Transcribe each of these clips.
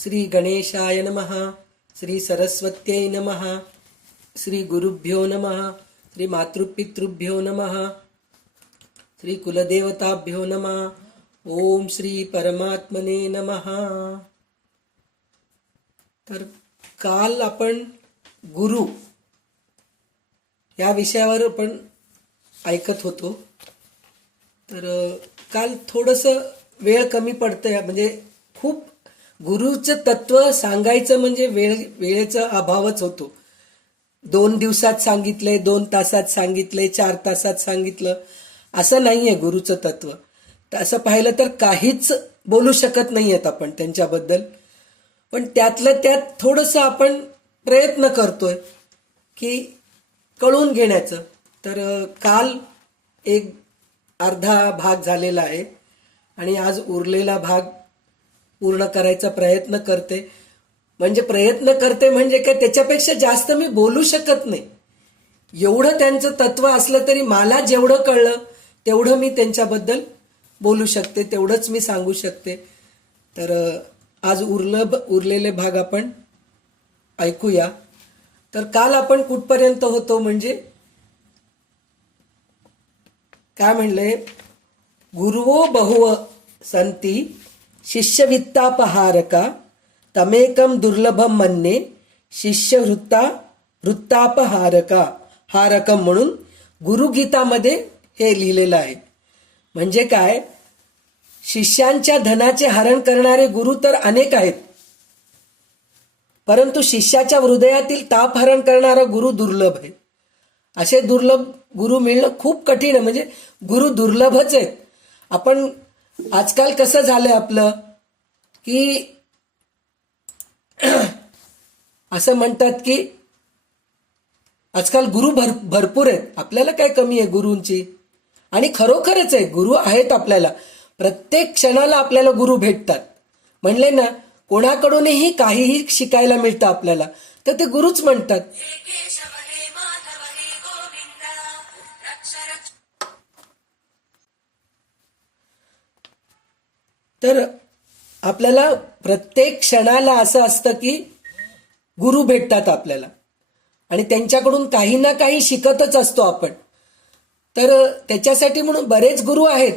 श्री गणेशाय नमः. श्री सरस्वत्यै नमः. श्री गुरुभ्यो नमः. श्री मातृपितृभ्यो नमः. श्री कुलदेवताभ्यो नमः. ओम श्री परमात्मने नमः. तर काल आपण गुरु या विषयावर आपण ऐकत होतो. तर काल थोडंसं वेळ कमी पडतंय, म्हणजे खूप गुरुचं तत्व सांगायचं म्हणजे वेळेचा अभावच होतो. 2 दिवसात सांगितले, 2 तासात सांगितले, 4 तासात सांगितलं, असं नाहीये गुरुचं तत्व. तर असं पाहिलं तर काहीच बोलू शकत नाहीयेत आपण त्यांच्याबद्दल. पण त्यातलं त्यात थोडंसं आपण प्रयत्न करतोय की कळून घेण्याचं. तर काल एक अर्धा भाग झालेला आहे आणि आज उरलेला भाग पूर्ण करायचा प्रयत्न करते. म्हणजे काय त्याच्यापेक्षा जास्त मी बोलू शकत नाही. एवढं त्यांचं तत्व असलं तरी मला जेवढं कळलं तेवढं मी त्यांच्याबद्दल बोलू शकते, तेवढंच मी सांगू शकते. तर आज उरलेले भाग आपण ऐकूया. तर काल आपण कुठपर्यंत होतो, म्हणजे काय गुरुवो बहुव संती शिष्यवित्तापहारका तमेकम दुर्लभम मन्ये वृत्तापहारका हारकम म्हणून गुरुगीतामध्ये हे लिहिलेलं आहे. म्हणजे काय, शिष्यांच्या धनाचे हरण करणारे गुरु तर अनेक आहेत, परंतु शिष्याच्या हृदयातील ताप हरण करणारा गुरु दुर्लभ आहे. असे दुर्लभ गुरु मिळणं खूप कठीण आहे. म्हणजे गुरु दुर्लभच आहेत. आपण आजकाल कसं झालंय आपलं की असं म्हणतात की आजकाल गुरु भरपूर आहेत, आपल्याला काय कमी आहे गुरूंची. आणि खरोखरच आहे, गुरु आहेत आपल्याला. प्रत्येक क्षणाला आपल्याला गुरु भेटतात. म्हणले ना, कोणाकडूनही काहीही शिकायला मिळतं आपल्याला, तर ते गुरुच म्हणतात. तर आपल्याला प्रत्येक क्षणाला असं असतं की गुरु भेटतात आपल्याला आणि त्यांच्याकडून काही ना काही शिकतच असतो आपण. तर त्याच्यासाठी म्हणून बरेच गुरु आहेत,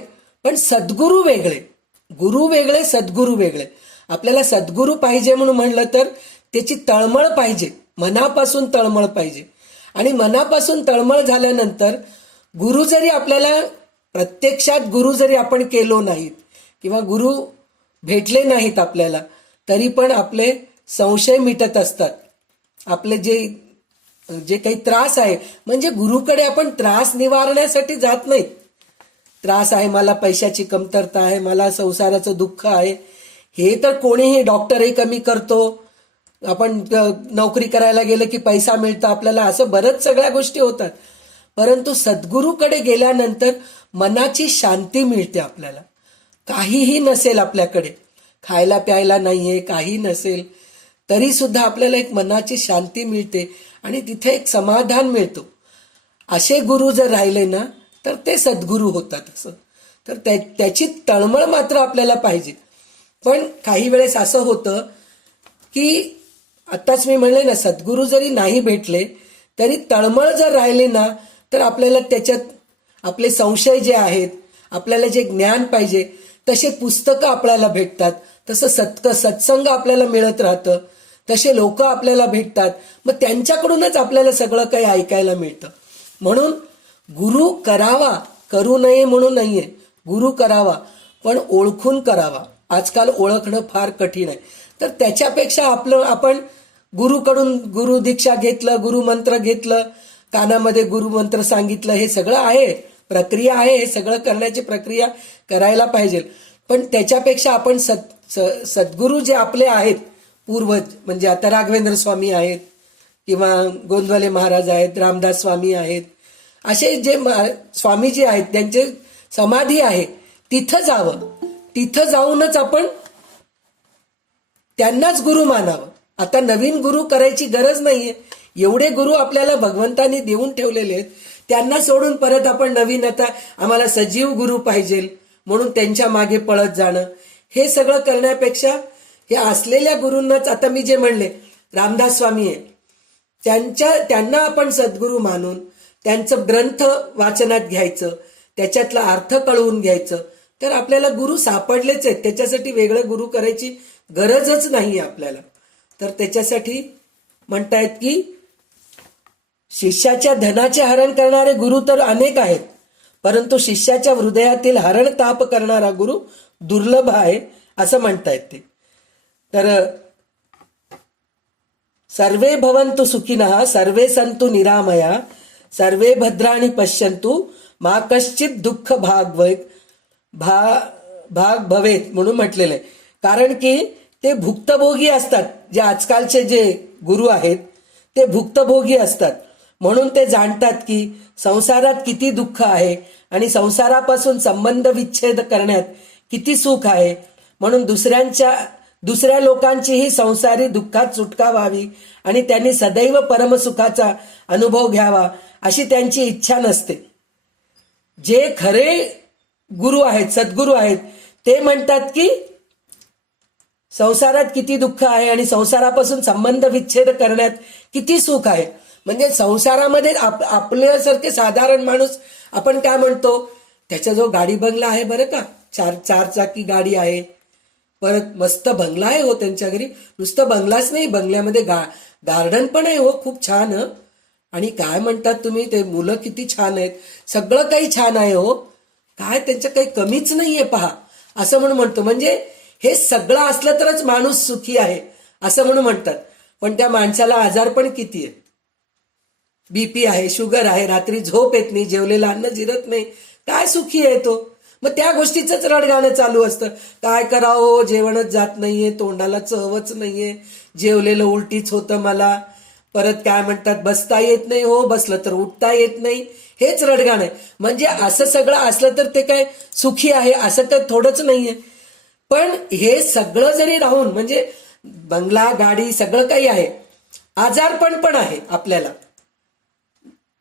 पण सद्गुरू वेगळे. गुरु वेगळे, सद्गुरू वेगळे. आपल्याला सद्गुरू पाहिजे म्हणून म्हणलं तर त्याची तळमळ पाहिजे, मनापासून तळमळ पाहिजे. आणि मनापासून तळमळ झाल्यानंतर गुरु जरी आपल्याला प्रत्यक्षात गुरु जरी आपण केलो नाहीत किंवा गुरु भेटले नाहीत आपल्याला, तरी पण आपले संशय मिटत असतात. आपले जे काही त्रास आहे, म्हणजे गुरुकडे आपण त्रास निवारण्यासाठी जात नाहीत. त्रास आहे, मला पैशाची कमतरता आहे, मला संसाराचं दुःख आहे, हे तर कोणीही, डॉक्टरही कमी करतो, आपण नोकरी करायला गेलं की पैसा मिळतो आपल्याला, असं बरंच सगळ्या गोष्टी होतात. परंतु सद्गुरूकडे गेल्यानंतर मनाची शांती मिळते आपल्याला. काहीही नसेल आपल्याकडे, खायला प्यायला नाहीये, काही नसेल, तरी सुद्धा आपल्याला एक मनाची शांती मिळते आणि तिथे एक समाधान मिळतो. असे गुरु जर राहिले ना, तर ते सद्गुरू होतात. असं तर त्याची तळमळ मात्र आपल्याला पाहिजे. पण काही वेळेस असं होतं की आत्ताच मी म्हणले ना, सद्गुरू जरी नाही भेटले तरी तळमळ जर राहिली ना, तर आपल्याला त्याच्यात आपले संशय जे आहेत, आपल्याला जे ज्ञान पाहिजे तसे पुस्तकं आपल्याला भेटतात, तसं सत्संग आपल्याला मिळत राहतं, तसे लोक आपल्याला भेटतात. मग त्यांच्याकडूनच आपल्याला सगळं काही ऐकायला मिळतं. म्हणून गुरु करावा, करू नये म्हणून नाहीये, गुरु करावा, पण ओळखून करावा. आजकाल ओळखणं फार कठीण आहे. तर त्याच्यापेक्षा आपण गुरुकडून गुरु दीक्षा घेतलं, गुरुमंत्र घेतलं, कानामध्ये गुरुमंत्र सांगितलं, हे सगळं आहे, प्रक्रिया आहे, हे सगळं करण्याची प्रक्रिया करायला पाहिजे. पण त्याच्यापेक्षा आपण सद्गुरू जे आपले आहेत पूर्वज, म्हणजे आता राघवेंद्र स्वामी आहेत किंवा गोंदवले महाराज आहेत, रामदास स्वामी आहेत, असे जे स्वामीजी आहेत, त्यांचे समाधी आहे, तिथं जावं. तिथं जाऊनच आपण त्यांनाच गुरु मानावं. आता नवीन गुरु करायची गरज नाहीये. एवढे गुरु आपल्याला भगवंतानी देऊन ठेवलेले आहेत, त्यांना सोडून परत आपण नवीन आता आम्हाला सजीव गुरु पाहिजे म्हणून त्यांच्या मागे पळत जाणं, हे सगळं करण्यापेक्षा हे असलेल्या गुरूंनाच, आता मी जे म्हणले रामदास स्वामी आहे, त्यांना आपण सद्गुरू मानून त्यांचं ग्रंथ वाचनात घ्यायचं, त्याच्यातला अर्थ कळवून घ्यायचं, तर आपल्याला गुरु सापडलेच आहेत. त्याच्यासाठी वेगळं गुरु करायची गरजच नाही आपल्याला. तर त्याच्यासाठी म्हणतायत की शिष्याच्या धनाचे हरण करणारे गुरु तर अनेक आहेत, परंतु शिष्याच्या हृदयातील हरण ताप करणारा गुरु दुर्लभ आहे असं म्हणतायत ते. तर सर्वे भवन्तु सुखिनः सर्वे सन्तु निरामया सर्वे भद्राणि पश्यन्तु मा कश्चित दुःख भाग भवेत म्हणून म्हटलेलं आहे. कारण की ते भुक्तभोगी असतात. जे आजकालचे जे गुरु आहेत ते भुक्तभोगी असतात, म्हणून ते जाणतात की संसारात किती दुःख आहे आणि संसारापासून संबंध विच्छेद करण्यात किती सुख आहे. म्हणून दुसऱ्या लोकांचीही संसारी दुःखात सुटका व्हावी आणि त्यांनी सदैव परमसुखाचा अनुभव घ्यावा अशी त्यांची इच्छा नसते. जे खरे गुरु आहेत, सद्गुरू आहेत, ते म्हणतात की संसारात किती दुःख आहे आणि संसारापासून संबंध विच्छेद करण्यात किती सुख आहे. म्हणजे संसारामध्ये आपल्यासारखे साधारण माणूस आपण काय म्हणतो, त्याच्याजवळ गाडी बंगला आहे बरं का, चार चाकी गाडी आहे, परत मस्त बंगला आहे हो त्यांच्या घरी. नुसतं बंगलाच नाही, बंगल्यामध्ये गार्डन पण आहे हो, खूप छान. आणि काय म्हणतात तुम्ही, ते मुलं किती छान आहेत, सगळं काही छान आहे हो, काय त्यांच्या काही कमीच नाहीये पहा, असं म्हणून म्हणतो. म्हणजे हे सगळं असलं तरच माणूस सुखी आहे असं म्हणून म्हणतात. पण त्या माणसाला आजार पण किती आहे, बीपी आहे, शुगर आहे, रात्री झोप येत नाही, जेवलेलं अन्न जिरत नाही, काय सुखी आहे तो. मग त्या गोष्टीच रडगाणं चालू असतं, काय करावं, जेवणच जात नाहीये, तोंडाला चवच नाहीये, जेवलेलं उलटीच होतं मला, परत काय म्हणतात बसता येत नाही हो, बसलं तर उठता येत नाही, हेच रडगाणं आहे. म्हणजे असं सगळं असलं तर ते काय सुखी आहे असं तर थोडंच नाहीये. पण हे सगळं जरी राहून, म्हणजे बंगला गाडी सगळं काही आहे, आजारपण पण आहे आपल्याला,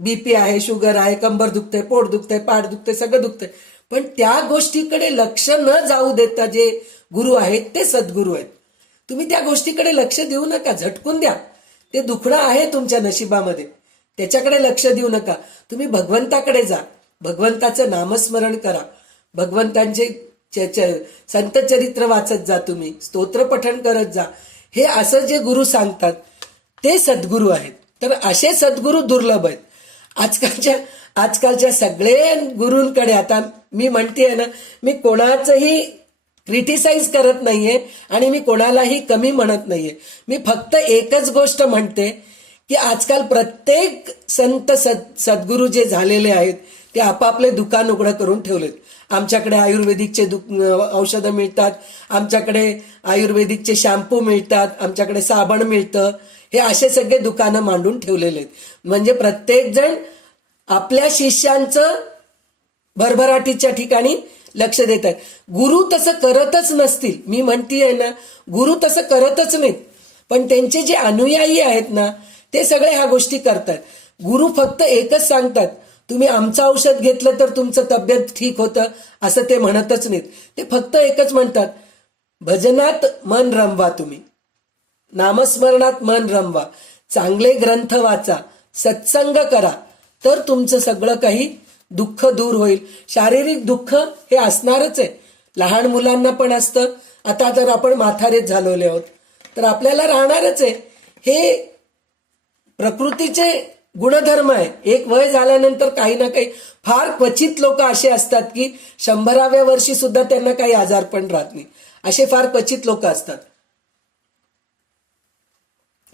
बीपी आहे, शुगर आहे, कंबर दुखते, पोट दुखते, पाठ दुखते, सगळं दुखते, पण त्या गोष्टीकडे लक्ष न जाऊ देता जे गुरु आहेत ते सद्गुरू आहेत. तुम्ही त्या गोष्टीकडे लक्ष देऊ नका, झटकून द्या. ते दुखणं आहे तुमच्या नशिबामध्ये, त्याच्याकडे लक्ष देऊ नका. तुम्ही भगवंताकडे जा, भगवंताचं नामस्मरण करा, भगवंतांचे संत चरित्र वाचत जा, तुम्ही स्तोत्र पठण करत जा. हे असं जे गुरु सांगतात ते सद्गुरू आहेत. तर असे सद्गुरू दुर्लभ आहेत. आजकालच्या सगळे गुरूंकडे, आता मी म्हणतेय ना, मी कोणाचंही क्रिटिसाइज करत नाहीये आणि मी कोणालाही कमी म्हणत नाहीये. मी फक्त एकच गोष्ट म्हणते की आजकाल प्रत्येक संत सद्गुरू जे झालेले आहेत ते आपापले दुकान उघडं करून ठेवलेत. आमच्याकडे आयुर्वेदिकचे औषधं मिळतात, आमच्याकडे आयुर्वेदिकचे शॅम्पू मिळतात, आमच्याकडे साबण मिळतं, हे असे सगळे दुकानं मांडून ठेवलेले आहेत. म्हणजे प्रत्येक जण आपल्या शिष्यांचं भरभराटीच्या ठिकाणी लक्ष देत आहेत. गुरु तसं करतच नसतील, मी म्हणतीये ना, गुरु तसं करतच नाहीत, पण त्यांचे जे अनुयायी आहेत ना ते सगळे ह्या गोष्टी करतात. गुरु फक्त एकच सांगतात, तुम्ही आमचं औषध घेतलं तर तुमचं तब्येत ठीक होतं, असं ते म्हणतच नाहीत. ते फक्त एकच म्हणतात, भजनात मन रमवा, तुम्ही नामस्मरणात मन रमवा, चांगले ग्रंथ वाचा, सत्संग करा, तर तुमचं सगळं काही दुःख दूर होईल. शारीरिक दुःख हे असणारच आहे, लहान मुलांना पण असतं, आता जर आपण म्हातारेच झालेले आहोत तर आपल्याला राहणारच आहे. हे प्रकृतीचे गुणधर्म आहे. एक वय झाल्यानंतर काही ना काही, फार क्वचित लोक असे असतात की 100व्या वर्षी सुद्धा त्यांना काही आजार पण राहत नाही, असे फार क्वचित लोक असतात.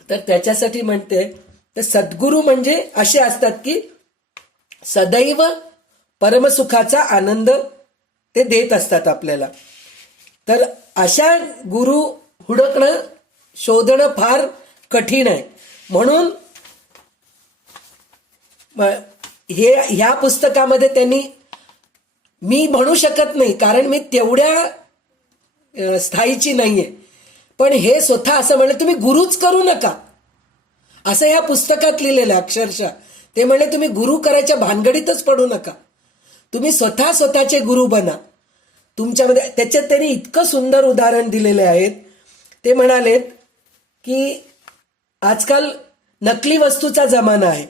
तर त्याच्यासाठी म्हणते, तर सद्गुरू म्हणजे असे असतात की सदैव परमसुखाचा आनंद ते देत असतात आपल्याला. तर अशा गुरु हुडकणं, शोधणं फार कठीण आहे. म्हणून ह्या पुस्तकामध्ये त्यांनी, मी म्हणू शकत नाही कारण मी तेवढ्या स्थायीची नाहीये, पण हे स्वतः असं म्हणलं, तुम्ही गुरुच करू नका, असं ह्या पुस्तकात लिहिलेलं अक्षरशः. ते म्हणले तुम्ही गुरु करायच्या भानगडीतच पडू नका, तुम्ही स्वतःचे गुरु बना तुमच्यामध्ये. त्याच्यात त्यांनी इतकं सुंदर उदाहरण दिलेले आहेत ते म्हणालेत की आजकाल नकली वस्तूचा जमाना आहे.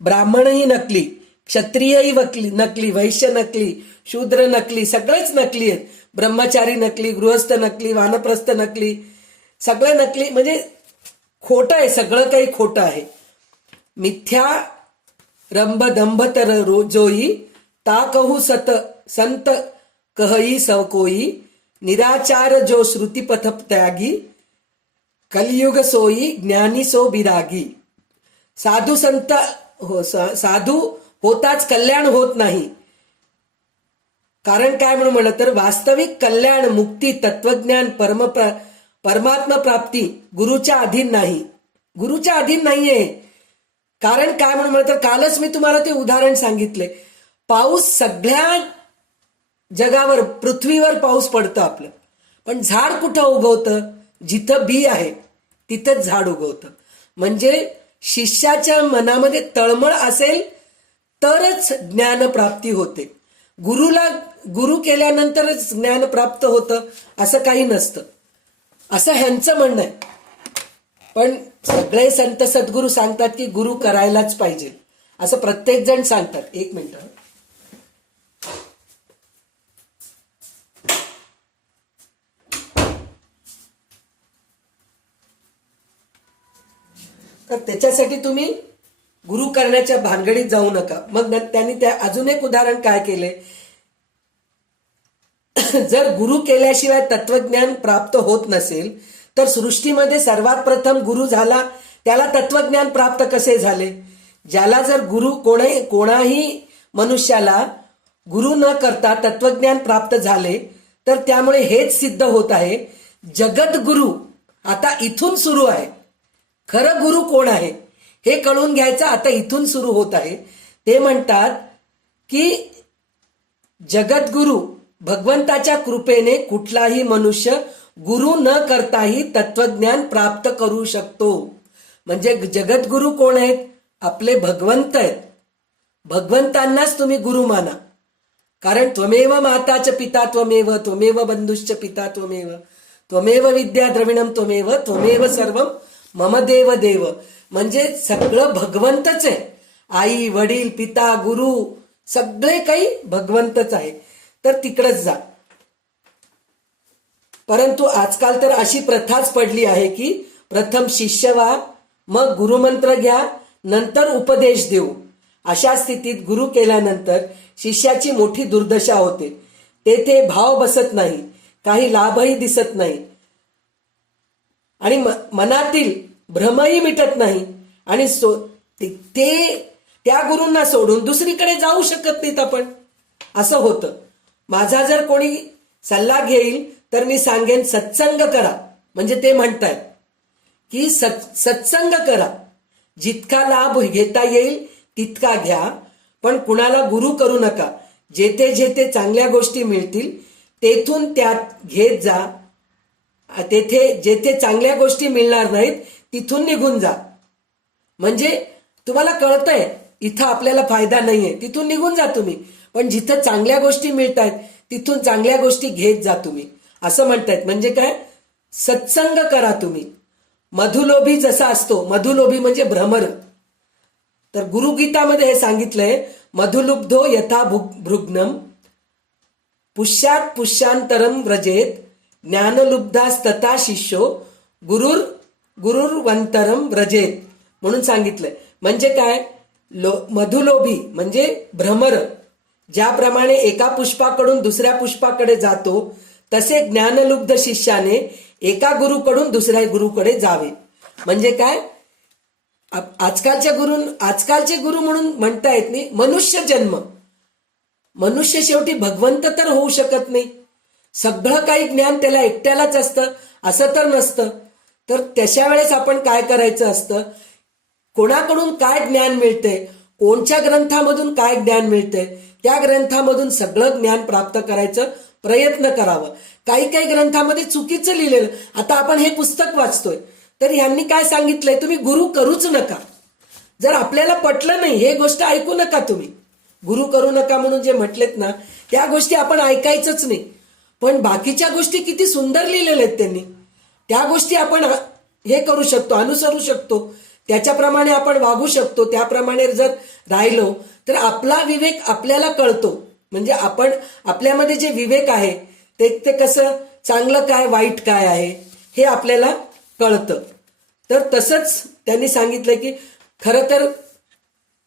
ब्राह्मणही नकली, क्षत्रियही नकली, वैश्य नकली, शूद्र नकली, सगळेच नकली आहेत. ब्रह्मचारी नकली, गृहस्थ नकली, वानप्रस्थ नकली, सगळं नकली. म्हणजे खोटं आहे, सगळं काही खोटं आहे. मिथ्या रंभ दंभ तर जोई, ता कहू संत कहई सवकोई, निराचार जो श्रुती पथ त्यागी, कलियुग सोई ज्ञानी सो बिरागी. साधू संत साधू होताच कल्याण होत नाही. कारण काय म्हणून म्हणलं तर वास्तविक कल्याण, मुक्ती, तत्वज्ञान, परमात्मा प्राप्ती गुरुच्या अधीन नाही. गुरुच्या अधीन नाहीये. कारण काय म्हणून म्हणलं तर कालच मी तुम्हाला ते उदाहरण सांगितले. पाऊस सगळ्या जगावर, पृथ्वीवर पाऊस पडतं आपलं, पण झाड कुठं उगवतं? जिथं बी आहे तिथंच झाड उगवतं. म्हणजे शिष्याच्या मनामध्ये तळमळ असेल तरच ज्ञानप्राप्ती होते. गुरु केल्यानंतरच ज्ञान प्राप्त होतं असं काही नसतं, असं ह्यांचं म्हणणं आहे. पण सगळे संत सद्गुरू सांगतात की गुरु करायलाच पाहिजे, असं प्रत्येक जण सांगतात. एक मिनिट. तर त्याच्यासाठी तुम्ही गुरु करण्याच्या भानगडीत जाऊ नका. मग त्यांनी त्या अजून एक उदाहरण काय केले, जर गुरु केल्याशिवाय तत्वज्ञान प्राप्त होत नसेल तर सृष्टीमध्ये सर्वात प्रथम गुरु झाला त्याला तत्वज्ञान प्राप्त कसे झाले? ज्याला जर गुरु कोणाही मनुष्याला गुरु न करता तत्वज्ञान प्राप्त झाले तर त्यामुळे हेच सिद्ध होत आहे, जगद्गुरु आता इथून सुरू आहे. खरं गुरु कोण आहे हे कळून घ्यायचं आता इथून सुरू होत आहे. ते म्हणतात की जगद्गुरु भगवंताच्या कृपेने कुठलाही मनुष्य गुरु न करताही तत्वज्ञान प्राप्त करू शकतो. म्हणजे जगद्गुरु कोण आहेत? आपले भगवंत आहेत. भगवंतांनाच तुम्ही गुरु माना. कारण त्वमेव माताच पिता त्वमेव, त्वमेव बंधुश्च पिता त्वमेव, त्वमेव विद्या द्रविणम त्वमेव, त्वमेव सर्वम मम देव देव. म्हणजे सगळं भगवंतच आहे. आई वडील पिता गुरु सगळे काही भगवंतच आहे. तर तिकडच जा. परंतु आजकाल तर अशी प्रथाच पडली आहे की प्रथम शिष्य व्हा, मग गुरुमंत्र घ्या, नंतर उपदेश देऊ. अशा स्थितीत गुरु केल्यानंतर शिष्याची मोठी दुर्दशा होते. तेथे भाव बसत नाही, काही लाभही दिसत नाही आणि मनातील भ्रमही मिटत नाही आणि त्या गुरूंना सोडून दुसरीकडे जाऊ शकत नाहीत आपण. असं होतं. माझा जर कोणी सल्ला घेईल तर मी सांगेन सत्संग करा. म्हणजे ते म्हणतायत की सत्संग करा, जितका लाभ घेता येईल तितका घ्या, पण कुणाला गुरु करू नका. जेथे जेथे चांगल्या गोष्टी मिळतील तेथून त्यात घेत जा. तेथे जेथे चांगल्या गोष्टी मिळणार नाहीत तिथून निघून जा. म्हणजे तुम्हाला कळतंय इथं आपल्याला फायदा नाहीये, तिथून निघून जा तुम्ही. पण जिथं चांगल्या गोष्टी मिळत आहेत तिथून चांगल्या गोष्टी घेत जा तुम्ही, असं म्हणतायत. म्हणजे काय? सत्संग करा तुम्ही. मधुलोभी जसा असतो, मधुलोभी म्हणजे भ्रमर. तर गुरुगीतामध्ये हे सांगितलंय, मधुलुब्धो यथा भृग्नम पुष्यात पुष्यांतरम व्रजेत, ज्ञानलुब्धास्तथा शिष्यो गुरुर्वंतरम व्रजेत म्हणून सांगितलंय. म्हणजे काय? मधुलोभी म्हणजे भ्रमर. ज्याप्रमाणे एका पुष्पाकडून दुसऱ्या पुष्पाकडे जातो तसे ज्ञानलुब्ध शिष्याने एका गुरुकडून दुसऱ्या गुरुकडे जावे. म्हणजे काय? आजकालचे गुरु म्हणून म्हणता येत नाही. मनुष्य जन्म, मनुष्य शेवटी भगवंत तर होऊ शकत नाही. सगळं काही ज्ञान त्याला एकट्यालाच असतं असं तर नसतं. तर तशा वेळेस आपण काय करायचं असतं? कोणाकडून काय ज्ञान मिळते, कोणत्या ग्रंथामधून काय ज्ञान मिळते, त्या ग्रंथामधून सगळं ज्ञान प्राप्त करायचं प्रयत्न करावं. काही काही ग्रंथामध्ये चुकीचं लिहिलेलं. आता आपण हे पुस्तक वाचतोय तर यांनी काय सांगितलंय? तुम्ही गुरु करूच नका. जर आपल्याला पटलं नाही हे गोष्ट ऐकू नका तुम्ही. गुरु करू नका म्हणून जे म्हटलेत ना त्या गोष्टी आपण ऐकायचंच नाही. पण बाकीच्या गोष्टी किती सुंदर लिहिलेल्या आहेत त्यांनी. त्या गोष्टी आपण हे करू शकतो, अनुसरू शकतो, त्याच्याप्रमाणे आपण वागू शकतो. त्याप्रमाणे जर राहिलो तर आपला विवेक आपल्याला कळतो. म्हणजे आपण आपल्यामध्ये जे विवेक आहे ते कसं, चांगलं काय वाईट काय आहे हे आपल्याला कळतं. तर तसंच त्यांनी सांगितलं की खरं तर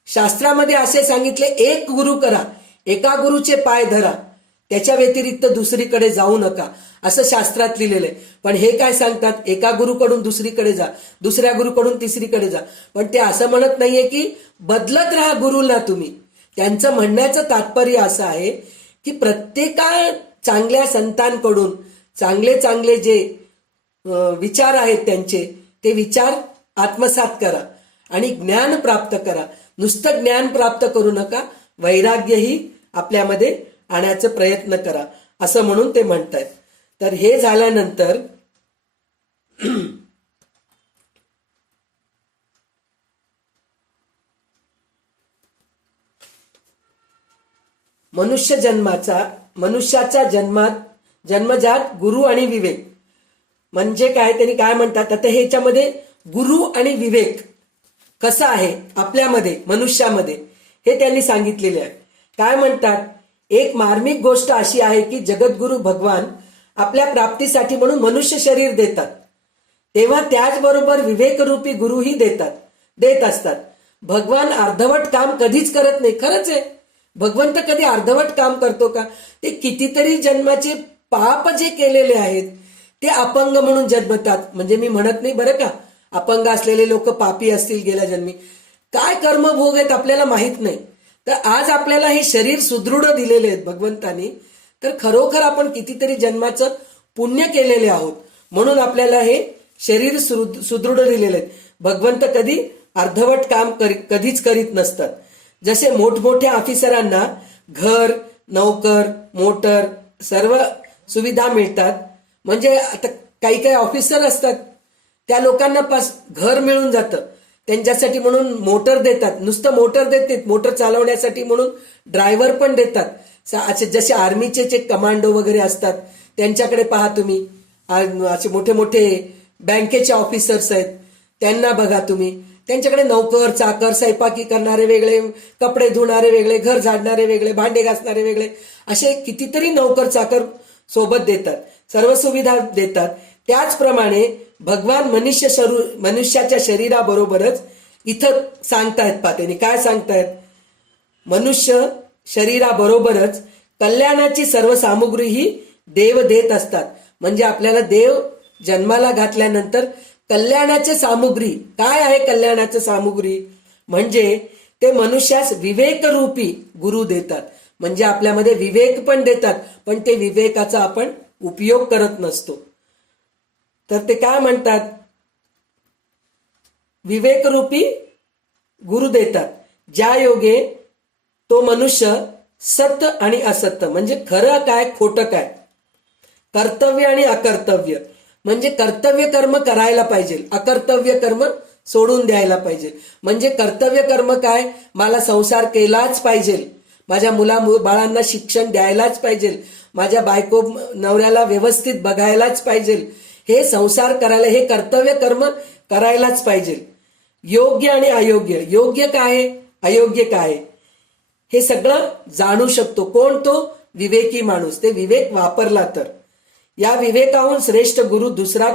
शास्त्रामध्ये असे सांगितले, एक गुरु करा, एका गुरुचे पाय धरा, त्याच्या व्यतिरिक्त दुसरीकडे जाऊ नका, असं शास्त्रात लिहिलेलं आहे. पण हे काय सांगतात, एका गुरुकडून दुसरीकडे जा, दुसऱ्या गुरुकडून तिसरीकडे जा. पण ते असं म्हणत नाहीये की बदलत राहा गुरुला तुम्ही. त्यांचं म्हणण्याचं तात्पर्य असं आहे की प्रत्येका चांगल्या संतांकडून चांगले चांगले जे विचार आहेत त्यांचे, ते विचार आत्मसात करा आणि ज्ञान प्राप्त करा. नुसतं ज्ञान प्राप्त करू नका, वैराग्यही आपल्यामध्ये आणायचा प्रयत्न करा, असं म्हणून ते म्हणतायत. तर हे झाल्यानंतर मनुष्याच्या जन्मजात गुरु आणि विवेक म्हणजे काय, त्यांनी काय म्हणतात, आता ह्याच्यामध्ये गुरु आणि विवेक कसा आहे आपल्यामध्ये, मनुष्यामध्ये, हे त्यांनी सांगितलेले आहे. काय म्हणतात, एक मार्मिक गोष्ट अशी आहे की जगद्गुरु भगवान आपल्या प्राप्तीसाठी म्हणून मनुष्य शरीर देतात, तेव्हा त्याचबरोबर विवेकरूपी गुरुही देत असतात. भगवान अर्धवट काम कधीच करत नाही. खरंच आहे, भगवंत कधी अर्धवट काम करतो का? ते कितीतरी जन्माचे पाप जे केलेले आहेत ते अपंग म्हणून जन्मतात. म्हणजे मी म्हणत नाही बरं का, अपंग असलेले लोक पापी असतील गेल्या जन्मी, काय कर्मभोग आहेत आपल्याला माहित नाही. तर आज आपल्याला हे शरीर सुदृढ दिलेले आहेत भगवंतानी, तर खरोखर आपण कितीतरी जन्माचं पुण्य केलेले आहोत, म्हणून आपल्याला हे शरीर सुदृढ दिलेले आहेत. भगवंत कधी अर्धवट काम कधीच करीत नसतात. जसे मोठमोठ्या ऑफिसरांना घर, नोकर, मोटर सर्व सुविधा मिळतात, म्हणजे आता काही काही ऑफिसर असतात त्या लोकांना घर मिळून जातं, त्यांच्यासाठी म्हणून मोटर देतात. नुसतं मोटर देतात, मोटर चालवण्यासाठी म्हणून ड्रायव्हर पण देतात. जसे आर्मीचे जे कमांडो वगैरे असतात त्यांच्याकडे पहा तुम्ही, असे मोठे मोठे बँकेचे ऑफिसर्स आहेत त्यांना बघा तुम्ही, त्यांच्याकडे नोकर चाकर, स्वयंपाकी करणारे वेगळे, कपडे धुणारे वेगळे, घर झाडणारे वेगळे, भांडे घासणारे वेगळे, असे कितीतरी नोकर चाकर सोबत देतात, सर्व सुविधा देतात. त्याचप्रमाणे भगवान मनुष्याच्या शरीराबरोबरच इथं सांगतायत. पाहते काय सांगतायत, मनुष्य शरीराबरोबरच कल्याणाची सर्व सामुग्रीही देव देत असतात. म्हणजे आपल्याला देव जन्माला घातल्यानंतर कल्याणाचे सामुग्री काय आहे, कल्याणाचे सामुग्री म्हणजे ते मनुष्यास विवेकरूपी गुरु देतात. म्हणजे आपल्यामध्ये विवेक पण देतात, पण ते विवेकाचा आपण उपयोग करत नसतो. तर ते काय म्हणतात, विवेकरूपी गुरु देतात, ज्या योगे तो मनुष्य सत्य आणि असत्य म्हणजे खरं काय खोटं काय, कर्तव्य आणि अकर्तव्य म्हणजे कर्तव्य कर्म करायला पाहिजे, अकर्तव्य कर्म सोडून द्यायला पाहिजे. म्हणजे कर्तव्य कर्म काय, मला संसार केलाच पाहिजे, माझ्या बाळांना शिक्षण द्यायलाच पाहिजे, माझ्या बायको नवऱ्याला व्यवस्थित बघायलाच पाहिजे, हे संसार करायला, हे कर्तव्य कर्म करायलाच पाहिजे. योग्य आणि अयोग्य, योग्य काय अयोग्य काय हे सगळं जाणू शकतो. कोण, तो विवेकी माणूस, ते विवेक वापरला तर. या विवेकाहून श्रेष्ठ गुरु दुसरा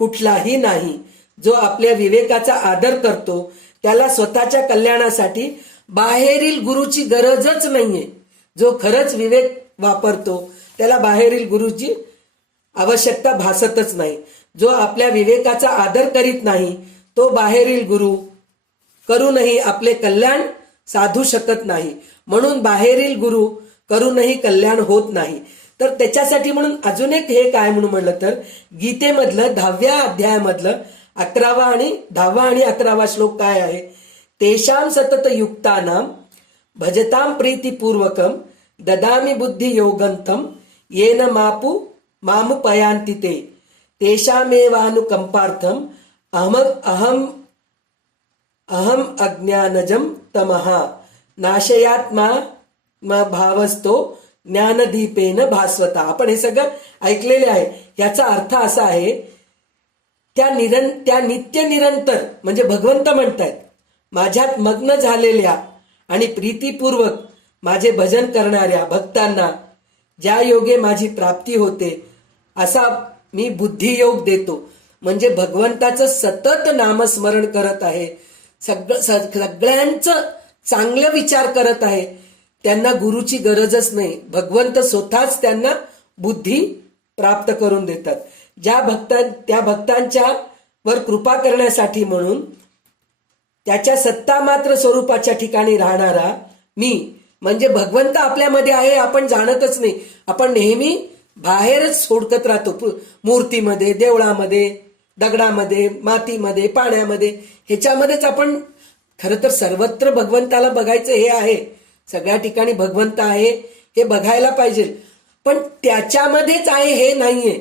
कुठलाही नाही. जो आपल्या विवेकाचा आदर करतो त्याला स्वतःच्या कल्याणासाठी बाहेरील गुरुची गरजच नाहीये. जो खरंच विवेक वापरतो त्याला बाहेरील गुरुची आवश्यकता भासतच नाही. जो आपल्या विवेकाचा आदर करीत नाही तो बाहेरील गुरु करूनही आपले कल्याण साधू शकत नाही. म्हणून बाहेरील गुरु करूनही कल्याण होत नाही. तर त्याच्यासाठी म्हणून अजून एक हे काय म्हणून म्हणलं तर, गीतेमधलं 10व्या अध्यायामधलं 11वा आणि 10वा आणि 11वा श्लोक काय आहे, तेषां सतत युक्तानां भजतां प्रीतिपूर्वकं ददामि बुद्धी योगंतम येन मामुपयांति ते तेषामेवानुकंपार्थम अहम अज्ञानजम तमः नाशयात्मा भावस्तो ज्ञानदीपेन भास्वता. आपण हे सगळं ऐकलेले आहे. याचा अर्थ असा आहे त्या नित्य निरंतर म्हणजे भगवंत म्हणतायत, माझ्यात मग्न झालेल्या आणि प्रीतीपूर्वक माझे भजन करणाऱ्या भक्तांना ज्या योगे माझी प्राप्ती होते असा मी बुद्धियोग देतो. म्हणजे भगवंताचं सतत नामस्मरण करत आहे, सगळ्यांचं चांगलं विचार करत आहे, त्यांना गुरुची गरजच नाही. भगवंत स्वतःच त्यांना बुद्धी प्राप्त करून देतात. त्या भक्तांच्या वर कृपा करण्यासाठी म्हणून त्याच्या सत्ता मात्र स्वरूपाच्या ठिकाणी राहणारा मी म्हणजे भगवंत आपल्यामध्ये आहे आपण जाणतच नाही. आपण नेहमी बाहेरच सोडकत राहतो, मूर्तीमध्ये, देवळामध्ये, दगडामध्ये, मातीमध्ये, पाण्यामध्ये, ह्याच्यामध्येच आपण. खरं तर सर्वत्र भगवंताला बघायचं हे आहे, सगळ्या ठिकाणी भगवंत आहे हे बघायला पाहिजे, पण त्याच्यामध्येच आहे हे नाहीये.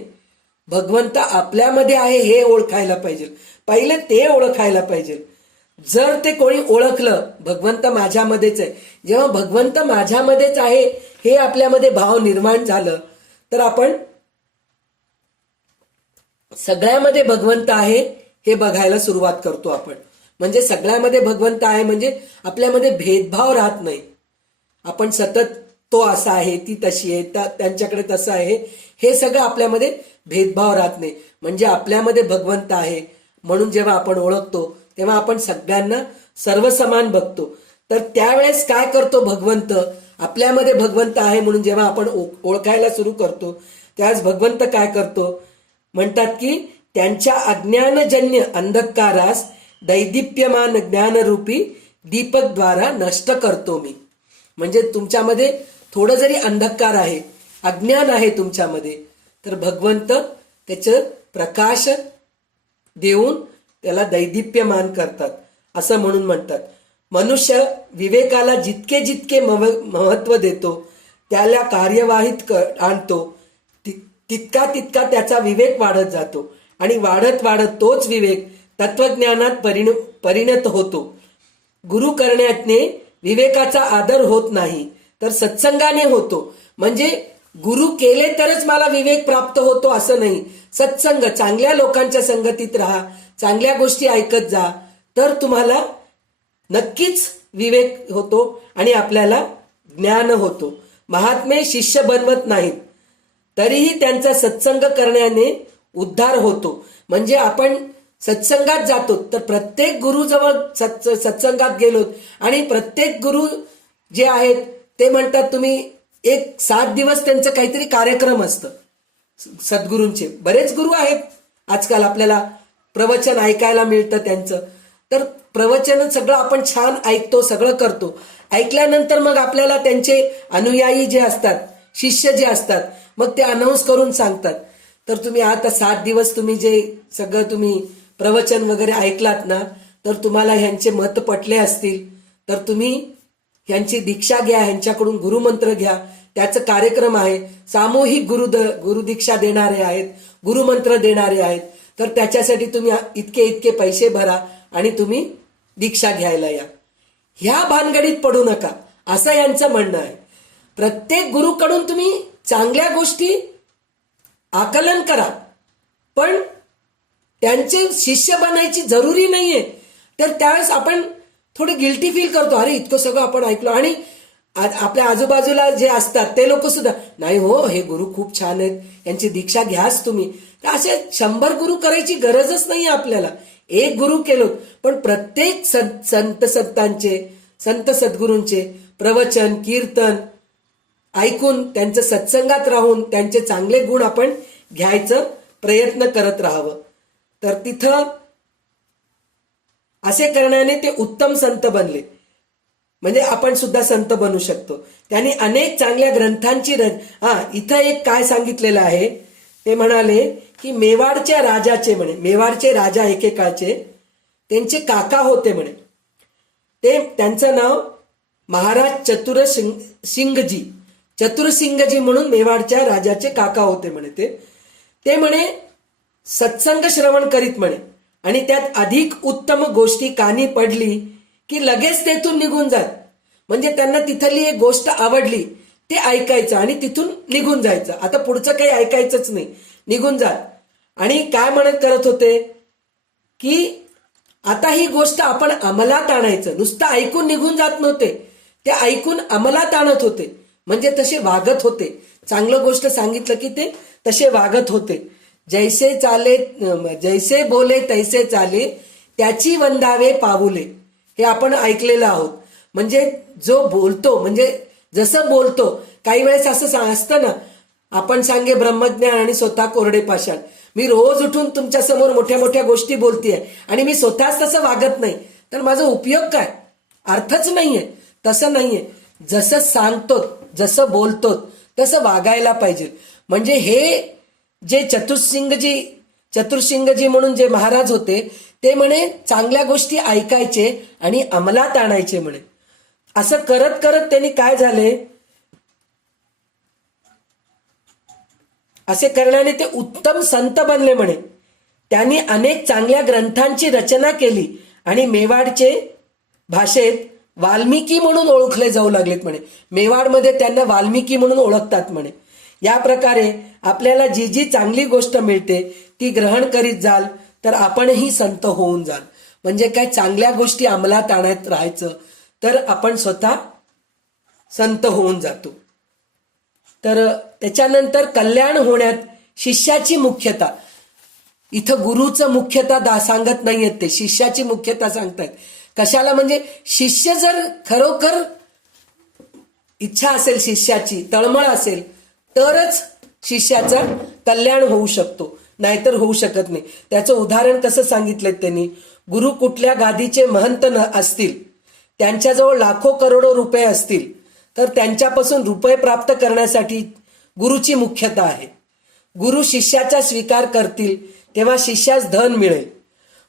भगवंत आपल्यामध्ये आहे हे ओळखायला पाहिजे, पहिले ते ओळखायला पाहिजे. जर ते कोणी ओळखलं भगवंत माझ्यामध्येच आहे, जेव्हा भगवंत माझ्यामध्येच आहे हे आपल्यामध्ये भाव निर्माण झालं तर आपण सगळ्यामध्ये भगवंत आहे हे बघायला सुरुवात करतो आपण. म्हणजे सगळ्यामध्ये भगवंत आहे म्हणजे आपल्यामध्ये भेदभाव राहत नाही. आपण सतत तो असा आहे, ती तशी आहे, त्यांच्याकडे तसं आहे, हे सगळं आपल्यामध्ये भेदभाव राहत नाही. म्हणजे आपल्यामध्ये भगवंत आहे म्हणून जेव्हा आपण ओळखतो तेव्हा आपण सगळ्यांना सर्वसमान बघतो. तर त्यावेळेस काय करतो भगवंत, आपल्यामध्ये भगवंत आहे म्हणून जेव्हा आपण ओळखायला सुरू करतो त्यावेळेस भगवंत काय करतो, म्हणतात की त्यांच्या अज्ञानजन्य अंधकारास दैदिप्यमान ज्ञानरूपी दीपकद्वारा नष्ट करतो मी. म्हणजे तुमच्यामध्ये थोडं जरी अंधकार आहे, अज्ञान आहे तुमच्यामध्ये, तर भगवंत त्याचं प्रकाश देऊन त्याला दैदिप्यमान करतात असं म्हणून म्हणतात. मनुष्य विवेकाला जितके जितके महत्व देतो, त्याला कार्यवाहीत आणतो, तितका तितका त्याचा विवेक वाढत जातो आणि वाढत वाढत तोच विवेक तत्वज्ञानात परिणत होतो. गुरु करण्याने विवेकाचा आदर होत नाही तर सत्संगाने होतो. म्हणजे गुरु केले तरच मला विवेक प्राप्त होतो असं नाही. सत्संग, चांगल्या लोकांच्या संगतीत राहा, चांगल्या गोष्टी ऐकत जा, तर तुम्हाला नक्कीच विवेक होतो आणि आपल्याला ज्ञान होतो. महात्मे शिष्य बनवत नाहीत तरीही त्यांचा सत्संग करण्याने उद्धार होतो. म्हणजे आपण सत्संगात जातो तर प्रत्येक गुरुजवळ सत्संगात गेलो आणि प्रत्येक गुरु जे आहेत ते म्हणतात तुम्ही एक 7 दिवस त्यांचं काहीतरी कार्यक्रम असतं. सद्गुरूंचे बरेच गुरु आहेत आजकाल, आपल्याला प्रवचन ऐकायला मिळतं त्यांचं. तर प्रवचन सगळं आपण छान ऐकतो, सगळं करतो. ऐकल्यानंतर मग आपल्याला त्यांचे अनुयायी जे असतात, शिष्य जे असतात, मग ते अनाऊन्स करून सांगतात, तर तुम्ही आता 7 दिवस तुम्ही जे सगळं तुम्ही प्रवचन वगैरे ऐकलात ना, तर तुम्हाला ह्यांचे मत पटले असतील तर तुम्ही ह्यांची दीक्षा घ्या, ह्यांच्याकडून गुरुमंत्र घ्या. त्याचं कार्यक्रम आहे, सामूहिक गुरुदीक्षा देणारे आहेत, गुरुमंत्र देणारे आहेत. तर त्याच्यासाठी तुम्ही इतके इतके पैसे भरा आणि तुम्ही दीक्षा घ्यायला या. ह्या भानगडीत पडू नका असं यांचं म्हणणं आहे. प्रत्येक गुरुकडून तुम्ही चांगल्या गोष्टी आकलन करा, पण त्यांचे शिष्य बनायची जरुरी नाहीये. तर त्यावेळेस आपण थोडे गिल्टी फील करतो, अरे इतकं सगळं आपण ऐकलो, आणि आपल्या आजूबाजूला जे असतात ते लोक सुद्धा नाही हो, हे गुरु खूप छान आहेत, यांची दीक्षा घ्याच तुम्ही. तर असे 100 गुरु करायची गरजच नाही आपल्याला. एक गुरु केलो, पण प्रत्येक संतांचे, संत सद्गुरूंचे प्रवचन, कीर्तन ऐकून त्यांचं सत्संगात राहून त्यांचे चांगले गुण आपण घ्यायचं प्रयत्न करत राहावं. तर तिथं असे करण्याने ते उत्तम संत बनले. म्हणजे आपण सुद्धा संत बनू शकतो. त्यांनी अनेक चांगल्या ग्रंथांची इथं एक काय सांगितलेलं आहे, ते म्हणाले की मेवाडच्या राजाचे, म्हणे मेवाडचे राजा एकेकाळचे त्यांचे काका होते म्हणे, त्यांचं नाव महाराज चतुरसिंगजी म्हणून मेवाडच्या राजाचे काका होते म्हणे. ते म्हणे सत्संग श्रवण करीत म्हणे आणि त्यात अधिक उत्तम गोष्टी कानी पडली की लगेच तेथून निघून जात. म्हणजे त्यांना तिथली एक गोष्ट आवडली, ते ऐकायचं आणि तिथून निघून जायचं. आता पुढचं काही ऐकायचंच नाही, निघून जात. आणि काय म्हणत करत होते की आता ही गोष्ट आपण अंमलात आणायचं, नुसतं ऐकून निघून जात नव्हते, ते ऐकून अंमलात आणत होते, म्हणजे तसे वागत होते. चांगलं गोष्ट सांगितलं की ते तसे वागत होते. जैसे चाले जैसे बोले तैसे चाले, त्याची वंदावे पाऊले, हे आपण ऐकलेलं आहोत. म्हणजे जो बोलतो, म्हणजे जसं बोलतो, काही वेळेस असं असतं ना, आपण सांगे ब्रह्मज्ञान आणि स्वतः कोरडे पाषाण. मी रोज उठून तुमच्या समोर मोठ्या मोठ्या गोष्टी बोलतेय आणि मी स्वतःच तसं वागत नाही, तर माझा उपयोग काय? अर्थच नाहीये. तसं नाहीये. जसं सांगतो, जसं बोलतो तसं वागायला पाहिजे. म्हणजे हे जे चतुर्सिंगजी म्हणून जे महाराज होते, ते म्हणे चांगल्या गोष्टी ऐकायचे आणि अंमलात आणायचे म्हणे. असं करत करत त्यांनी काय झाले, असे करण्याने ते उत्तम संत बनले म्हणे. त्यांनी अनेक चांगल्या ग्रंथांची रचना केली आणि मेवाडचे भाषेत वाल्मिकी म्हणून ओळखले जाऊ लागलेत म्हणे. मेवाडमध्ये त्यांना वाल्मिकी म्हणून ओळखतात म्हणे. या प्रकारे आपल्याला जी जी चांगली गोष्ट मिळते ती ग्रहण करीत जाल तर आपणही संत होऊन जाल. म्हणजे काय, चांगल्या गोष्टी अंमलात आणत राहायचं तर आपण स्वतः संत होऊन जातो. तर त्याच्यानंतर कल्याण होण्यात शिष्याची मुख्यता. इथं गुरुचं मुख्यता सांगत नाहीयेत, ते शिष्याची मुख्यता सांगतायत. कशाला? म्हणजे शिष्य जर खरोखर इच्छा असेल, शिष्याची तळमळ असेल, तरच शिष्याचं कल्याण होऊ शकतो, नाहीतर होऊ शकत नाही. त्याचं उदाहरण कसं सांगितलंय त्यांनी, गुरु कुठल्या गादीचे महंत असतील, त्यांच्याजवळ लाखो करोडो रुपये असतील, तर त्यांच्यापासून रुपये प्राप्त करण्यासाठी गुरुची मुख्यता आहे. गुरु शिष्याचा स्वीकार करतील तेव्हा शिष्यास धन मिळेल.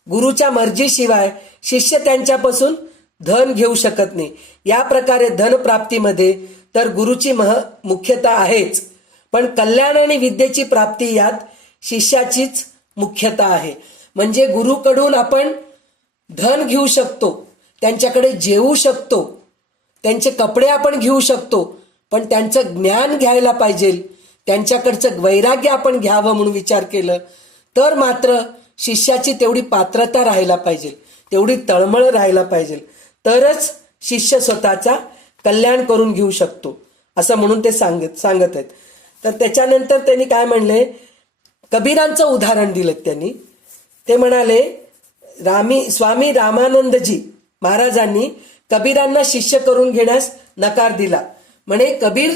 गुरुच्या मर्जीशिवाय शिष्य त्यांच्यापासून धन घेऊ शकत नाही. या प्रकारे धन प्राप्तीमध्ये तर गुरुची मुख्यता आहेच, पण कल्याण आणि विद्येची प्राप्ती यात शिष्याचीच मुख्यता आहे. म्हणजे गुरुकडून आपण धन घेऊ शकतो, त्यांच्याकडे जेवू शकतो, त्यांचे कपडे आपण घेऊ शकतो, पण त्यांचं ज्ञान घ्यायला पाहिजे, त्यांच्याकडचं वैराग्य आपण घ्यावं म्हणून विचार केलं तर मात्र शिष्याची तेवढी पात्रता राहायला पाहिजे, तेवढी तळमळ राहायला पाहिजे, तरच शिष्य स्वतःचा कल्याण करून घेऊ शकतो, असं म्हणून ते सांगत आहेत. तर त्याच्यानंतर त्यांनी काय म्हणले, कबीरांचं उदाहरण दिलं त्यांनी. ते म्हणाले, स्वामी रामानंदजी महाराजांनी कबीरांना शिष्य करून घेण्यास नकार दिला. म्हणे कबीर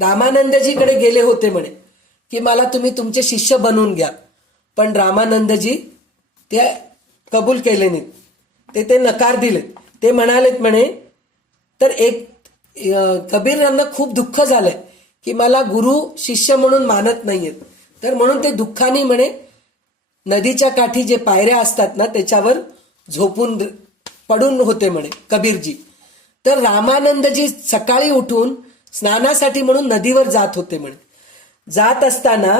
रामानंदजीकडे गेले होते म्हणे की मला तुम्ही तुमचे शिष्य बनवून घ्या, पण रामानंदजी ते कबूल केले नाहीत, ते नकार दिलेत. ते म्हणालेत म्हणे, तर कबीरांना खूप दुःख झालंय की मला गुरु शिष्य म्हणून मानत नाहीयेत, तर म्हणून ते दुःखाने म्हणे नदीच्या काठी जे पायऱ्या असतात ना त्याच्यावर झोपून पडून होते म्हणे कबीरजी. तर रामानंदजी सकाळी उठून स्नानासाठी म्हणून नदीवर जात होते म्हणे. जात असताना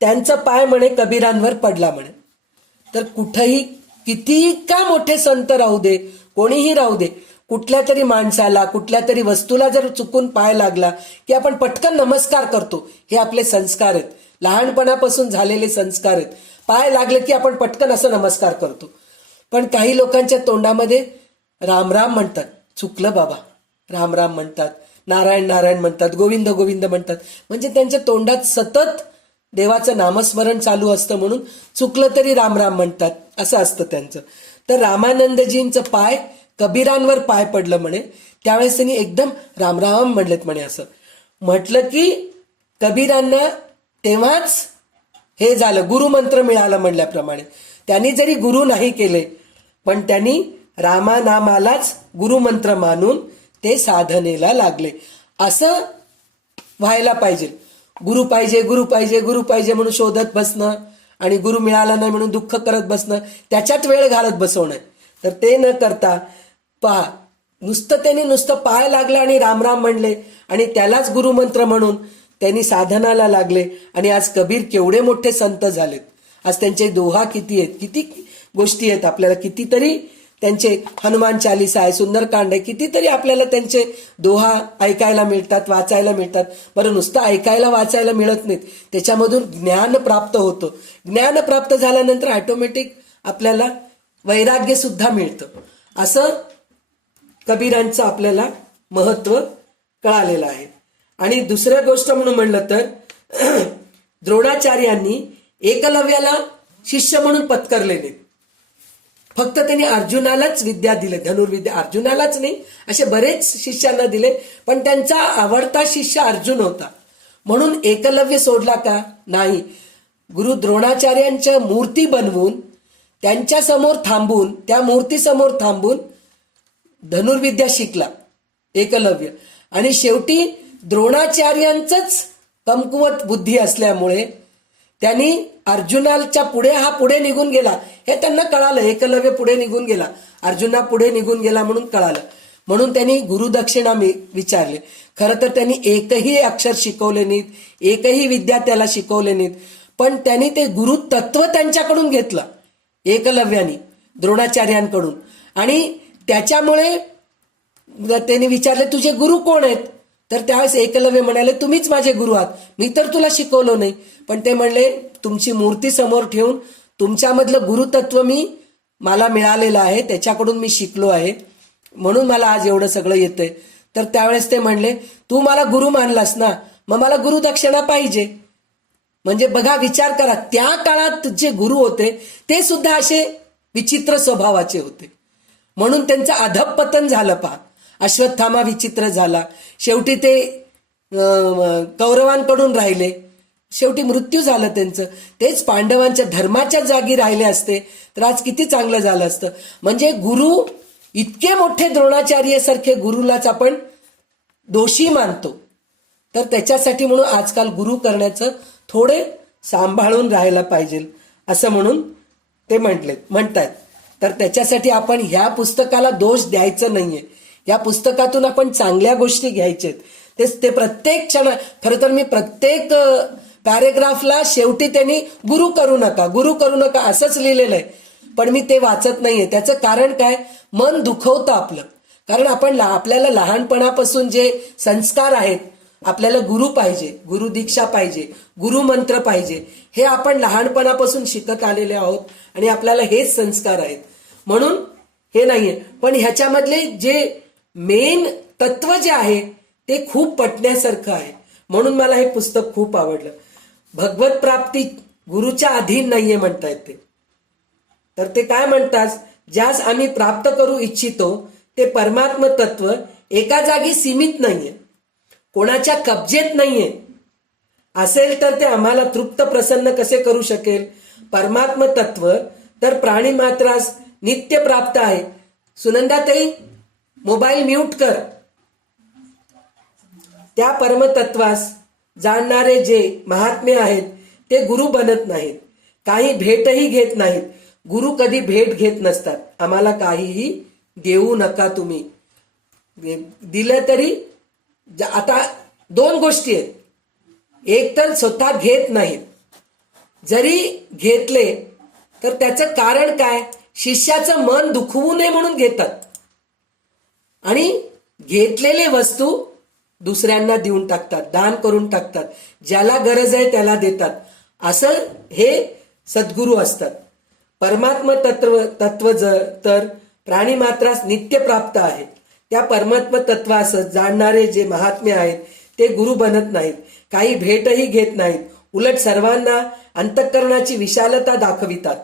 त्यांचा पाय म्हणे कबीरांवर पडला म्हणे. तर कुठंही किती का मोठे संत राहू दे, कोणीही राहू दे, कुठल्या तरी माणसाला, कुठल्या तरी वस्तूला जर चुकून पाय लागला की आपण पटकन नमस्कार करतो. हे आपले संस्कार आहेत, लहानपणापासून झालेले संस्कार आहेत. पाय लागले की आपण पटकन असं नमस्कार करतो. पण काही लोकांच्या तोंडामध्ये राम राम म्हणतात, चुकलं बाबा, राम राम म्हणतात, नारायण नारायण म्हणतात, गोविंद गोविंद म्हणतात. म्हणजे त्यांच्या तोंडात सतत देवाचं नामस्मरण चालू असतं म्हणून चुकलं तरी राम राम म्हणतात, असं असतं त्यांचं. तर रामानंदजींचं पाय कबीरांवर पाय पडलं म्हणे. त्यावेळेस त्यांनी एकदम राम राम म्हणलेत म्हणे. असं म्हटलं की कबीरांना तेव्हाच हे झालं, गुरुमंत्र मिळाला म्हणल्याप्रमाणे. त्यांनी जरी गुरु नाही केले पण त्यांनी रामानामालाच गुरुमंत्र मानून ते साधनेला लागले. असं व्हायला पाहिजे. गुरु पाहिजे, गुरु पाहिजे, गुरु पाहिजे म्हणून शोधत बसणं आणि गुरु मिळाला नाही म्हणून दुःख करत बसणं, त्याच्यात वेळ घालत बसवणं. तर ते न करता पहा, नुसतं पाय लागला आणि रामराम म्हणले आणि त्यालाच गुरुमंत्र म्हणून त्यांनी साधनाला लागले. आणि आज कबीर केवढे मोठे संत झालेत. आज त्यांचे दोहा किती आहेत, किती गोष्टी आहेत आपल्याला, कितीतरी त्यांचे हनुमान चालीसा आहे, सुंदरकांड आहे, कितीतरी आपल्याला त्यांचे दोहा ऐकायला मिळतात, वाचायला मिळतात. बरं, नुसतं ऐकायला वाचायला मिळत नाहीत, त्याच्यामधून ज्ञान प्राप्त होतं. ज्ञान प्राप्त झाल्यानंतर ऑटोमॅटिक आपल्याला वैराग्य सुद्धा मिळतं. असं कबीरांचं आपल्याला महत्व कळालेलं आहे. आणि दुसऱ्या गोष्ट म्हणून म्हणलं तर द्रोणाचार्यांनी एकलव्याला शिष्य म्हणून पत्करले नाहीत. फक्त त्यांनी अर्जुनालाच विद्या दिले, धनुर्विद्या. अर्जुनालाच नाही, असे बरेच शिष्यांना दिले, पण त्यांचा आवडता शिष्य अर्जुन होता म्हणून एकलव्य सोडला का? नाही. गुरु द्रोणाचार्यांच्या मूर्ती बनवून त्यांच्या समोर थांबून, त्या मूर्तीसमोर थांबून धनुर्विद्या शिकला एकलव्य. आणि शेवटी द्रोणाचार्यांचंच कमकुवत बुद्धी असल्यामुळे त्यांनी अर्जुनाच्या पुढे, हा पुढे निघून गेला हे त्यांना कळालं. एकलव्य पुढे निघून गेला, अर्जुना पुढे निघून गेला म्हणून कळालं. म्हणून त्यांनी गुरुदक्षिणा विचारले. खरं तर त्यांनी एकही अक्षर शिकवले नाहीत, एकही विद्या त्याला शिकवले नाहीत, पण त्यांनी ते गुरु तत्व त्यांच्याकडून घेतलं एकलव्यानी, द्रोणाचार्यांकडून. आणि त्याच्यामुळे त्यांनी विचारले तुझे गुरु कोण आहेत? तर त्यावेळेस एकलव्य म्हणाले तुम्हीच माझे गुरु आहात, मी तर तुला शिकवलं नाही. पण ते म्हणले तुमची मूर्ती समोर ठेवून तुमच्यामधलं गुरुतत्व मला मिळालेलं आहे, त्याच्याकडून मी शिकलो आहे, म्हणून मला आज एवढं सगळं येतंय. तर त्यावेळेस ते म्हणले तू मला गुरु मानलास ना, मग मला गुरुदक्षिणा पाहिजे. म्हणजे बघा, विचार करा, त्या काळात जे गुरु होते ते सुद्धा असे विचित्र स्वभावाचे होते, म्हणून त्यांचं अधःपतन झालं. पहा, अश्वत्थामा विचित्र झाला, शेवटी ते कौरवांकडून राहिले, शेवटी मृत्यू झालं त्यांचं. तेच पांडवांच्या धर्माच्या जागी राहिले असते तर आज किती चांगलं झालं असतं. म्हणजे गुरु इतके मोठे द्रोणाचार्य सारखे गुरुलाच आपण दोषी मानतो. तर त्याच्यासाठी म्हणून आजकाल गुरु करण्याचं थोडे सांभाळून राहायला पाहिजे असं म्हणून ते म्हणतात. तर त्याच्यासाठी आपण ह्या पुस्तकाला दोष द्यायचं नाहीये, या पुस्तकातून आपण चांगल्या गोष्टी घ्यायच्यात. ते प्रत्येक क्षण, खरं तर मी प्रत्येक पॅरेग्राफला शेवटी त्यांनी गुरु करू नका, गुरु करू नका असंच लिहिलेलं आहे, पण मी ते वाचत नाहीये. त्याचं कारण काय? मन दुखवतं आपलं. कारण आपल्याला लहानपणापासून जे संस्कार आहेत, आपल्याला गुरु पाहिजे, गुरु दीक्षा पाहिजे, गुरु मंत्र पाहिजे, हे आपण लहानपणापासून शिकत आलेले आहोत आणि आपल्याला हेच संस्कार आहेत, म्हणून हे नाहीये. पण ह्याच्यामधले जे मेन तत्व जे आहे ते खूप पटण्यासारखं आहे, म्हणून मला हे पुस्तक खूप आवडलं. भगवत प्राप्ती गुरुच्या अधीन नाहीये म्हणतायत ते. तर ते काय म्हणतात? ज्यास आम्ही प्राप्त करू इच्छितो ते परमात्म तत्व एका जागी सीमित नाहीये, कोणाच्या कब्जेत नाहीये. असेल तर ते आम्हाला तृप्त प्रसन्न कसे करू शकेल? परमात्म तत्व तर प्राणी मात्रास नित्य प्राप्त आहे. सुनंदाताई, मोबाईल म्यूट कर. त्या परमतत्वास जाणणारे जे महात्मे आहेत ते गुरु बनत नाहीत, काही भेटही घेत नाहीत. गुरु कधी भेट घेत नसतात. आम्हाला काहीही देऊ नका तुम्ही, दिलं तरी. आता दोन गोष्टी आहेत, एक तर स्वतः घेत नाहीत, जरी घेतले तर त्याचं कारण काय? शिष्याचं मन दुखवू नये म्हणून घेतात, आणि घेतलेले वस्तू दुसऱ्यांना देऊन टाकतात, दान करून टाकतात, ज्याला गरज आहे त्याला देतात. असं हे सद्गुरू असतात. परमात्म तत्व तर प्राणी मात्रास नित्य प्राप्त आहे. त्या परमात्म तत्वास जाणणारे जे महात्मे आहेत ते गुरु बनत नाहीत, काही भेटही घेत नाहीत, उलट सर्वांना अंतःकरणाची विशालता दाखवितात.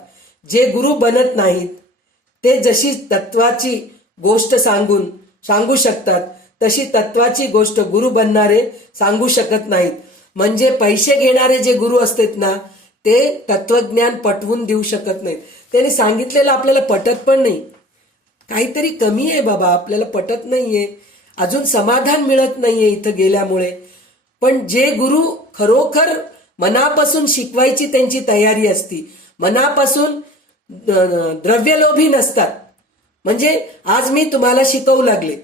जे गुरु बनत नाहीत ते जशी तत्वाची गोष्ट सांगू शकतात तशी तत्वाची गोष्ट गुरु बनणारे सांगू शकत नाहीत. म्हणजे पैसे घेणारे जे गुरु असतात ना, ते तत्वज्ञान पटवून देऊ शकत नाहीत. त्यांनी सांगितलेलं आपल्याला पटत पण नाही, काहीतरी कमी आहे बाबा, आपल्याला पटत नाहीये, अजून समाधान मिळत नाहीये इथं गेल्यामुळे. पण जे गुरु खरोखर मनापासून शिकवायची त्यांची तयारी असती, मनापासून द्रव्यलोभी नसतात. म्हणजे आज मी तुम्हाला शिकवू लागले,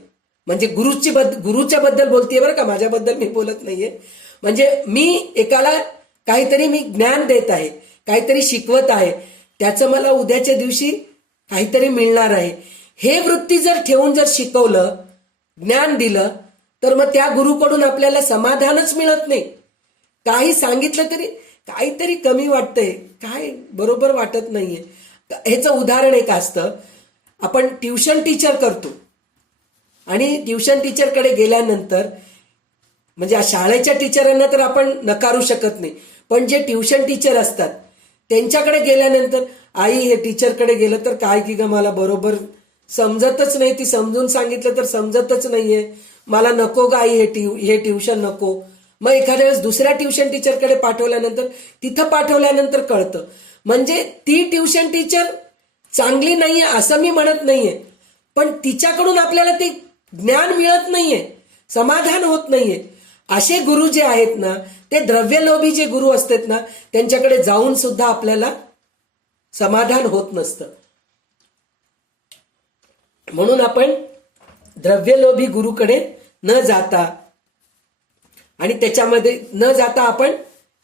म्हणजे गुरुच्या बद्दल बोलतेय बरं का, माझ्याबद्दल मी बोलत नाहीये. म्हणजे मी एकाला काहीतरी मी ज्ञान देत आहे, काहीतरी शिकवत आहे, त्याचं मला उद्याच्या दिवशी काहीतरी मिळणार आहे, हे वृत्ती जर ठेवून जर शिकवलं, ज्ञान दिलं, तर मग त्या गुरुकडून आपल्याला समाधानच मिळत नाही. काही सांगितलं तरी काहीतरी कमी वाटतंय, काय बरोबर वाटत नाहीये. ह्याचं उदाहरण एक असतं, आपण ट्युशन टीचर करतो आणि ट्युशन टीचरकडे गेल्यानंतर, म्हणजे शाळेच्या टीचरांना तर आपण नकारू शकत नाही, पण जे ट्युशन टीचर असतात त्यांच्याकडे गेल्यानंतर, आई हे टीचरकडे गेलं तर काय की ग मला बरोबर समजतच नाही, ती समजून सांगितलं तर समजतच नाहीये, मला नको ग आई हे ट्युशन नको. मग एखाद्या वेळेस दुसऱ्या ट्युशन टीचरकडे पाठवल्यानंतर, तिथं पाठवल्यानंतर कळतं. म्हणजे ती ट्युशन टीचर चांगली नाहीये असं मी म्हणत नाहीये, पण तिच्याकडून आपल्याला ते ज्ञान मिळत नाहीये, समाधान होत नाहीये. असे गुरु जे आहेत ना, ते द्रव्यलोभी जे गुरु असतात ना, त्यांच्याकडे जाऊन सुद्धा आपल्याला समाधान होत नसतं. म्हणून आपण द्रव्यलोभी गुरुकडे न जाता, आणि त्याच्यामध्ये न जाता आपण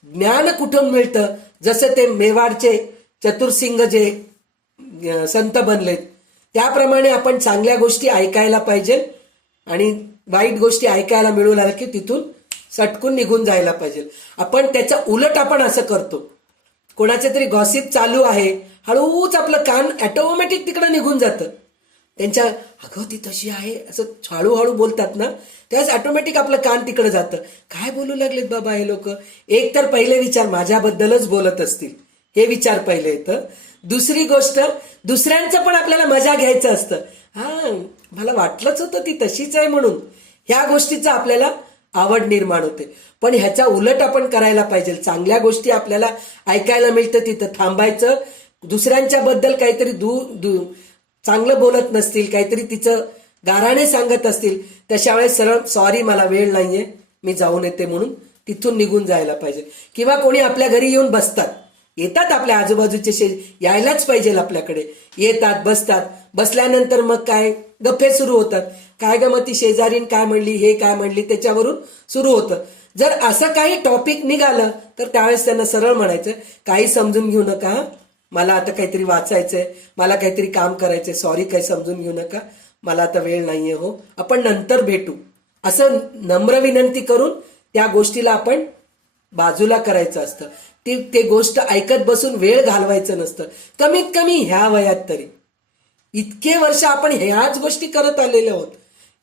ज्ञान कुठून मिळतं, जसं ते मेवाडचे चतुरसिंग जे संत बनलेत त्याप्रमाणे आपण चांगल्या गोष्टी ऐकायला पाहिजे आणि वाईट गोष्टी ऐकायला मिळू लागल्या की तिथून सटकून निघून जायला पाहिजे. आपण त्याचा उलट आपण असं करतो, कोणाचे तरी गॉसिप चालू आहे, हळूच आपलं कान ऑटोमॅटिक तिकडे निघून जातं. त्यांच्या अगं ती तशी आहे असं हळूहळू बोलतात ना, त्यावेळेस ऑटोमॅटिक आपलं कान तिकडे जातं. काय बोलू लागलेत बाबा हे लोक. एक तर पहिले विचार माझ्याबद्दलच बोलत असतील, हे विचार पहिले येतं. दुसरी गोष्ट, दुसऱ्यांचं पण आपल्याला मजा घ्यायचं असतं. हा मला वाटलंच होतं ती तशीच आहे म्हणून, ह्या गोष्टीचा आपल्याला आवड निर्माण होते. पण ह्याचा उलट आपण करायला पाहिजे. चांगल्या गोष्टी आपल्याला ऐकायला मिळतं तिथं थांबायचं. दुसऱ्यांच्या बद्दल काहीतरी चांगलं बोलत नसतील, काहीतरी तिचं गाराणे सांगत असतील, तशा वेळेस सरळ सॉरी मला वेळ नाहीये मी जाऊन येते म्हणून तिथून निघून जायला पाहिजे. किंवा कोणी आपल्या घरी येऊन बसतात, येतात आपल्या आजूबाजूचे यायलाच पाहिजे आपल्याकडे, येतात बसतात, बसल्यानंतर मग काय गप्पे सुरू होतात. काय ग मग ती शेजारीन काय म्हणली, हे काय म्हणली, त्याच्यावरून सुरू होतं. जर असं काही टॉपिक निघालं तर त्यावेळेस त्यांना सरळ म्हणायचं काही समजून घेऊ नका, मला आता काहीतरी वाचायचंय, मला काहीतरी काम करायचंय, सॉरी काही समजून घेऊ नका, मला आता वेळ नाहीये, हो आपण नंतर भेटू, असं नम्र विनंती करून त्या गोष्टीला आपण बाजूला करायचं असतं. ते गोष्ट ऐकत बसून वेळ घालवायचं नसतं. कमीत कमी ह्या वयात तरी इतके वर्ष आपण ह्याच गोष्टी करत आलेले आहोत.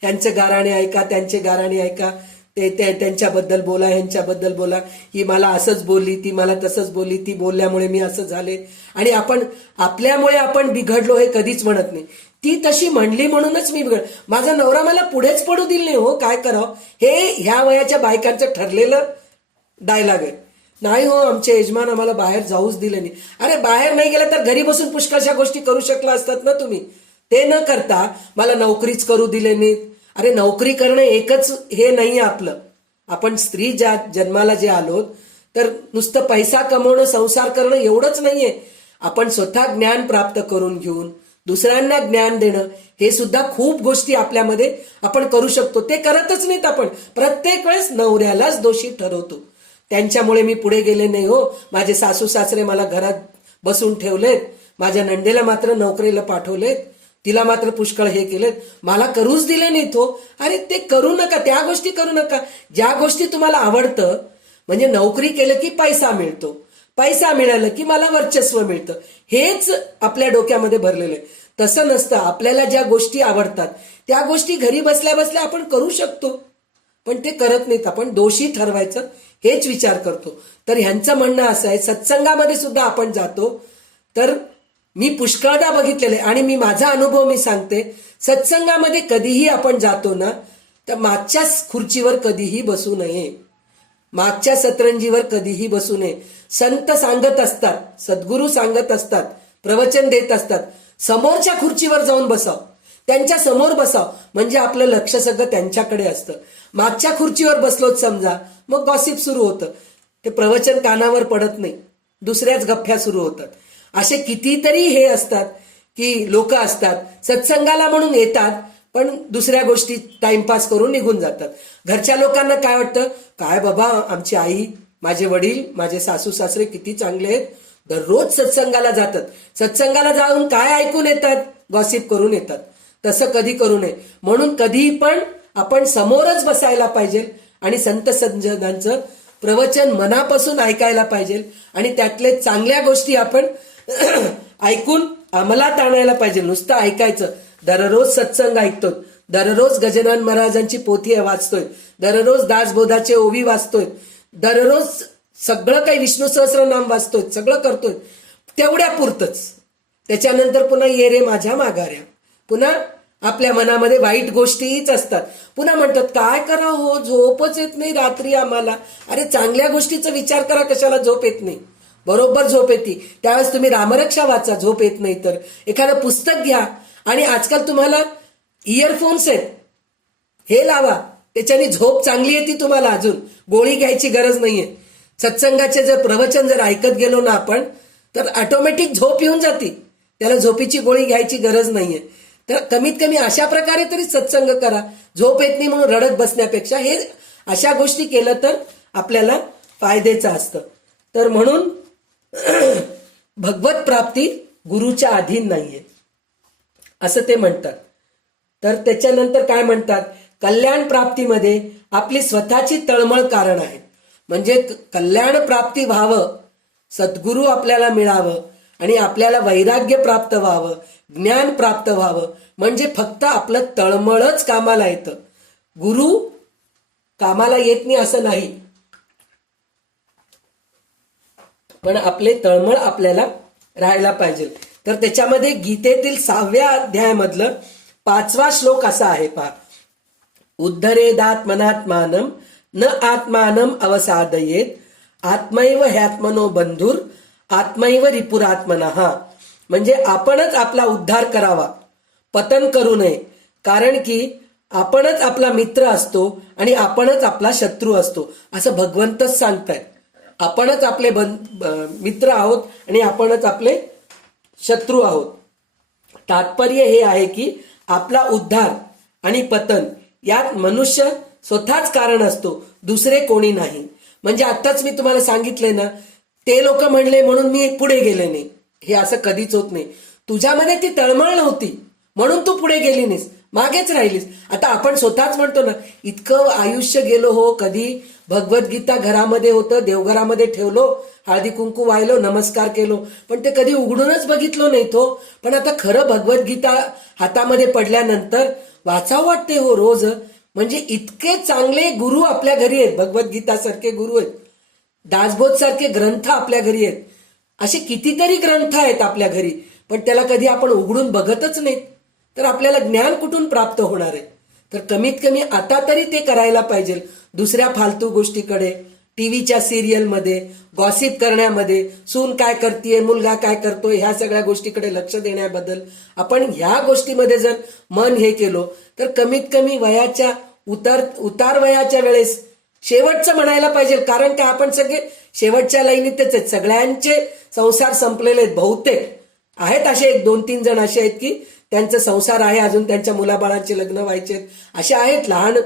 ह्यांचे गाराणे ऐका, त्यांचे गाराणे ऐका, ते त्यांच्याबद्दल बोला, ह्यांच्याबद्दल बोला, ही मला असंच बोलली, ती मला तसंच बोलली, ती बोलल्यामुळे मी असं झाले. आणि आपण आपल्यामुळे आपण बिघडलो हे कधीच म्हणत नाही. ती तशी म्हणली म्हणूनच मी बिघड, माझा नवरा मला पुढेच पडू दिल नाही, हो काय करावं, हे ह्या वयाच्या बायकांचं ठरलेलं डायलॉग आहे. नाही हो आमचे यजमान आम्हाला बाहेर जाऊच दिले नाही. अरे बाहेर नाही गेलं तर घरी बसून पुष्कळशा गोष्टी करू शकला असतात ना तुम्ही. ते न करता मला नोकरीच करू दिले नाहीत. अरे नोकरी करणं एकच हे नाहीये आपलं. आपण स्त्री ज्या जन्माला जे आलो तर नुसतं पैसा कमवणं, संसार करणं एवढंच नाहीये. आपण स्वतः ज्ञान प्राप्त करून घेऊन दुसऱ्यांना ज्ञान देणं, हे सुद्धा खूप गोष्टी आपल्यामध्ये आपण करू शकतो. ते करतच नाहीत आपण. प्रत्येक वेळेस नवऱ्यालाच दोषी ठरवतो. त्यांच्यामुळे मी पुढे गेले नाही, हो माझे सासू सासरे मला घरात बसून ठेवलेत, माझ्या नंदेला मात्र नोकरीला पाठवलेत, तिला मात्र पुष्कळ हे केलेत, मला करूच दिले नाहीत. हो अरे ते करू नका, त्या गोष्टी करू नका. ज्या गोष्टी तुम्हाला आवडतं, म्हणजे नोकरी केलं की पैसा मिळतो, पैसा मिळालं की मला वर्चस्व मिळतं, हेच आपल्या डोक्यामध्ये भरलेलं आहे. तसं नसतं. आपल्याला ज्या गोष्टी आवडतात त्या गोष्टी घरी बसल्या बसल्या आपण करू शकतो, पण ते करत नाहीत. आपण दोषी ठरवायचं हेच विचार करतो. तर ह्यांचं म्हणणं असं आहे, सत्संगामध्ये सुद्धा आपण जातो तर मी पुष्कळदा बघितलेले आणि मी माझा अनुभव मी सांगते. सत्संगामध्ये कधीही आपण जातो ना तर मागच्या खुर्चीवर कधीही बसू नये, मागच्या सतरंजीवर कधीही बसू नये. संत सांगत असतात, सद्गुरू सांगत असतात, प्रवचन देत असतात, समोरच्या खुर्चीवर जाऊन बसाव, त्यांच्या समोर बसाव, म्हणजे आपलं लक्ष सगळं त्यांच्याकडे असतं. मागच्या खुर्चीवर बसलोच समजा, मग गॉसिप सुरू होतं, ते प्रवचन कानावर पडत नाही, दुसऱ्याच गप्प्या सुरू होतात. असे कितीतरी हे असतात की लोक असतात सत्संगाला म्हणून येतात पण दुसऱ्या गोष्टी टाइमपास करून निघून जातात. घरच्या लोकांना काय वाटतं, काय बाबा आमची आई, माझे वडील, माझे सासू सासरे किती चांगले आहेत, दररोज सत्संगाला जातात, सत्संगाला जाऊन काय ऐकून येतात, गॉसिप करून येतात. तसं कधी करू नये. म्हणून कधी पण आपण समोरच बसायला पाहिजे आणि संत सज्जनांचं प्रवचन मनापासून ऐकायला पाहिजे आणि त्यातले चांगल्या गोष्टी आपण ऐकून अंमलात आणायला पाहिजे. नुसतं ऐकायचं. दररोज सत्संग ऐकतोय, दररोज गजानन महाराजांची पोथी वाचतोय, दररोज दासबोधाचे ओवी वाचतोय, दररोज सगळं काही विष्णू सहस्रनाम वाचतोय, सगळं करतोय, तेवढ्या पुरतच. त्याच्यानंतर पुन्हा ये रे माझ्या माघाऱ्या. पुन्हा आपल्या मनामध्ये वाईट गोष्टीच असतात. पुन्हा म्हणतात काय करा हो, झोपच येत नाही रात्री आम्हाला. अरे चांगल्या गोष्टीचा विचार करा, कशाला झोप येत नाही. बरोबर झोप येते. त्यावेळेस तुम्ही रामरक्षा वाचा, झोप येत नाही तर एखादं पुस्तक घ्या. आणि आजकाल तुम्हाला इयरफोन्स आहेत, हे लावा, त्याच्याने झोप चांगली येते तुम्हाला. अजून गोळी घ्यायची गरज नाहीये. सत्संगाचे जर प्रवचन जर ऐकत गेलो ना आपण, तर ऑटोमॅटिक झोप येऊन जाते. त्याला झोपेची गोळी घ्यायची गरज नाहीये. तर कमीत कमी अशा प्रकारे तरी सत्संग करा. झोप येत नाही म्हणून रडत बसण्यापेक्षा हे अशा गोष्टी केलं तर आपल्याला फायद्याचं असतं. तर म्हणून भगवत प्राप्ती गुरुच्या अधीन नाहीये असं ते म्हणतात. तर त्याच्यानंतर काय म्हणतात, कल्याण प्राप्तीमध्ये आपली स्वतःची तळमळ कारण आहे. म्हणजे कल्याण प्राप्ती व्हावं, सद्गुरू आपल्याला मिळावं आणि आपल्याला वैराग्य प्राप्त व्हावं, ज्ञान प्राप्त व्हावं, म्हणजे फक्त आपलं तळमळच कामाला येतं. गुरु कामाला येत नाही असं नाही, पण आपले तळमळ आपल्याला राहायला पाहिजे. तर त्याच्यामध्ये गीतेतील 6व्या अध्यायामधलं 5वा श्लोक असा आहे पहा, उद्धरेदात्मनात्मानं न आत्मानं अवसादयेत आत्मैव ह्यात्मनो बंधुर आत्मैव रिपुरात्मनः. म्हणजे आपणच आपला उद्धार करावा, पतन करू नये. कारण की आपणच आपला मित्र असतो आणि आपणच आपला शत्रू असतो असं भगवंतच सांगतायत. आपणच आपले मित्र आहोत आणि आपणच आपले शत्रू आहोत. तात्पर्य हे आहे की आपला उद्धार आणि पतन यात मनुष्य स्वतःच कारण असतो, दुसरे कोणी नाही. म्हणजे आत्ताच मी तुम्हाला सांगितलंय ना, ते लोक म्हणले म्हणून मी पुढे गेले नाही, हे असं कधीच होत नाही. तुझ्यामध्ये ती तळमळ नव्हती म्हणून तू पुढे गेली नाहीस, मागेच राहिलीस. आता आपण स्वतःच म्हणतो ना, इतकं आयुष्य गेलो हो, कधी भगवद्गीता घरामध्ये होतं, देवघरामध्ये ठेवलो, हळदी कुंकू वाहिलो, नमस्कार केलो, पण ते कधी उघडूनच बघितलो नाही तो. पण आता खरं भगवद्गीता हातामध्ये पडल्यानंतर वाचावं वाटते हो रोज. म्हणजे इतके चांगले गुरु आपल्या घरी आहेत, भगवद्गीता सारखे गुरु आहेत, दासबोध सारखे ग्रंथ आपल्या घरी आहेत. असे कितीतरी ग्रंथ आहेत आपल्या घरी, पण त्याला कधी आपण उघडून बघतच नाहीत. तर आपल्याला ज्ञान कुठून प्राप्त होणार आहे? तर कमीत कमी आता तरी ते करायला पाहिजे. दुसऱ्या फालतू गोष्टीकडे, टीव्हीच्या सिरियलमध्ये, गॉसिप करण्यामध्ये, सून काय करतीये, मुलगा काय करतोय, ह्या सगळ्या गोष्टीकडे लक्ष देण्याबद्दल आपण ह्या गोष्टीमध्ये जर मन हे केलो तर कमीत कमी वयाच्या उतार वयाच्या वेळेस शेवटचं म्हणायला पाहिजे. कारण का आपण सगळे शेवटच्या लाईनीतच आहेत. सगळ्यांचे संसार संपलेले आहेत. बहुतेक आहेत असे 1-2-3 जण असे आहेत की त्यांचा संसार आहे, अजून त्यांच्या मुलाबाळांचे लग्न व्हायचे, असे आहेत लहान.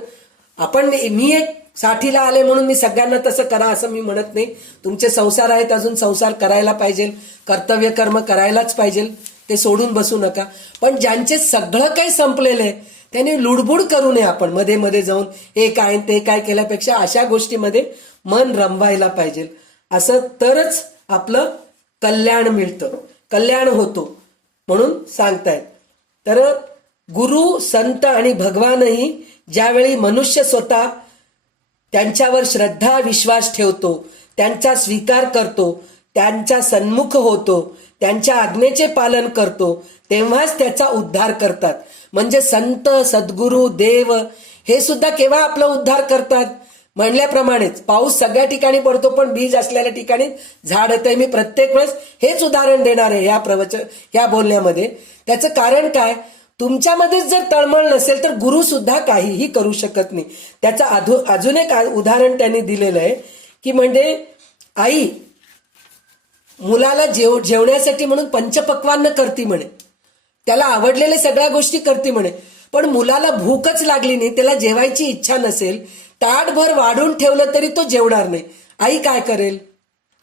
मी एक 60ला आले म्हणून मी सगळ्यांना तसं करा असं मी म्हणत नाही. तुमचे संसार आहेत, अजून संसार करायला पाहिजे, कर्तव्य कर्म करायलाच पाहिजे, ते सोडून बसू नका. पण ज्यांचे सगळं काही संपलेलं आहे त्यांनी लुडबुड करू नये. आपण मध्ये मध्ये जाऊन हे काय ते काय केल्यापेक्षा अशा गोष्टीमध्ये मन रमवायला पाहिजे. असं तरच आपलं कल्याण मिळतं, कल्याण होतो म्हणून सांगतायत. तर गुरु, संत आणि भगवानही ज्यावेळी मनुष्य स्वतः त्यांच्यावर श्रद्धा विश्वास ठेवतो, त्यांचा स्वीकार करतो, त्यांच्या सन्मुख होतो, त्यांच्या आज्ञेचे पालन करतो, तेव्हाच त्याचा उद्धार करतात. म्हणजे संत, सद्गुरू, देव हे सुद्धा केव्हा आपला उद्धार करतात? म्हणल्याप्रमाणेच पाऊस सगळ्या ठिकाणी पडतो, पण बीज असलेल्या ठिकाणी झाड येतं. मी प्रत्येक वेळेस हेच उदाहरण देणार आहे या बोलण्यामध्ये. त्याचं कारण काय? तुमच्यामध्येच जर तळमळ नसेल तर गुरु सुद्धा काहीही करू शकत नाही. त्याचं अजून एक उदाहरण त्यांनी दिलेलं आहे की म्हणजे आई मुलाला जेवण्यासाठी म्हणून पंचपक्वान्न करती म्हणे, त्याला आवडलेल्या सगळ्या गोष्टी करते म्हणे, पण मुलाला भूकच लागली नाही, त्याला जेवायची इच्छा नसेल, ताटभर वाढून ठेवलं तरी तो जेवणार नाही. आई काय करेल?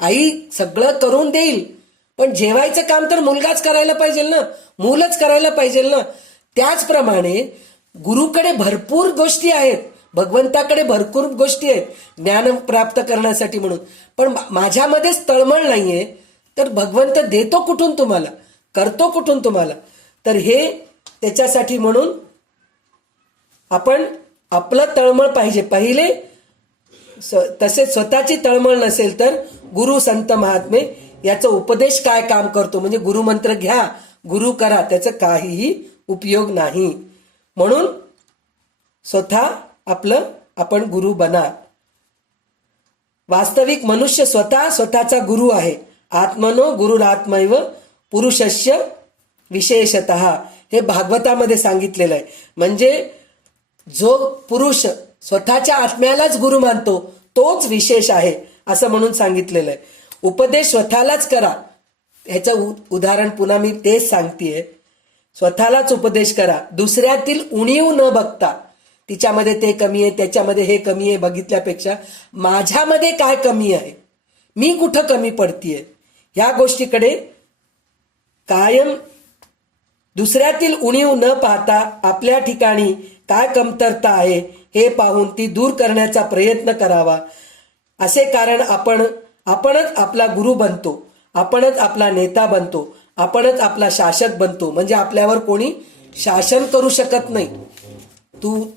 आई सगळं करून देईल, पण जेवायचं काम तर मुलगाच करायला पाहिजे ना, मूलच करायला पाहिजे ना. त्याचप्रमाणे गुरुकडे भरपूर गोष्टी आहेत, भगवंताकडे भरपूर गोष्टी आहेत ज्ञान प्राप्त करण्यासाठी म्हणून, पण माझ्यामध्येच तळमळ नाहीये तर भगवंत देतो कुठून तुम्हाला, करतो कुठून तुम्हाला? तर हे त्याच्यासाठी म्हणून आपण आपलं तळमळ पाहिजे पहिले. तसेच स्वतःची तळमळ नसेल तर गुरु संत महात्मे याचा उपदेश काय काम करतो, म्हणजे गुरुमंत्र घ्या, गुरु करा, त्याचा काहीही उपयोग नाही. म्हणून स्वतः आपण गुरु बना. वास्तविक मनुष्य स्वतःचा गुरु आहे. आत्मनो गुरुरात्मैव पुरुषस्य विशेषतः, हे भागवतामध्ये सांगितलेलं आहे. म्हणजे जो पुरुष स्वतःच्या आत्म्यालाच गुरु मानतो तोच विशेष आहे असं म्हणून सांगितलेलं आहे. उपदेश स्वतःलाच करा. ह्याचं उदाहरण पुन्हा मी तेच सांगतेय. स्वतःलाच उपदेश करा, दुसऱ्यातील उणीव न बघता. तिच्यामध्ये ते कमी आहे, त्याच्यामध्ये हे कमी आहे बघितल्यापेक्षा माझ्यामध्ये काय कमी आहे, मी कुठं कमी पडतीये, ह्या गोष्टीकडे कायम दुसऱ्यातील उणीव न पाहता आपल्या ठिकाणी काय कमतरता आहे हे पाहून ती दूर करण्याचा प्रयत्न करावा. असे कारण आपणच आपला गुरु बनतो, आपणच आपला नेता बनतो, आपणच आपला शासक बनतो. म्हणजे आपल्यावर कोणी शासन करू शकत नाही.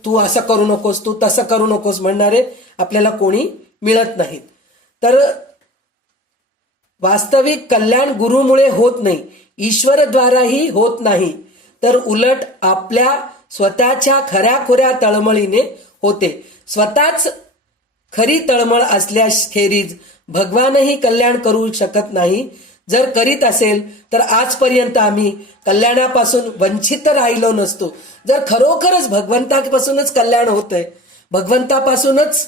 तू असं करू नकोस, तू तसं करू नकोस म्हणणारे आपल्याला कोणी मिळत नाहीत. तर वास्तविक कल्याण गुरुमुळे होत नाही, ईश्वरद्वाराही होत नाही, तर उलट आपल्या स्वतःच्या खऱ्याखुऱ्या तळमळीने होते. स्वतःच खरी तळमळ असल्याखेरीज भगवानही कल्याण करू शकत नाही. जर करीत असेल तर आजपर्यंत आम्ही कल्याणापासून वंचित राहिलो नसतो. जर खरोखरच भगवंतापासूनच कल्याण होतंय, भगवंतापासूनच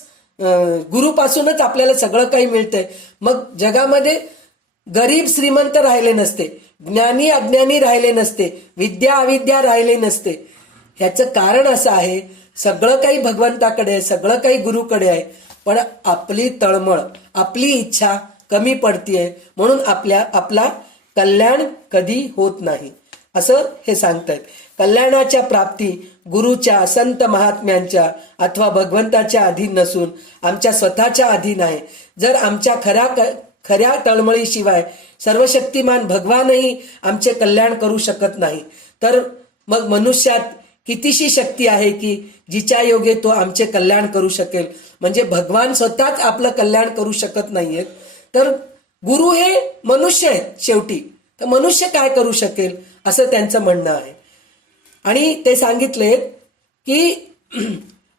गुरुपासूनच आपल्याला सगळं काही मिळतंय, मग जगामध्ये गरीब श्रीमंत राहिले नसते, ज्ञानी अज्ञानी राहिले नसते, विद्या अविद्या राहिले नसते. ह्याचं कारण असं आहे, सगळं काही भगवंताकडे आहे, सगळं काही गुरुकडे आहे, पण आपली तळमळ, आपली इच्छा कमी पडतीये, म्हणून आपला कल्याण कधी होत नाही असं हे सांगतायत. कल्याणाच्या प्राप्ती गुरुच्या, संत महात्म्यांच्या अथवा भगवंताच्या अधीन नसून आमच्या स्वतःच्या अधीन आहे. जर आमच्या खऱ्या तळमळीशिवाय सर्वशक्तिमान भगवानही आमचे कल्याण करू शकत नाही, तर मग मनुष्यात कितीशी शक्ती आहे की जिच्या योगे तो आमचे कल्याण करू शकेल. म्हणजे भगवान स्वतःच आपलं कल्याण करू शकत नाहीयेत, तर गुरु हे मनुष्य आहेत शेवटी, तर मनुष्य काय करू शकेल असं त्यांचं म्हणणं आहे. आणि ते सांगितले की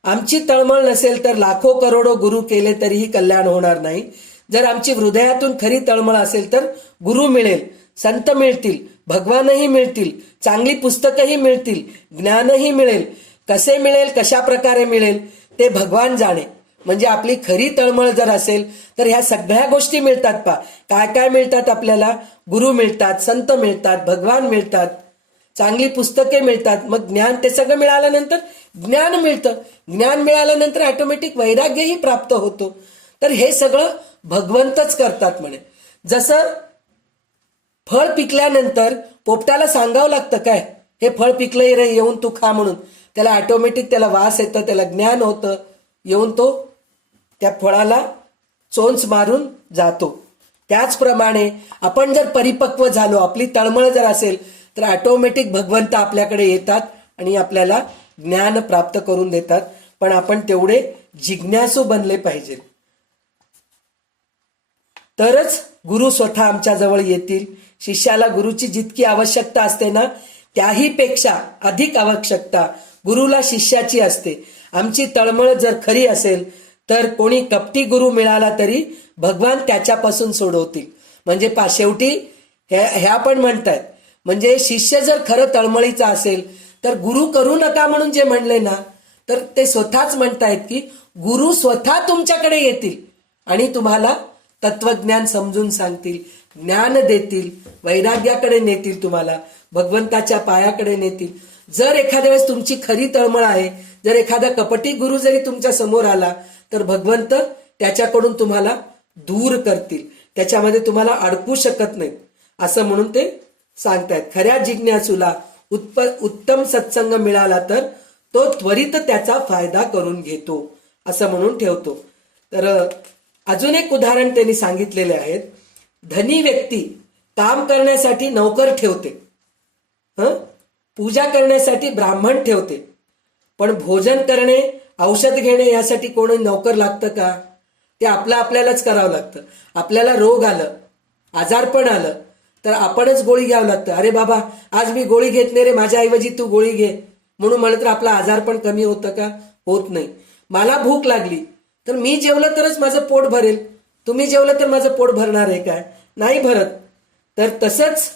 आमची तळमळ नसेल तर लाखो करोडो गुरु केले तरीही कल्याण होणार नाही. जर आमची हृदयातून खरी तळमळ असेल तर गुरु मिळेल, संत मिळतील, भगवानही मिळतील, चांगली पुस्तकही मिळतील, ज्ञानही मिळेल. कसे मिळेल, कशा प्रकारे मिळेल ते भगवान जाणे. म्हणजे आपली खरी तळमळ जर असेल तर ह्या सगळ्या गोष्टी मिळतात. काय काय मिळतात आपल्याला? गुरु मिळतात, संत मिळतात, भगवान मिळतात, चांगली पुस्तके मिळतात. मग ज्ञान, ते सगळं मिळाल्यानंतर ज्ञान मिळतं. ज्ञान मिळाल्यानंतर ऑटोमॅटिक वैराग्यही प्राप्त होतो. तर हे सगळं भगवंतच करतात म्हणे. जसं फळ पिकल्यानंतर पोपटाला सांगावं लागतं काय, हे फळ पिकलंय रे, येऊन तू खा म्हणून. त्याला ऑटोमॅटिक त्याला वास येतं, त्याला ज्ञान होतं, येऊन तो त्या फळाला चोंच मारून जातो. त्याचप्रमाणे आपण जर परिपक्व झालो, आपली तळमळ जर असेल तर ऑटोमॅटिक भगवंत आपल्याकडे येतात आणि आपल्याला ज्ञान प्राप्त करून देतात. पण आपण तेवढे जिज्ञासू बनले पाहिजे, तरच गुरु स्वतः आमच्या जवळ येतील. शिष्याला गुरुची जितकी आवश्यकता असते ना, त्याही पेक्षा अधिक आवश्यकता गुरुला शिष्याची असते. आमची तळमळ जर खरी असेल तर कोणी कपटी गुरु मिळाला तरी भगवान त्याच्यापासून सोडवतील. म्हणजे शेवटी ह्या पण म्हणतायत, म्हणजे शिष्य जर खरं तळमळीचा असेल तर गुरु करू नका म्हणून जे म्हणले ना, तर ते स्वतःच म्हणतायत की गुरु स्वतः तुमच्याकडे येतील आणि तुम्हाला तत्वज्ञान समजून सांगतील, ज्ञान देतील, वैराग्याकडे नेतील, तुम्हाला भगवंताच्या पायाकडे नेतील. जर एखाद्या वेळेस तुमची खरी तळमळ आहे, जर एखादा कपटी गुरु जरी तुमच्या समोर आला तर भगवंत त्याच्याकडून तुम्हाला दूर करतील, त्याच्यामध्ये तुम्हाला अडकू शकत नाहीत असं म्हणून ते सांगतायत. खऱ्या जिज्ञासूला उत्तम सत्संग मिळाला तर तो त्वरित त्याचा फायदा करून घेतो असं म्हणून ठेवतो. तर अजून एक उदाहरण त्यांनी सांगितलेले आहेत. धनी व्यक्ती काम करण्यासाठी नोकर ठेवते, पूजा करण्यासाठी ब्राह्मण ठेवते, पण भोजन करणे, औषध घेणे यासाठी कोणी नोकर लागतं का? ते आपल्यालाच करावं लागतं. आपल्याला रोग आलं, आजारपण आलं तर आपणच गोळी घ्यावं लागतं. अरे बाबा आज मी गोळी घेत नाही रे, माझ्याऐवजी तू गोळी घे म्हणून म्हणलं तर आपलं आजारपण कमी होतं का? होत नाही. मला भूक लागली तर मी जेवलं तरच माझं पोट भरेल, तुम्ही जेवलं तर माझं पोट भरणार आहे काय? नाही भरत. तर तसंच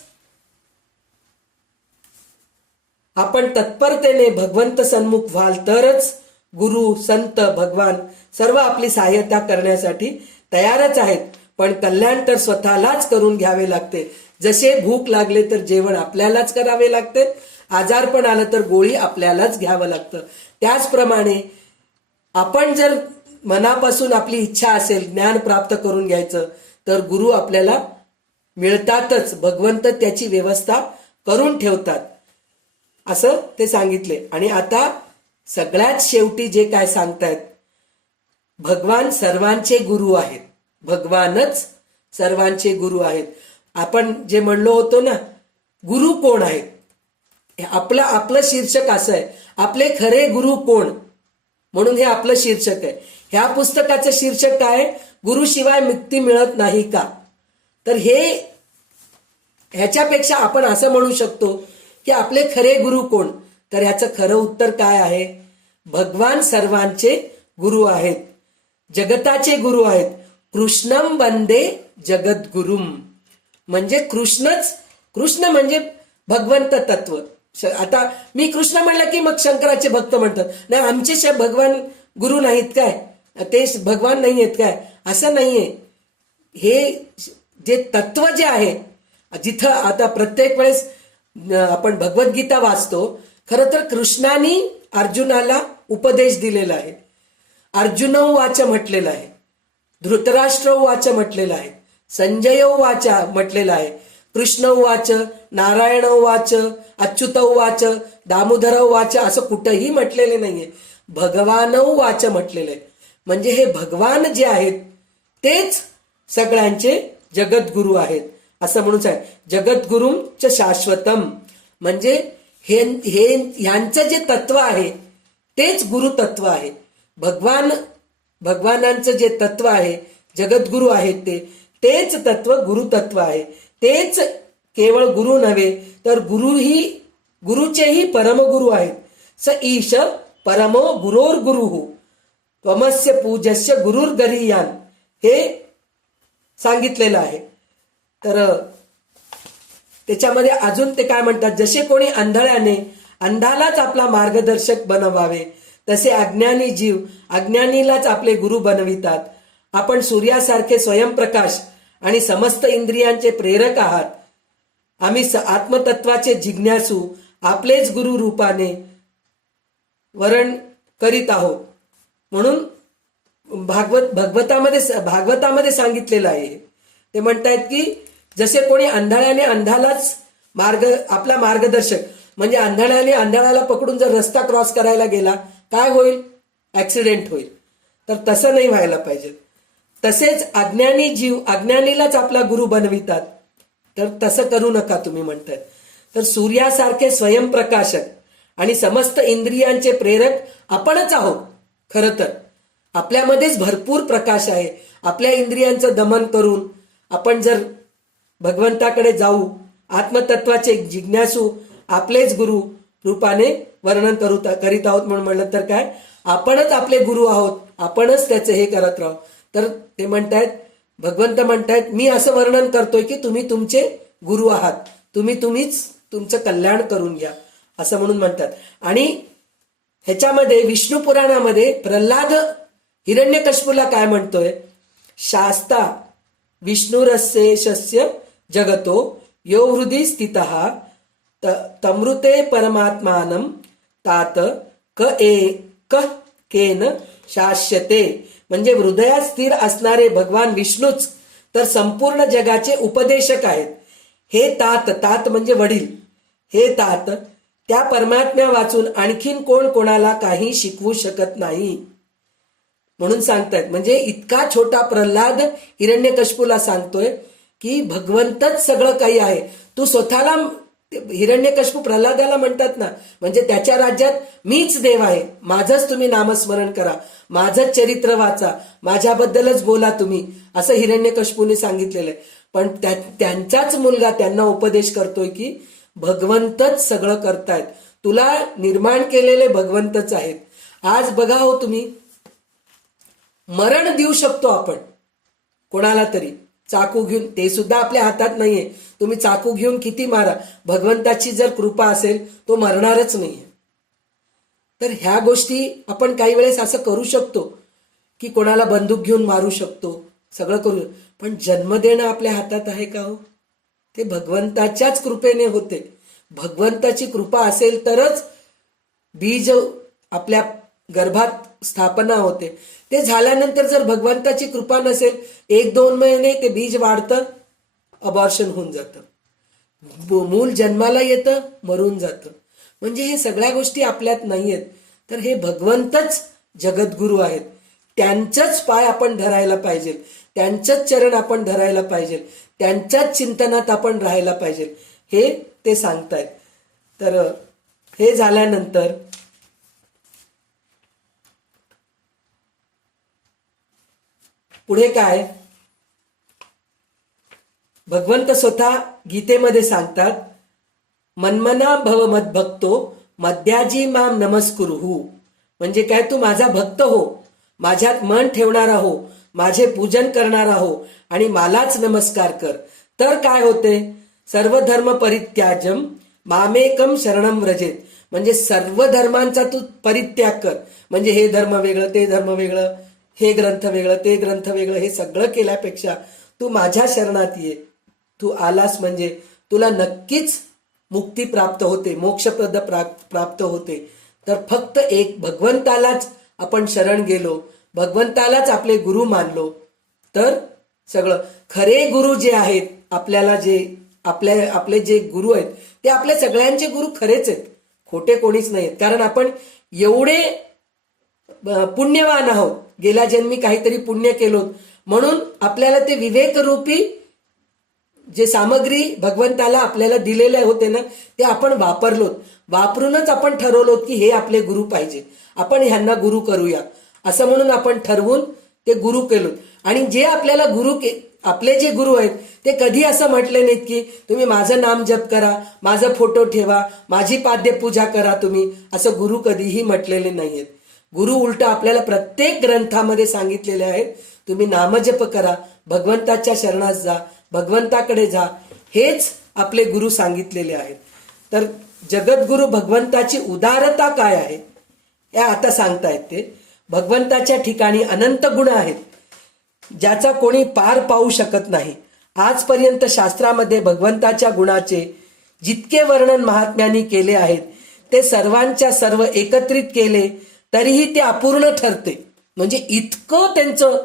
आपण तत्परतेने भगवंत सन्मुख व्हाल तरच गुरु, संत, भगवान सर्व आपली सहाय्यता करण्यासाठी तयारच आहेत. पण कल्याण तर स्वतःलाच करून घ्यावे लागते. जसे भूक लागले तर जेवण आपल्यालाच करावे लागते, आजारपण आलं तर गोळी आपल्यालाच घ्यावं लागतं. त्याचप्रमाणे आपण जर मनापासून आपली इच्छा असेल ज्ञान प्राप्त करून घ्यायचं तर गुरु आपल्याला मिळतातच. भगवंत त्याची व्यवस्था करून ठेवतात असं ते सांगितले. आणि आता सगळ्यात शेवटी जे काय सांगतायत, भगवान सर्वांचे गुरु आहेत. भगवानच सर्वांचे गुरु आहेत. आपण जे म्हणलो होतो ना, गुरु कोण आहेत, आपलं शीर्षक असं आहे, आपले खरे गुरु कोण, म्हणून हे आपलं शीर्षक आहे. ह्या पुस्तकाचं शीर्षक काय? गुरुशिवाय मुक्ती मिळत नाही का? तर ह्याच्यापेक्षा आपण असं म्हणू शकतो की आपले खरे गुरु कोण? तर ह्याचं खरं उत्तर काय आहे? भगवान सर्वांचे गुरु आहेत, जगताचे गुरु आहेत. कृष्णम वंदे जगद्गुरुम, म्हणजे कृष्ण म्हणजे भगवंत तत्व. आता मी कृष्ण म्हणलं की मग शंकराचे भक्त म्हणतात, नाही आमचे भगवान गुरु नाहीत काय, ते भगवान नाही आहेत काय? असं नाहीये. हे जे तत्व जे आहे, जिथं आता प्रत्येक वेळेस आपण भगवद्गीता वाचतो, खरं तर कृष्णाने अर्जुनाला उपदेश दिलेला आहे. अर्जुन वाच म्हटलेलं आहे, धृतराष्ट्र वाच म्हटलेलं आहे, संजय वाच म्हटलेलं आहे, कृष्ण वाच, नारायण वाच, अच्युत वाच, दामोदर वाच असं कुठंही म्हटलेले नाहीये. भगवान वाच म्हटलेलं आहे. म्हणजे हे भगवान जे आहेत तेच सगळ्यांचे जगद्गुरु आहेत असं म्हणून सांग. जगद्गुरुंच शाश्वतम, म्हणजे ह्यांचं जे तत्व आहे तेच गुरु तत्व आहे. भगवानांचं जे तत्व आहे, जगद्गुरु आहेत तेच तत्व गुरु तत्व आहे. तेच केवळ गुरु नव्हे तर गुरुचेही परमगुरु आहेत. स ईश परमो गुरोर गुरुः त्वमस्य पूजस्य गुरुर्गरीयान, हे सांगितलेलं आहे. तर त्याच्यामध्ये अजून ते काय म्हणतात, जसे कोणी अंधालाच आपला मार्गदर्शक बनवावे, तसे अज्ञानी जीव अज्ञानीलाच आपले गुरु बनवितात. आपण सूर्यासारखे स्वयंप्रकाश आणि समस्त इंद्रियांचे प्रेरक आहात. आम्ही आत्मतत्वाचे जिज्ञासू आपलेच गुरु रूपाने वरण करीत आहोत. म्हणून भागवतामध्ये सांगितलेलं आहे. ते म्हणतायत की जसे कोणी अंधालाच आपला मार्गदर्शक, म्हणजे अंधाळ्याला पकडून जर रस्ता क्रॉस करायला गेला काय होईल? ऍक्सिडेंट होईल. तर तसं नाही व्हायला पाहिजे. तसेच अज्ञानी जीव अज्ञानीलाच आपला गुरु बनवितात, तर तसं करू नका तुम्ही म्हणतायत. तर सूर्यासारखे स्वयंप्रकाशक आणि समस्त इंद्रियांचे प्रेरक आपणच आहोत. खरं तर आपल्यामध्येच भरपूर प्रकाश आहे. आपल्या इंद्रियांचं दमन करून आपण जर भगवंताकडे जाऊ, आत्मतत्वाचे जिज्ञासू आपलेच गुरु रूपाने वर्णन करीत आहोत म्हणून म्हणलं तर काय, आपणच आपले गुरु आहोत, आपणच त्याचे हे करत राहू. तर ते म्हणतायत, भगवंत म्हणतायत, मी असं वर्णन करतोय की तुम्ही तुमचे गुरु आहात, तुम्हीच तुमचं कल्याण करून घ्या असं म्हणून म्हणतात. आणि ह्याच्यामध्ये विष्णू पुराणामध्ये प्रल्हाद हिरण्यकश्यपूला काय म्हणतोय, शास्ता विष्णुरस्येशस्य जगतो यो हृदि स्थितः तमृते परमात्मानं तात केन शाश्यते. म्हणजे हृदयात स्थिर असणारे भगवान विष्णूच तर संपूर्ण जगाचे उपदेशक आहेत. हे तात म्हणजे वडील, हे तात त्या परमात्म्या वाचून आणखीन कोणाला काही शिकवू शकत नाही म्हणून सांगतायत. म्हणजे इतका छोटा प्रल्हाद हिरण्यकश्यपूला सांगतोय की भगवंतच सगळं काही आहे. तू स्वतःला हिरण्यकश्यप प्रल्हादाला म्हणतात ना, म्हणजे त्याच्या राज्यात मीच देव आहे, माझंच तुम्ही नामस्मरण करा, माझंच चरित्र वाचा, माझ्याबद्दलच बोला तुम्ही, असं हिरण्यकश्यपूने सांगितलेलं आहे. पण त्यांचाच मुलगा त्यांना उपदेश करतोय की भगवंतच सगळं करतायत, तुला निर्माण केलेले भगवंतच आहेत. आज बघा हो तुम्ही, मरण देऊ शकतो आपण कोणाला तरी चाकू घेऊन, ते सुद्धा आपल्या हातात नाहीये. तुम्ही चाकू घेऊन किती मारा, भगवंताची जर कृपा असेल तो मरणारच नाहीये. तर ह्या गोष्टी आपण काही वेळेस असं करू शकतो की कोणाला बंदूक घेऊन मारू शकतो, सगळं करू, पण जन्म देणं आपल्या हातात आहे का हो? ते भगवंताच्याच कृपेने होते. भगवंताची कृपा असेल तरच बीज आपल्या गर्भात स्थापना होते. ते झाल्यानंतर जर भगवंताची कृपा नसेल, 1-2 महिने ते बीज वाढतं, अबॉर्शन होऊन जातं, मूल जन्माला येतं, मरून जातं. म्हणजे हे सगळ्या गोष्टी आपल्यात नाही आहेत. तर हे भगवंतच जगद्गुरु आहेत, त्यांचंच पाय आपण धरायला पाहिजे, त्यांचंच चरण आपण धरायला पाहिजे, त्यांच्याच चिंतनात आपण राहायला पाहिजे, हे ते सांगतायत. तर हे झाल्यानंतर पुढे काय, भगवंत स्वतः गीतेमध्ये सांगतात, मन्मना भव मद्भक्तो मद्याजी माम नमस्कुरुहू. म्हणजे काय, तू माझा भक्त हो, माझ्यात मन ठेवणारा हो, माझे पूजन करणारा हो आणि मलाच नमस्कार कर. तर काय होते, सर्व धर्म परित्याजम मामेकम शरणम व्रजेत. म्हणजे सर्व धर्मांचा तू परित्याग कर, म्हणजे हे धर्म वेगळं, ते धर्म वेगळं, हे ग्रंथ वेगळं, ते ग्रंथ वेगळं, हे सगळं केल्यापेक्षा तू माझ्या शरणात ये. तू आलास म्हणजे तुला नक्कीच मुक्ती प्राप्त होते, मोक्षपद प्राप्त होते. तर फक्त एक भगवंतालाच आपण शरण गेलो, भगवंतालाच आपले गुरु मानलो, तर सगळं. खरे गुरु जे आहेत आपल्याला, जे आपले जे गुरु आहेत ते आपल्या सगळ्यांचे गुरु खरेच आहेत, खोटे कोणीच नाहीत. कारण आपण एवढे पुण्यवान आहोत, गेल्या जन्मी काहीतरी पुण्य केलो, म्हणून आपल्याला ते विवेकरूपी जे सामग्री भगवंताला आपल्याला दिलेले होते ना, ते आपण वापरलो, वापरूनच आपण ठरवलो की हे आपले गुरु पाहिजे, आपण ह्यांना गुरु करूया, असं म्हणून आपण ठरवून ते गुरु केलो. आणि जे आपल्याला आपले जे गुरु आहेत ते कधी असं म्हटले नाहीत की तुम्ही माझं नाम जप करा, माझा फोटो ठेवा, माझी पाद्य पूजा करा तुम्ही, असं गुरु कधीही म्हटलेले नाहीयेत. गुरु उलट आपल्याला प्रत्येक ग्रंथामध्ये सांगितलेले आहेत, तुम्ही नामजप करा, भगवंताच्या शरणात जा, भगवंताकडे जा, हेच आपले गुरु सांगितलेले आहेत. तर जगद्गुरु भगवंताची उदारता काय आहे हे आता सांगतायत. ते भगवंताच्या ठिकाणी अनंत गुण आहेत, ज्याचा कोणी पार पाहू शकत नाही. आजपर्यंत शास्त्रामध्ये भगवंताच्या गुणाचे जितके वर्णन महात्म्यांनी केले आहेत ते सर्वांच्या सर्व एकत्रित केले तरीही ते अपूर्ण ठरते. म्हणजे इतकं त्यांचं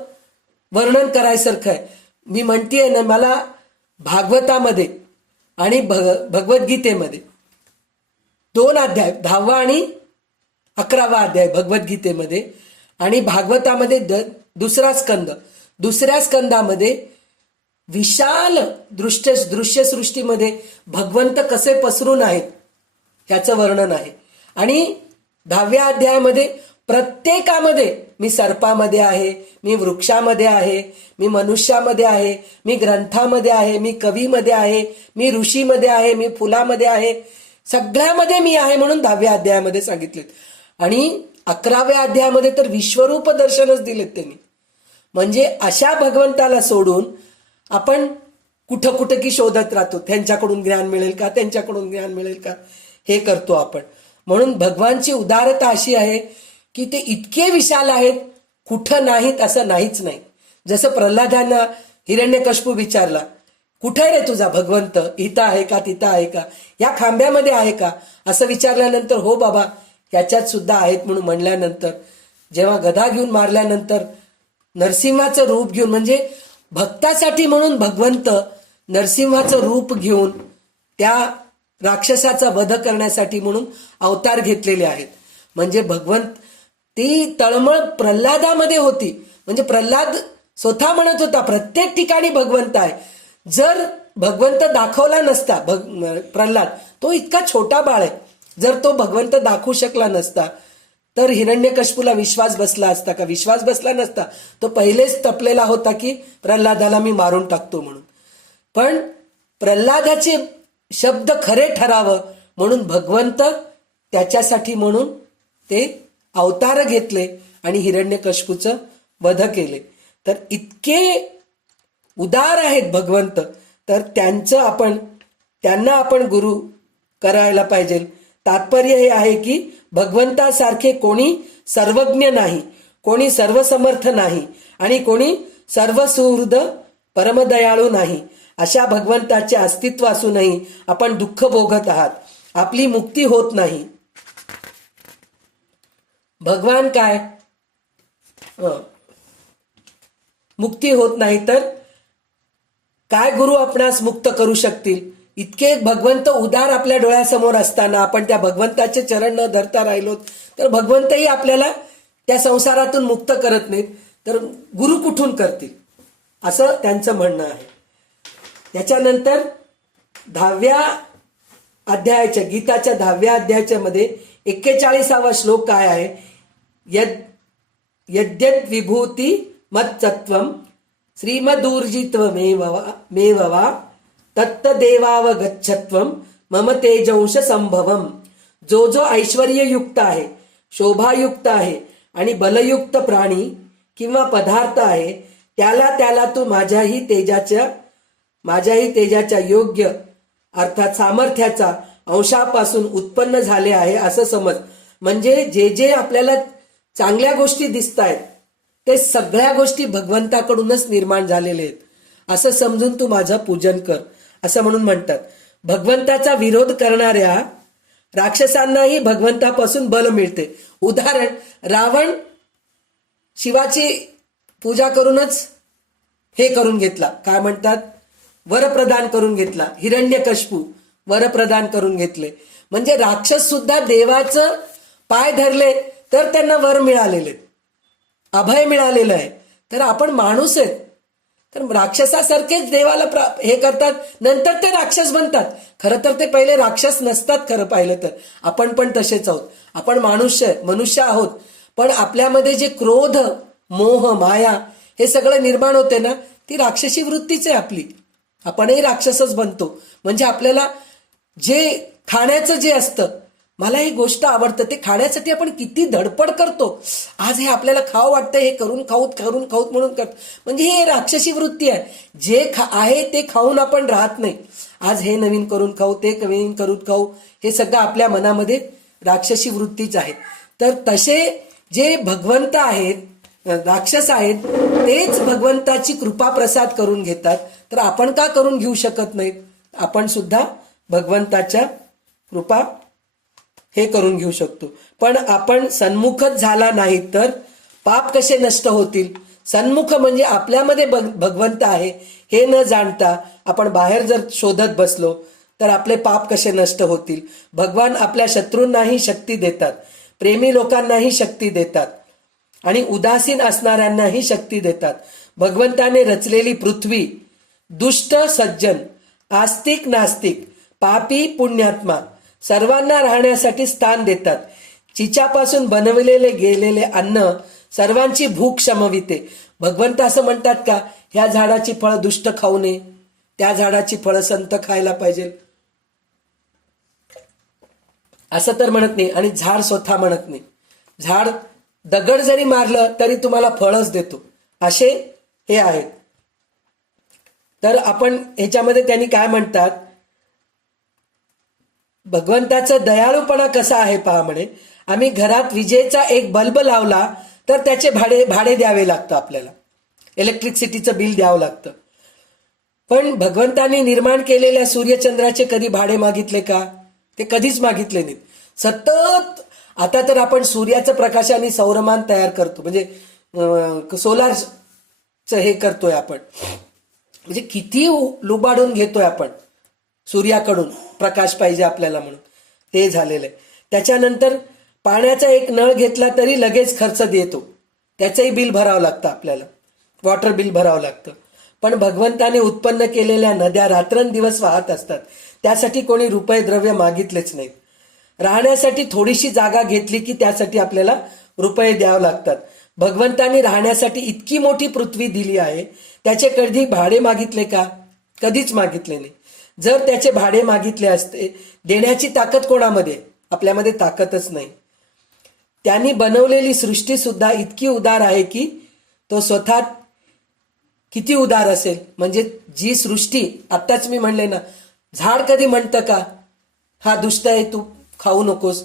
वर्णन करायसारखं आहे. मी म्हणतेय ना, मला भागवतामध्ये आणि भगवद्गीतेमध्ये 2 अध्याय, 10वा आणि 11वा अध्याय भगवद्गीतेमध्ये, आणि भागवतामध्ये दुसऱ्या स्कंदामध्ये विशाल दृश्यसृष्टीमध्ये भगवंत कसे पसरून आहेत ह्याचं वर्णन आहे. आणि 10व्या अध्यायामध्ये प्रत्येकामध्ये, मी सर्पामध्ये आहे, मी वृक्षामध्ये आहे, मी मनुष्यामध्ये आहे, मी ग्रंथामध्ये आहे, मी कवीमध्ये आहे, मी ऋषीमध्ये आहे, मी फुलामध्ये आहे, सगळ्यामध्ये मी आहे म्हणून 10व्या अध्यायामध्ये सांगितलेत. आणि 11व्या अध्यायामध्ये तर विश्वरूप दर्शनच दिलेत त्यांनी. म्हणजे अशा भगवंताला सोडून आपण कुठं कुठं की शोधत राहतो, त्यांच्याकडून ज्ञान मिळेल का, त्यांच्याकडून ज्ञान मिळेल का, हे करतो आपण. म्हणून भगवानची उदारता अशी आहे की ते इतके विशाल आहेत, कुठं नाहीत असं नाहीच नाही. जसं प्रल्हादांना हिरण्यकश्यपू विचारला, कुठे रे तुझा भगवंत, इथं आहे का, तिथं आहे का, या खांब्यामध्ये आहे का, असं विचारल्यानंतर हो बाबा याच्यात सुद्धा आहेत म्हणून म्हणल्यानंतर, जेव्हा गदा घेऊन मारल्यानंतर नरसिंहाचं रूप घेऊन, म्हणजे भक्तासाठी म्हणून भगवंत नरसिंहाचं रूप घेऊन त्या राक्षसाचा वध करण्यासाठी म्हणून अवतार घेतलेले आहेत. म्हणजे भगवंत, ती तळमळ प्रल्हादामध्ये होती. म्हणजे प्रल्हाद स्वतः म्हणत होता प्रत्येक ठिकाणी भगवंत आहे, जर भगवंत दाखवला नसता, प्रल्हाद तो इतका छोटा बाळ आहे, जर तो भगवंत दाखवू शकला नसता तर हिरण्यकश्यपूला विश्वास बसला असता का? विश्वास बसला नसता. तो पहिलेच तपलेला होता की प्रल्हादाला मी मारून टाकतो म्हणून. पण प्रल्हादाचे शब्द खरे ठरावं म्हणून भगवंत त्याच्यासाठी म्हणून ते अवतार घेतले आणि हिरण्यकश्यपूचं वध केले. तर इतके उदार आहेत भगवंत, तर त्यांना आपण गुरु करायला पाहिजे. तात्पर्य हे आहे की भगवंतासारखे कोणी सर्वज्ञ नाही, कोणी सर्वसमर्थ नाही आणि कोणी सर्वसुहृद परमदयाळू नाही. अशा भगवंताचे अस्तित्व असूनही आपण दुःख भोगत आहात, आपली मुक्ती होत नाही. भगवान काय मुक्ती होत नाही तर काय गुरु आपणास मुक्त करू शकतील? इतके भगवंत उदार आपल्या डोळ्यासमोर असताना आपण त्या भगवंताचे चरण न धरता राहिलो तर भगवंतही आपल्याला त्या संसारातून मुक्त करत नाहीत, तर गुरु कुठून करतील असं त्यांचं म्हणणं आहे. त्याच्यानंतर 10व्या अध्यायाच्या, गीताच्या 10व्या अध्यायाच्या मध्ये 41वा श्लोक काय आहे? यद्यद् विभूती मत्सत्वम श्रीमदूर्जित्वमेववा तत्तदेवावगच्छत्वम मम तेजंश संभवम. जो जो ऐश्वर्ययुक्त आहे, शोभायुक्त आहे आणि बलयुक्त प्राणी किंवा पदार्थ आहे त्याला तू माझ्याही तेजाच्या योग्य अर्थात सामर्थ्याचा अंशापासून उत्पन्न झाले आहे असं समज. म्हणजे जे जे आपल्याला चांगल्या गोष्टी दिसत आहेत ते सगळ्या गोष्टी भगवंताकडूनच निर्माण झालेले आहेत असं समजून तू माझं पूजन कर असं म्हणून म्हणतात. भगवंताचा विरोध करणाऱ्या राक्षसांनाही भगवंतापासून बल मिळते. उदाहरण, रावण शिवाची पूजा करूनच हे करून घेतला, काय म्हणतात, वरप्रदान करून घेतला. हिरण्यकश्यपू वरप्रदान करून घेतले. म्हणजे राक्षस सुद्धा देवाचं पाय धरले तर त्यांना वर मिळालेले, अभय मिळालेलं आहे. तर आपण माणूस आहेत, तर राक्षसासारखेच देवाला हे करतात, नंतर ते राक्षस बनतात. खरं तर ते पहिले राक्षस नसतात. खरं पाहिलं तर आपण पण तसेच आहोत. आपण मनुष्य आहोत, पण आपल्यामध्ये जे क्रोध, मोह, माया हे सगळं निर्माण होते ना, ती राक्षसी वृत्तीच आहे आपली. आपणही राक्षसच बनतो. म्हणजे आपल्याला जे खाण्याचं जे असतं, मला ही गोष्ट आवडतं, ते खाण्यासाठी आपण किती धडपड करतो. आज हे आपल्याला खावं वाटतं, हे करून खाऊत म्हणून करतो. म्हणजे हे राक्षसी वृत्ती आहे. जे आहे ते खाऊन आपण राहत नाही. आज हे नवीन करून खाऊ, ते नवीन करून खाऊ, हे सगळं आपल्या मनामध्ये राक्षसी वृत्तीच आहे. तर तसे जे भगवंत आहेत, राक्षस आहेत, तेच भगवंताची कृपा प्रसाद करून घेतात. तर आपण का करून घेऊ शकत नाहीत? आपण सुद्धा भगवंताच्या कृपा हे करून घेऊ शकतो. पण आपण सन्मुखच झाला नाही तर पाप कसे नष्ट होतील? सन्मुख म्हणजे आपल्यामध्ये भगवंत आहे हे न जाणता आपण बाहेर जर शोधत बसलो तर आपले पाप कसे नष्ट होतील? भगवान आपल्या शत्रूंनाही शक्ती देतात, प्रेमी लोकांनाही शक्ती देतात आणि उदासीन असणाऱ्यांनाही शक्ती देतात. भगवंताने रचलेली पृथ्वी दुष्ट सज्जन, आस्तिक नास्तिक, पापी पुण्यात्मा सर्वांना राहण्यासाठी स्थान देतात. चिच्यापासून बनवलेले गेलेले अन्न सर्वांची भूक शमविते. भगवंत असं म्हणतात का ह्या झाडाची फळं दुष्ट खाऊ नये, त्या झाडाची फळं संत खायला पाहिजे, असं तर म्हणत नाही. आणि झाड स्वतः म्हणत नाही. झाड दगड जरी मारलं तरी तुम्हाला फळच देतो, असे हे आहेत. तर आपण ह्याच्यामध्ये त्यांनी काय म्हणतात, भगवंताचा दयाळूपणा कसा आहे पहा. म्हणे आम्ही घरात विजेचा एक बल्ब लावला तर त्याचे भाडे द्यावे लागतं, आपल्याला इलेक्ट्रिसिटीचं बिल द्यावं लागतं. पण भगवंताने निर्माण केलेल्या सूर्यचंद्राचे कधी भाडे मागितले का? ते कधीच मागितले नाहीत. सतत आता तर आपण सूर्याचं प्रकाशाने सौरमान तयार करतो, म्हणजे सोलारचं हे करतोय आपण. म्हणजे किती लुबाडून घेतोय आपण सूर्याकडून, प्रकाश पाहिजे आपल्याला म्हणून, ते झालेलं आहे. त्याच्यानंतर पाण्याचा एक नळ घेतला तरी लगेच खर्च देतो, त्याचंही बिल भरावं लागतं आपल्याला, वॉटर बिल भरावं लागतं. पण भगवंताने उत्पन्न केलेल्या नद्या रात्रंदिवस वाहत असतात. त्यासाठी कोणी रुपये द्रव्य मागितलेच नाहीत. राहण्यासाठी थोडीशी जागा घेतली की त्यासाठी आपल्याला रुपये द्यावे लागतात. भगवंताने राहण्यासाठी इतकी मोठी पृथ्वी दिली आहे, त्याचे कधी भाडे मागितले का? कधीच मागितले नाही. जर त्याचे भाडे मागितले असते, देण्याची ताकद कोणामध्ये? आपल्यामध्ये ताकदच नाही. त्यांनी बनवलेली सृष्टी सुद्धा इतकी उदार आहे की तो स्वतः किती उदार असेल. म्हणजे जी सृष्टी, आत्ताच मी म्हणले ना, झाड कधी म्हणतं का हा दुष्ट आहे तू खाऊ नकोस,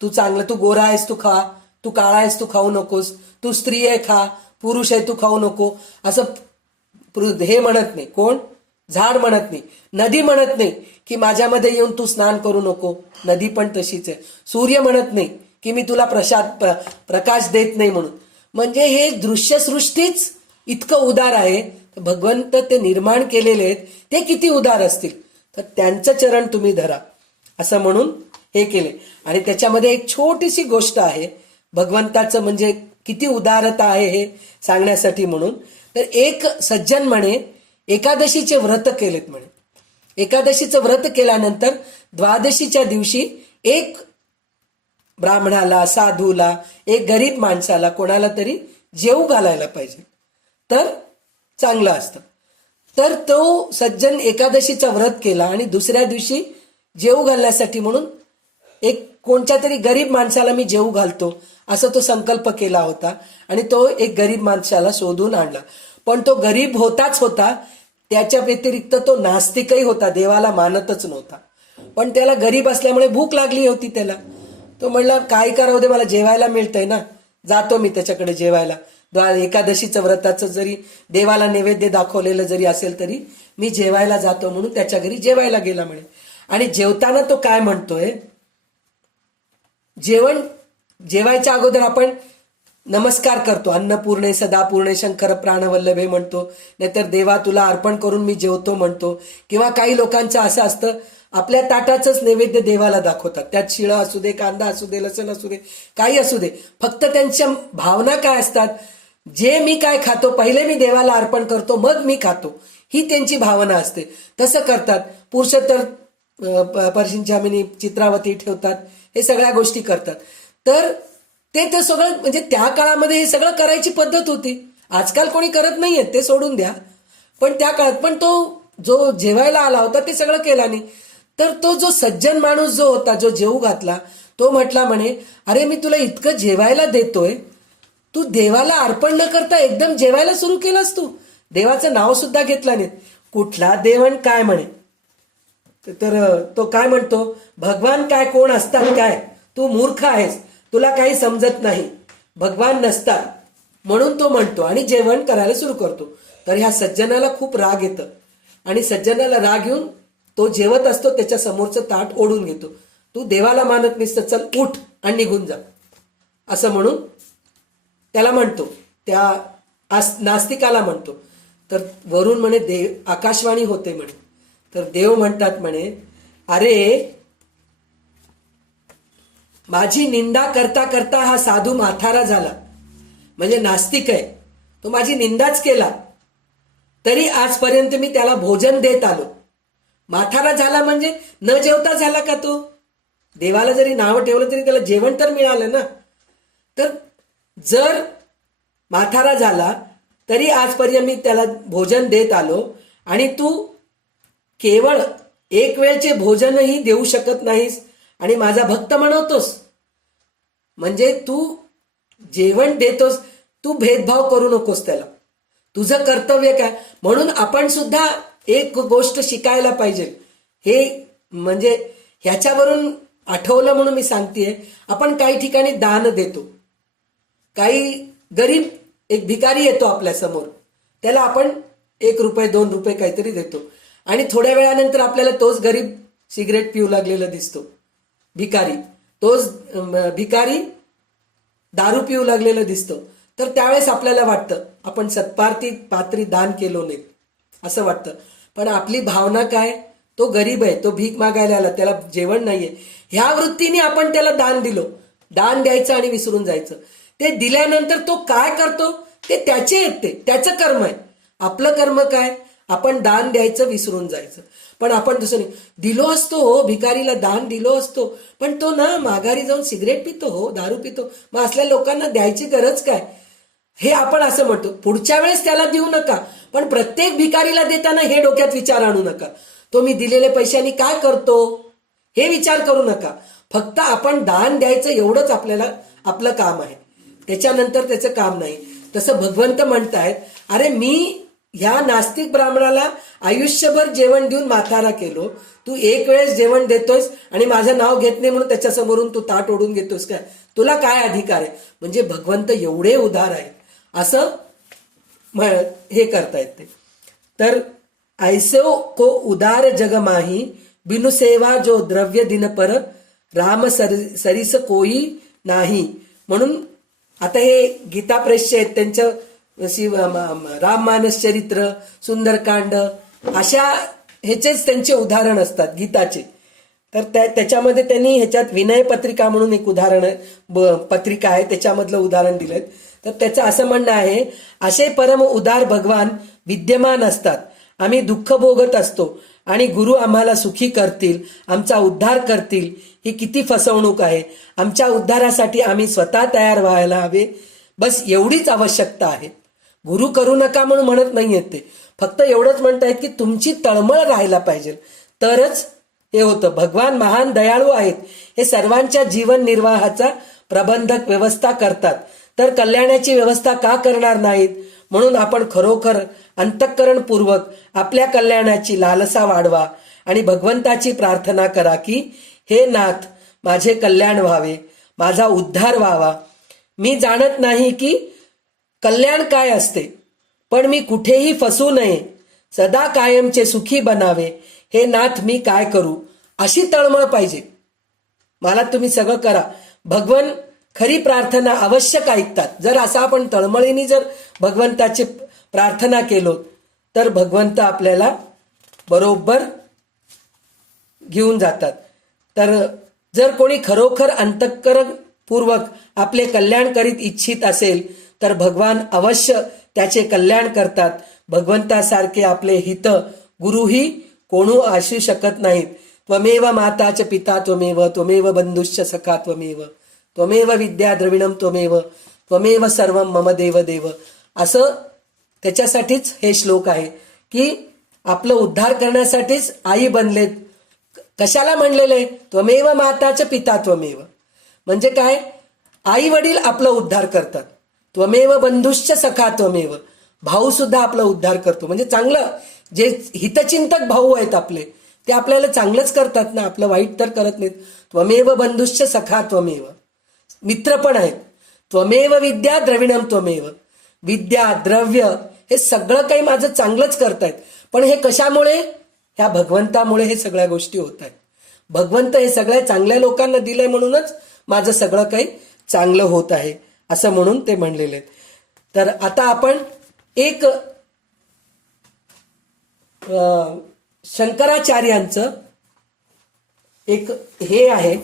तू चांगलं, तू गोरा आहेस तू खा, तू काळा आहेस तू खाऊ नकोस, तू स्त्री आहे खा, पुरुष आहे तू खाऊ नको, असं हे म्हणत नाही. कोण? झाड म्हणत नाही. नदी म्हणत नाही की माझ्यामध्ये येऊन तू स्नान करू नको, नदी पण तशीच आहे. सूर्य म्हणत नाही की मी तुला प्रकाश देत नाही म्हणून. म्हणजे हे दृश्यसृष्टीच इतकं उदार आहे. भगवंत ते निर्माण केलेले आहेत, ते किती उदार असतील. तर त्यांचं चरण तुम्ही धरा असं म्हणून हे केले. आणि त्याच्यामध्ये एक छोटीशी गोष्ट आहे भगवंताचं, म्हणजे किती उदारता आहे हे सांगण्यासाठी म्हणून. तर एक सज्जन म्हणे एकादशीचे व्रत केलेत म्हणे. एकादशीचं व्रत केल्यानंतर द्वादशीच्या दिवशी एक ब्राह्मणाला, साधूला, एक गरीब माणसाला, कोणाला तरी जेवू घालायला पाहिजे, तर चांगलं असतं. तर तो सज्जन एकादशीचा व्रत केला आणि दुसऱ्या दिवशी जेवू घालण्यासाठी म्हणून एक कोणत्या तरी गरीब माणसाला मी जेवू घालतो असं तो संकल्प केला होता. आणि तो एक गरीब माणसाला शोधून आणला. पण तो गरीब होताच होता, त्याच्या व्यतिरिक्त तो नास्तिकही होता, देवाला मानतच नव्हता. पण त्याला गरीब असल्यामुळे भूक लागली होती त्याला. तो म्हणला काय करावं दे, मला जेवायला मिळतंय ना, जातो मी त्याच्याकडे जेवायला. एकादशीचं व्रताचं जरी देवाला नैवेद्य दाखवलेलं जरी असेल तरी मी जेवायला जातो म्हणून त्याच्या घरी जेवायला गेला म्हणे. आणि जेवताना तो काय म्हणतोय, जेवायच्या अगोदर आपण नमस्कार करतो, अन्नपूर्णे सदापूर्णे शंकर प्राणवल्लभे म्हणतो, नाहीतर देवा तुला अर्पण करून मी जेवतो म्हणतो. किंवा काही लोकांचं असं असतं, आपल्या ताटाचंच नैवेद्य देवाला दाखवतात, त्यात शिळं असू दे, कांदा असू दे, लसण असू दे, काही असू दे, फक्त त्यांच्या भावना काय असतात, जे मी काय खातो पहिले मी देवाला अर्पण करतो मग मी खातो, ही त्यांची भावना असते. तसं करतात. पुरुष तर परशिंचामिनी चित्रावती ठेवतात, हे सगळ्या गोष्टी करतात. तर ते सगळं, म्हणजे त्या काळामध्ये हे सगळं करायची पद्धत होती. आजकाल कोणी करत नाहीये, ते सोडून द्या. पण त्या काळात पण तो जो जेवायला आला होता ते सगळं केला नाही. तर तो जो सज्जन माणूस जो होता, जो जेवू घातला, तो म्हटला म्हणे, अरे मी तुला इतकं जेवायला देतोय, तू देवाला अर्पण न करता एकदम जेवायला सुरू केलंस, तू देवाचं नाव सुद्धा घेतलं नाही. कुठला देवण काय म्हणे. तर तो काय म्हणतो, भगवान काय कोण असतात काय, तू मूर्ख आहेस, तुला काही समजत नाही, भगवान नसतात म्हणून तो म्हणतो. आणि जेवण करायला सुरू करतो. तर ह्या सज्जनाला खूप राग येतं आणि सज्जनाला राग येऊन तो जेवत असतो, त्याच्या समोरचं ताट ओढून घेतो. तू देवाला मानत नाहीस तर चल उठ आणि निघून जा असं म्हणून त्याला म्हणतो, त्या नास्तिकाला म्हणतो. तर वरून म्हणे देव आकाशवाणी होते म्हणे. तर देव म्हणतात म्हणे, अरे माझी निंदा करता करता हा साधू म्हातारा झाला, म्हणजे नास्तिक आहे, तो माझी निंदाच केला, तरी आजपर्यंत मी त्याला भोजन देत आलो. म्हातारा झाला म्हणजे न जेवता झाला का तो? देवाला जरी नावं ठेवलं तरी त्याला जेवण तर मिळालं ना. तर जर म्हातारा झाला तरी आजपर्यंत मी त्याला भोजन देत आलो, आणि तू केवळ एक वेळचे भोजनही देऊ शकत नाहीस आणि माझा भक्त म्हणवतोस. म्हणजे तू जेवण देतोस, तू भेदभाव करू नकोस त्याला, तुझं कर्तव्य काय. म्हणून आपण सुद्धा एक गोष्ट शिकायला पाहिजे. हे म्हणजे ह्याच्यावरून आठवलं म्हणून मी सांगतेय. आपण काही ठिकाणी दान देतो, काही गरीब एक भिकारी येतो आपल्या समोर, त्याला आपण 1 रुपये 2 रुपये काहीतरी देतो, आणि थोड्या वेळानंतर आपल्याला तोच गरीब सिगरेट पिऊ लागलेला दिसतो, भिकारी, तोच भिकारी दारू पिऊ लागलेला दिसतो. तर त्यावेळेस आपल्याला वाटतं आपण पात्री दान केलो नाही असं वाटतं. पण आपली भावना काय, तो गरीब आहे, तो भीक मागायला आला, त्याला जेवण नाहीये, ह्या वृत्तीने आपण त्याला दान दिलो. दान द्यायचं आणि विसरून जायचं. ते दिल्यानंतर तो काय करतो ते त्याचे आहेत, ते त्याचं कर्म आहे. आपलं कर्म काय, आपण दान द्यायचं विसरून जायचं. पण आपण तसं नाही, दिलो असतो हो भिकारीला, दान दिलो असतो, पण तो ना माघारी जाऊन सिगरेट पितो हो, दारू पितो, मग असल्या लोकांना द्यायची गरज काय, हे आपण असं म्हणतो. पुढच्या वेळेस त्याला देऊ नका, पण प्रत्येक भिकारीला देताना हे डोक्यात विचार आणू नका, तो मी दिलेल्या पैशांनी काय करतो हे विचार करू नका. फक्त आपण दान द्यायचं एवढंच आपल्याला आपलं काम आहे, त्याच्यानंतर त्याचं काम नाही. तसं भगवंत म्हणतायत, अरे मी ह्या नास्तिक ब्राह्मणाला आयुष्यभर जेवण देऊन माथारा केलो, तू एक वेळेस जेवण देतोयस आणि माझं नाव घेत नाही म्हणून त्याच्यासमोरून तू ताट ओढून घेतोस काय, तुला काय अधिकार आहे. म्हणजे भगवंत एवढे उदार आहेत असं हे करतायत ते. तर ऐसो को उदार जग माही, बिनु सेवा जो द्रव्य दिन पर, राम सरीस कोई नाही. म्हणून आता हे गीता प्रेसचे आहेत, त्यांचं राममानस चरित्र, सुंदरकांड, अशा ह्याचेच त्यांचे उदाहरण असतात गीताचे. तर त्याच्यामध्ये त्यांनी ह्याच्यात विनय पत्रिका म्हणून एक उदाहरण पत्रिका आहे, त्याच्यामधलं उदाहरण दिलंय. तर त्याचं असं म्हणणं आहे, असे परम उदार भगवान विद्यमान असतात, आम्ही दुःख भोगत असतो आणि गुरु आम्हाला सुखी करतील, आमचा उद्धार करतील, ही किती फसवणूक आहे. आमच्या उद्धारासाठी आम्ही स्वतः तयार व्हायला हवे, बस एवढीच आवश्यकता आहे. गुरु करू नका म्हणून म्हणत नाहीयेत ते, फक्त एवढंच म्हणतायत की तुमची तळमळ राहायला पाहिजे, तरच हे होतं. भगवान महान दयाळू आहेत, हे सर्वांच्या जीवन निर्वाहाचा प्रबंधक व्यवस्था करतात, तर कल्याणाची व्यवस्था का करणार नाहीत. म्हणून आपण खरोखर अंतःकरणपूर्वक आपल्या कल्याणाची लालसा वाढवा आणि भगवंताची प्रार्थना करा की हे नाथ, माझे कल्याण व्हावे, माझा उद्धार व्हावा. मी जाणत नाही की कल्याण काय असते, पण मी कुठेही फसू नये, सदा कायमचे सुखी बनावे, हे नाथ मी काय करू, अशी तळमळ पाहिजे मला. तुम्ही सगळं करा, भगवन खरी प्रार्थना आवश्यक ऐकतात. जर असं आपण तळमळीने जर भगवंताची प्रार्थना केलो तर भगवंत आपल्याला बरोबर घेऊन जातात. तर जर कोणी खरोखर अंतःकरणपूर्वक आपले कल्याण करीत इच्छित असेल तर भगवान अवश्य त्याचे कल्याण करतात. भगवंतासारखे आपले हित गुरुही कोणू असू शकत नाहीत. त्वमेव माता च पिता त्वमेव, त्वमेव बंधुश्च सखा त्वमेव, त्वमेव विद्या द्रविणम त्वमेव, त्वमेव सर्वम मम देव देव. असं त्याच्यासाठीच हे श्लोक आहे की आपलं उद्धार करण्यासाठीच आई बनलेत. कशाला म्हणलेले, त्वमेव माताच पिता त्वमेव, म्हणजे काय, आई वडील आपला उद्धार करतात. त्वमेव बंधुश्च सखा त्वमेव, भाऊ सुद्धा आपला उद्धार करतो. म्हणजे चांगलं, जे हितचिंतक भाऊ आहेत आपले, ते आपल्याला चांगलंच करतात ना, आपलं वाईट तर करत नाहीत. त्वमेव बंधुश्च सखा त्वमेव, मित्र पण आहेत. त्वमेव विद्या द्रविणम त्वमेव, विद्या द्रव्य हे सगळं काही माझं चांगलंच करतायत. पण हे कशामुळे, ह्या भगवंतामुळे हे सगळ्या गोष्टी होत आहेत. भगवंत हे सगळ्या चांगल्या लोकांना दिलंय म्हणूनच माझं सगळं काही चांगलं होत आहे, असं म्हणून ते म्हणलेले आहेत. तर आता आपण एक शंकराचार्यांचं एक हे आहे.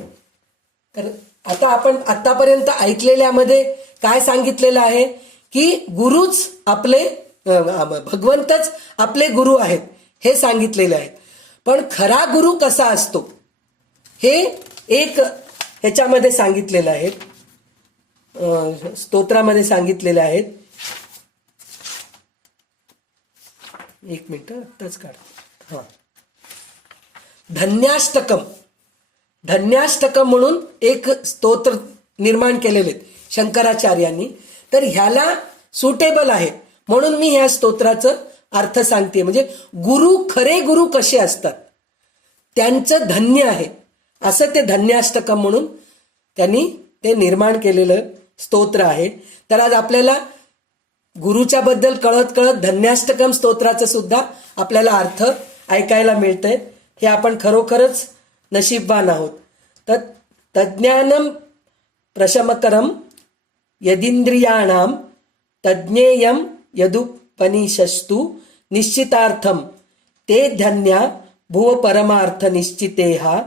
तर आता आपण आतापर्यंत ऐकलेल्यामध्ये काय सांगितलेलं आहे की गुरुच आपले, भगवंतच आपले गुरु आहेत हे सांगितलेले आहेत. पण खरा गुरु कसा असतो हे एक ह्याच्यामध्ये सांगितलेलं आहे, स्तोत्रामध्ये सांगितलेले आहेत. एक मिनिट आत्ताच काढ. हा, धन्याष्टकम, धन्याष्टकम म्हणून एक स्तोत्र निर्माण केलेले शंकराचार्यांनी. तर ह्याला सुटेबल आहे म्हणून मी ह्या स्तोत्राचं अर्थ सांगते. म्हणजे गुरु, खरे गुरु कसे असतात, त्यांचं धन्य आहे असं ते धन्याष्टकम म्हणून त्यांनी ते निर्माण केलेलं स्तोत्र आहे. तर आज आपल्याला गुरुच्या बद्दल कळत कळत धन्याष्टकम स्तोत्राचं सुद्धा आपल्याला अर्थ ऐकायला मिळतंय. हे आपण खरोखरच नशीबवान आहोत. तर तज्ज्ञानम प्रशमकरम यदिंद्रियाणाम तज्ज्ञेयम यदुपनिषस्तु निश्चितार्थम ते धन्या भुव परमार्थ निश्चितेहा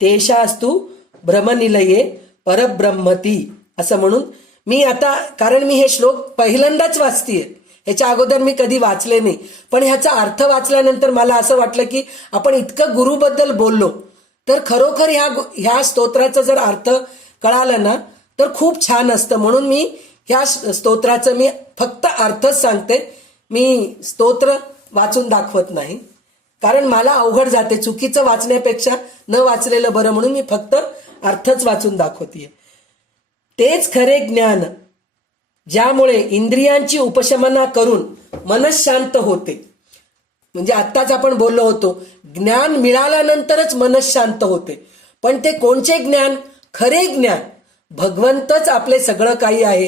तेषास्तु ब्रह्मनिलये परब्रह्मती. असं म्हणून मी आता, कारण मी हे श्लोक पहिल्यांदाच वाचतीये, ह्याच्या अगोदर मी कधी वाचले नाही, पण ह्याचा अर्थ वाचल्यानंतर मला असं वाटलं की आपण इतकं गुरुबद्दल बोललो तर खरोखर ह्या स्तोत्राचा जर अर्थ कळाला ना तर खूप छान असतं. म्हणून मी ह्या स्तोत्राचं मी फक्त अर्थच सांगते, मी स्तोत्र वाचून दाखवत नाही, कारण मला अवघड जाते. चुकीचं वाचण्यापेक्षा न वाचलेलं बरं, म्हणून मी फक्त अर्थच वाचून दाखवतीये. तेच खरे ज्ञान ज्यामुळे इंद्रियांची उपशमना करून मनस शांत होते. म्हणजे आत्ताच आपण बोललो होतो, ज्ञान मिळाल्यानंतरच मनस शांत होते. पण ते कोणचे ज्ञान? खरे ज्ञान. भगवंतच आपले सगळं काही आहे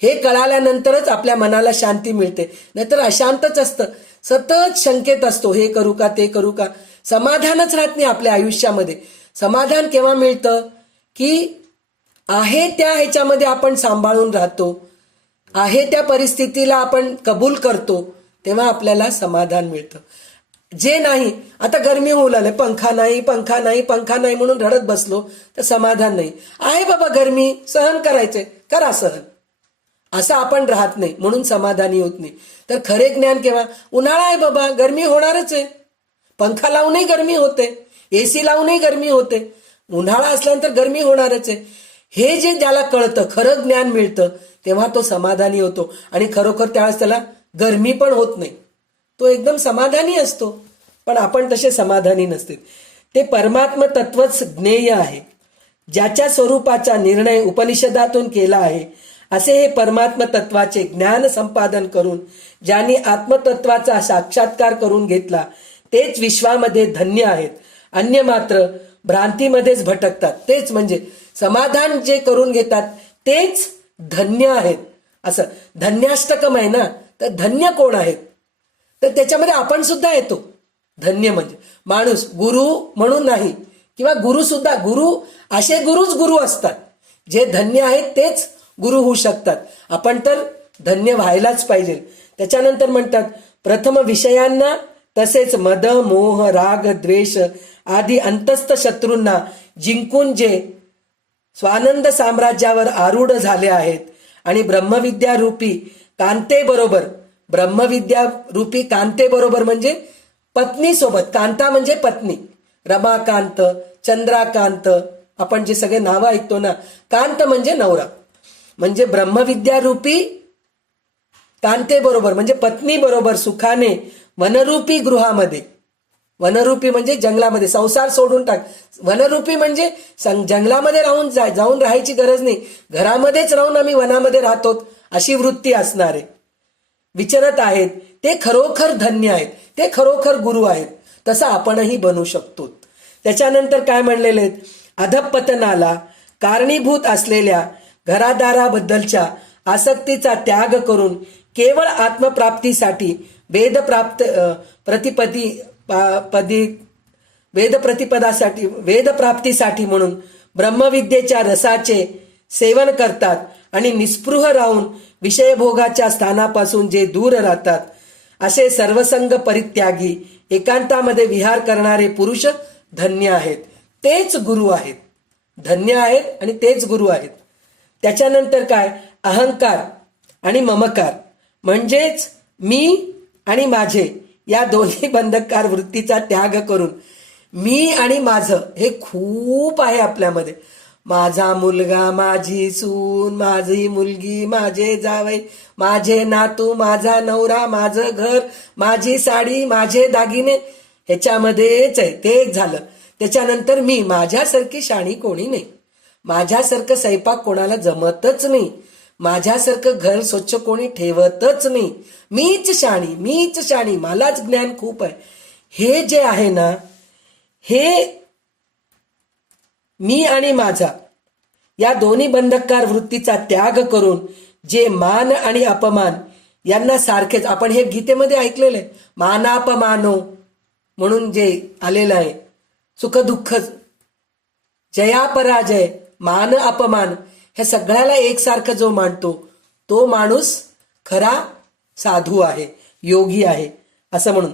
हे कळाल्यानंतरच आपल्या मनाला शांती मिळते. नाहीतर अशांतच असतं, सतत शंकेत असतो, हे करू का ते करू का. समाधानच राहत नाही आपल्या आयुष्यामध्ये. समाधान केव्हा मिळतं की आहे त्या ह्याच्यामध्ये आपण सांभाळून राहतो, आहे त्या परिस्थितीला आपण कबूल करतो, तेव्हा आपल्याला समाधान मिळतं. जे नाही, आता गरमी होऊ लागले, पंखा नाही पंखा नाही पंखा नाही म्हणून रडत बसलो तर समाधान नाही. आहे बाबा गरमी, सहन करायचंय, करा सहन, असं आपण राहत नाही, म्हणून समाधानी होत नाही. तर खरे ज्ञान केव्हा? उन्हाळा आहे बाबा, गरमी होणारच आहे, पंखा लावूनही गरमी होते, एसी लावूनही गरमी होते, उन्हाळा असल्यानंतर गरमी होणारच आहे. हे जे ज्याला कळतं, खरं ज्ञान मिळतं, तेव्हा तो समाधानी होतो. आणि खरोखर त्यावेळेस त्याला गरमी पण होत नाही, तो एकदम समाधानी असतो. पण आपण तसे समाधानी नसते. ते परमात्म तत्वच ज्ञेय आहे, ज्याच्या स्वरूपाचा निर्णय उपनिषदातून केला आहे. असे हे परमात्म तत्वाचे ज्ञान संपादन करून ज्यांनी आत्मतत्वाचा साक्षात्कार करून घेतला तेच विश्वामध्ये धन्य आहेत. अन्य मात्र भ्रांतीमध्येच भटकतात. तेच म्हणजे समाधान जे करून घेतात तेच धन्य आहेत. असं धन्याष्टकम आहे ना, तर धन्य कोण आहेत? तर त्याच्यामध्ये आपण सुद्धा येतो. धन्य म्हणजे माणूस, गुरु म्हणून नाही, किंवा गुरु सुद्धा, गुरु असे गुरुच गुरु असतात, जे धन्य आहेत तेच गुरु होऊ शकतात. आपण तर धन्य व्हायलाच पाहिजे. त्याच्यानंतर म्हणतात, प्रथम विषयांना तसेच मद मोह राग द्वेष आदी अंतस्थ शत्रूंना जिंकून जे स्वानंद साम्राज्यावर आरूढ झाले आहेत आणि ब्रह्मविद्या रूपी कांतेबरोबर, ब्रह्मविद्या रूपी कांतेबरोबर म्हणजे पत्नी सोबत, कांता म्हणजे पत्नी, रमाकांत, चंद्राकांत, आपण जे सगळे नावं ऐकतो ना, कांत म्हणजे नवरा, म्हणजे ब्रह्मविद्या रूपी कांतेबरोबर म्हणजे पत्नी बरोबर सुखाने वनरूपी गृहामध्ये, वनरूपी म्हणजे जंगलामध्ये, संसार सोडून टाक, वनरूपी म्हणजे जंगलामध्ये जाऊन राहायची गरज नाही, घरामध्येच राहून आम्ही वनामध्ये राहतो अशी वृत्ती असणारे विचरत आहेत. ते खरोखर धन्य आहेत, ते खरोखर गुरु आहेत. तसं आपणही बनू शकतो. त्याच्यानंतर काय म्हणलेले आहेत? अधपतनाला कारणीभूत असलेल्या घरादाराबद्दलच्या आसक्तीचा त्याग करून केवळ आत्मप्राप्तीसाठी वेदप्राप्तीसाठी म्हणून ब्रह्मविद्येच्या रसाचे सेवन करतात आणि निस्पृह राहून विषयभोगाच्या स्थानापासून जे दूर राहतात, असे सर्वसंग परित्यागी एकांतामध्ये विहार करणारे पुरुष धन्य आहेत. तेच गुरु आहेत, धन्य आहेत आणि तेच गुरु आहेत. त्याच्यानंतर काय? अहंकार आणि ममकार म्हणजेच मी आणि माझे या दोन्ही बंधकार वृत्तीचा त्याग करून, मी आणि माझं हे खूप आहे आपल्यामध्ये. माझा मुलगा, माझी सून, माझी मुलगी, माझे जावई, माझे नातू, माझा नवरा, माझं घर, माझी साडी, माझे दागिने, ह्याच्यामध्येच आहे. ते एक झालं. त्याच्यानंतर मी, माझ्यासारखी शाणी कोणी नाही, माझ्यासारखं स्वयंपाक कोणाला जमतच नाही, माझ्यासारखं घर स्वच्छ कोणी ठेवतच नाही, मीच शाणी, मीच शाणी, मलाच ज्ञान खूप आहे. हे जे आहे ना, हे मी आणि माझा या दोन्ही बंधकार वृत्तीचा त्याग करून जे मान आणि अपमान यांना सारखेच, आपण हे गीतेमध्ये ऐकलेलं आहे, मानापमानो म्हणून जे आलेलं आहे, सुख दुःख, जयापराजय, मान अपमान, ह्या सगळ्याला एकसारखं जो मानतो तो माणूस खरा साधू आहे, योगी आहे. असं म्हणून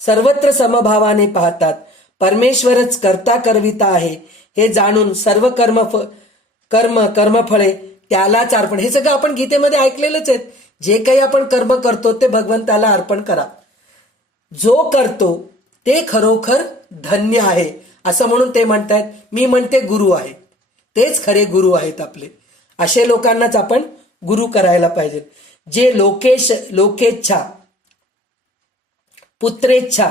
सर्वत्र समभावाने पाहतात. परमेश्वरच करता करविता आहे हे जाणून सर्व कर्मफळे त्यालाच अर्पण. हे सगळं आपण गीतेमध्ये ऐकलेलंच आहे. जे काही आपण कर्म करतो ते भगवंताला अर्पण करा. जो करतो ते खरोखर धन्य आहे असं म्हणून ते म्हणतात. मी म्हणते गुरु आहे, तेच खरे गुरु आहेत आपले. असे लोकांनाच आपण गुरु करायला पाहिजे. जे लोकेच्छा, पुत्रेच्छा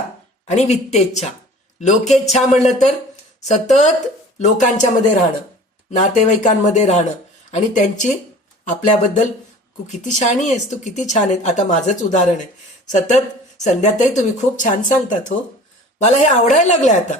आणि वित्तेच्छा. लोकेच्छा म्हणलं तर सतत लोकांच्या मध्ये राहणं, नातेवाईकांमध्ये राहणं आणि त्यांची आपल्याबद्दल तू किती शहाणी आहेस, तू किती छान आहे. आता माझंच उदाहरण आहे. सतत संध्याताई तुम्ही खूप छान सांगतात हो, मला हे आवडायला लागलंय आता.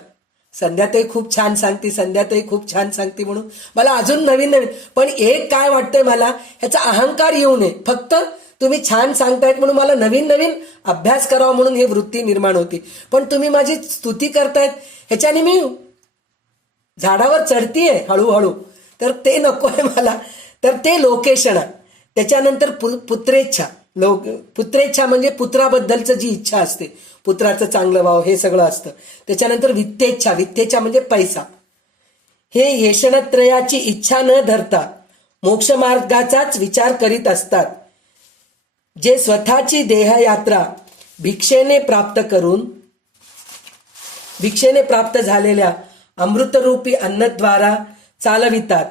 संध्याताई खूप छान सांगते, संध्याताई खूप छान सांगते म्हणून मला अजून नवीन नवीन. पण एक काय वाटतंय मला, ह्याचा अहंकार येऊ नये. फक्त तुम्ही छान सांगतायत म्हणून मला नवीन नवीन अभ्यास करावा म्हणून ही वृत्ती निर्माण होती. पण तुम्ही माझी स्तुती करतायत ह्याच्याने मी झाडावर चढतीये हळूहळू, तर ते नको आहे मला. तर ते लोकेशणा. त्याच्यानंतर पुत्रेच्छा. पुत्रेच्छा म्हणजे पुत्राबद्दलचं जी इच्छा असते, पुत्राचं चांगलं व्हावं हे सगळं असतं. त्याच्यानंतर वित्तेच्छा. वित्तेच्छा म्हणजे पैसा. हे येषणत्रयाची इच्छा न धरता मोक्षमार्गाचाच विचार करीत असतात. जे स्वतःची देहयात्रा भिक्षेने प्राप्त झालेल्या अमृतरूपी अन्नद्वारा चालवितात.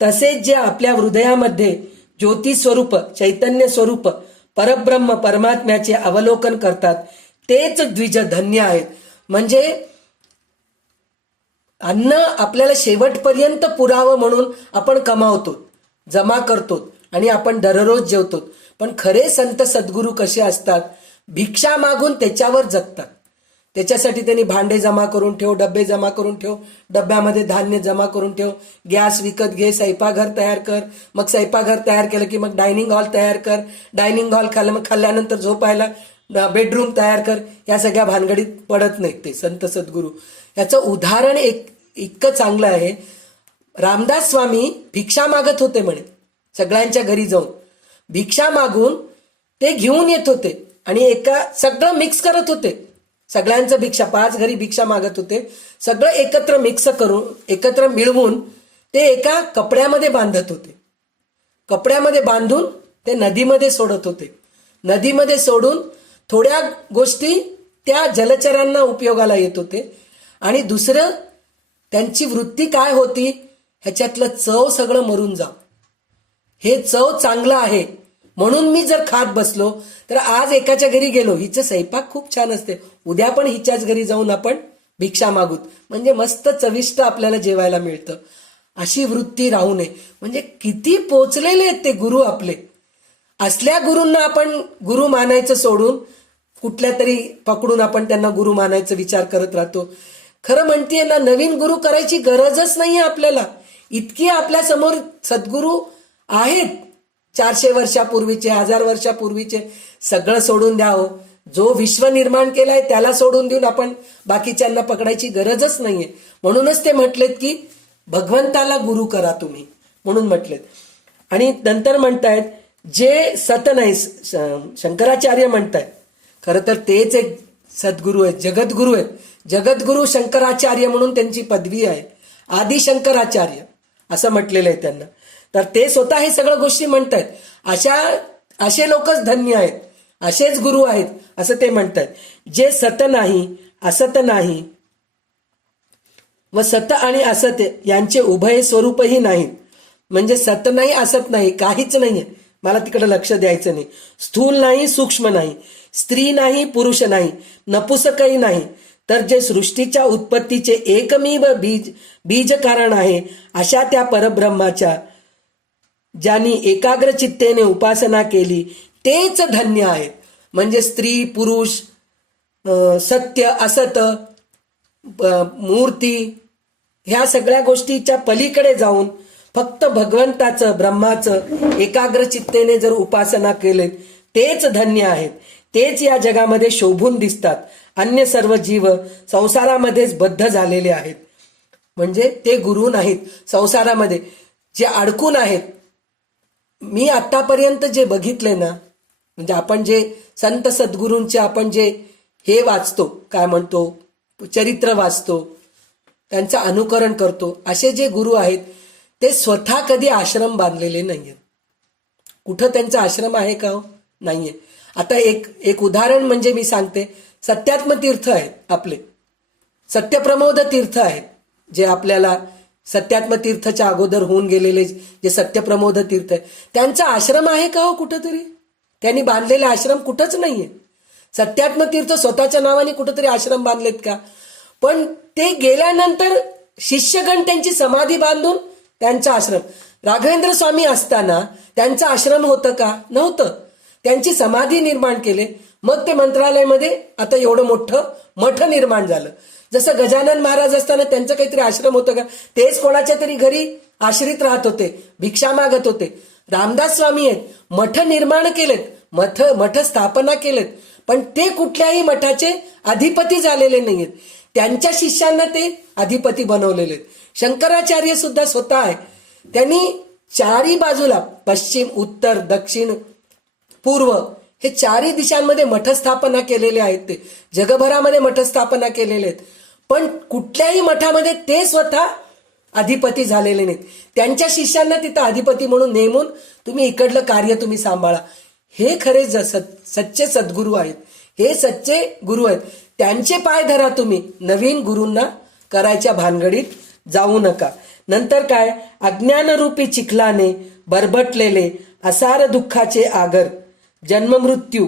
तसेच जे आपल्या हृदयामध्ये ज्योती स्वरूप, चैतन्य स्वरूप परब्रह्म परमात्म्याचे अवलोकन करतात, तेच द्विज धन्य आहेत. म्हणजे अन्न आपल्याला शेवटपर्यंत पुरावं म्हणून आपण कमावतो, जमा करतो आणि आपण दररोज जेवतो. पण खरे संत सद्गुरू कसे असतात, भिक्षा मागून त्याच्यावर जगतात. त्याच्यासाठी त्यांनी भांडे जमा करून ठेव, डबे जमा करून ठेव, डब्यामध्ये धान्य जमा करून ठेव, गॅस विकत घे, स्वयंपाकघर तयार कर, मग स्वयंपाकघर तयार केलं की मग डायनिंग हॉल तयार कर, डायनिंग हॉल मग खाल्ल्यानंतर झोपायला बेडरूम तयार कर. या सगळ्या भानगडीत पडत नाहीत ते संत सद्गुरू. याचं उदाहरण इतकं चांगलं आहे. रामदास स्वामी भिक्षा मागत होते म्हणे, सगळ्यांच्या घरी जाऊन भिक्षा मागून ते घेऊन येत होते आणि सगळं मिक्स करत होते. सगळ्यांचं भिक्षा, 5 घरी भिक्षा मागत होते, सगळं एकत्र मिक्स करून, एकत्र मिळवून ते एका कपड्यामध्ये बांधत होते. कपड्यामध्ये बांधून ते नदीमध्ये सोडत होते. नदीमध्ये सोडून थोड्या गोष्टी त्या जलचरांना उपयोगाला येत होते. आणि दुसरं त्यांची वृत्ती काय होती, ह्याच्यातलं चव सगळं मरून जा, हे चव चांगलं आहे म्हणून मी जर खात बसलो तर आज एकाच्या घरी गेलो, हिचं स्वयंपाक खूप छान असते, उद्या पण हिच्याच घरी जाऊन आपण भिक्षा मागूत, म्हणजे मस्त चविष्ट आपल्याला जेवायला मिळतं. अशी वृत्ती राहू नये. म्हणजे किती पोचलेले आहेत ते गुरु आपले. असल्या गुरूंना आपण गुरु मानायचं सोडून कुठल्या तरी पकडून आपण त्यांना गुरु मानायचा विचार करत राहतो. खरं म्हणतेय ना, नवीन गुरु करायची गरजच नाहीये आपल्याला. इतकी आपल्या समोर सद्गुरू आहेत, 400 वर्षापूर्वीचे, 1000 वर्षापूर्वीचे. सगळं सोडून द्यावं. जो विश्व निर्माण केलाय त्याला सोडून देऊन आपण बाकीच्यांना पकडायची गरजच नाहीये. म्हणूनच ते म्हटलेत की भगवंताला गुरु करा तुम्ही, म्हणून म्हटलेत. आणि नंतर म्हणतायत जे सत नाही, शंकराचार्य म्हणतायत, खरं तर तेच एक सद्गुरू आहेत, जगद्गुरू आहेत. जगद्गुरू शंकराचार्य म्हणून त्यांची पदवी आहे, आदि शंकराचार्य असं म्हटलेलं आहे त्यांना. तर ते स्वतः हे सगळ्या गोष्टी म्हणतायत. असे लोकच धन्य आहेत, असेच गुरु आहेत असं ते म्हणतात. जे सत नाही, असत नाही व सत आणि असत यांचे उभय स्वरूपही नाहीत. म्हणजे सत नाही, असत नाही, काहीच नाहीये. मला तिकडे लक्ष द्यायचं नाही. स्थूल नाही, सूक्ष्म नाही, स्त्री नाही, पुरुष नाही, नपुसकही नाही, तर जे सृष्टीच्या उत्पत्तीचे एकमेव बीज कारण आहे, अशा त्या परब्रह्माच्या ज्यांनी एकाग्र चित्तेने उपासना केली तेच धन्य आहेत. म्हणजे स्त्री पुरुष, सत्य असत, मूर्ती, ह्या सगळ्या गोष्टीच्या पलीकडे जाऊन फक्त भगवंताचं, ब्रह्माचं एकाग्र चित्तेने जर उपासना केले तेच धन्य आहेत. तेच या जगामध्ये शोभून दिसतात. अन्य सर्व जीव संसारामध्येच बद्ध झालेले आहेत. म्हणजे ते गुरु नाहीत, संसारामध्ये जे अडकून आहेत. मी आतापर्यंत जे बघितले ना, म्हणजे आपण जे संत सद्गुरूंचे आपण जे हे वाचतो, काय म्हणतो, चरित्र वाचतो, त्यांचं अनुकरण करतो, असे जे गुरु आहेत ते स्वतः कधी आश्रम बांधलेले नाहीयेत. कुठं त्यांचा आश्रम आहे का? नाहीये. आता एक उदाहरण म्हणजे मी सांगते, सत्यात्म तीर्थ आहेत आपले, सत्यप्रमोद तीर्थ आहेत, जे आपल्याला सत्यात्म तीर्थच्या अगोदर होऊन गेलेले जे सत्यप्रमोद तीर्थ आहे, त्यांचा आश्रम आहे का हो कुठंतरी? त्यांनी बांधलेले आश्रम कुठंच नाहीये. सत्यात्म तीर्थ स्वतःच्या नावाने कुठंतरी आश्रम बांधलेत का? पण ते गेल्यानंतर शिष्यगण त्यांची समाधी बांधून त्यांचा आश्रम, राघवेंद्र स्वामी असताना त्यांचा आश्रम होतं का? नव्हतं. त्यांची समाधी निर्माण केले, मग ते मंत्रालयामध्ये आता एवढं मोठं मठ निर्माण झालं. जसं गजानन महाराज असताना त्यांचं काहीतरी आश्रम होतं का? तेच कोणाच्या तरी घरी आश्रित राहत होते, भिक्षा मागत होते. रामदास स्वामी आहेत, मठ निर्माण केलेत, मठ स्थापना केलेत, पण ते कुठल्याही मठाचे अधिपती झालेले नाहीयेत. त्यांच्या शिष्यांना ते अधिपती बनवलेले आहेत. शंकराचार्य सुद्धा स्वतः आहे, त्यांनी चारी बाजूला पश्चिम, उत्तर, दक्षिण, पूर्व हे चारही दिशांमध्ये मठस्थापना केलेले आहेत. ते जगभरामध्ये मठस्थापना केलेले आहेत, पण कुठल्याही मठामध्ये ते स्वतः अधिपती झालेले नाहीत. त्यांच्या शिष्यांना तिथं अधिपती म्हणून नेमून तुम्ही इकडलं कार्य तुम्ही सांभाळा. हे खरे सच्चे सद्गुरू आहेत, हे सच्चे गुरु आहेत. त्यांचे पाय धरा तुम्ही, नवीन गुरूंना करायच्या भानगडीत जाऊ नका. नंतर काय, अज्ञानरूपी चिखलाने बरबटलेले असार दुःखाचे आगर, जन्ममृत्यू,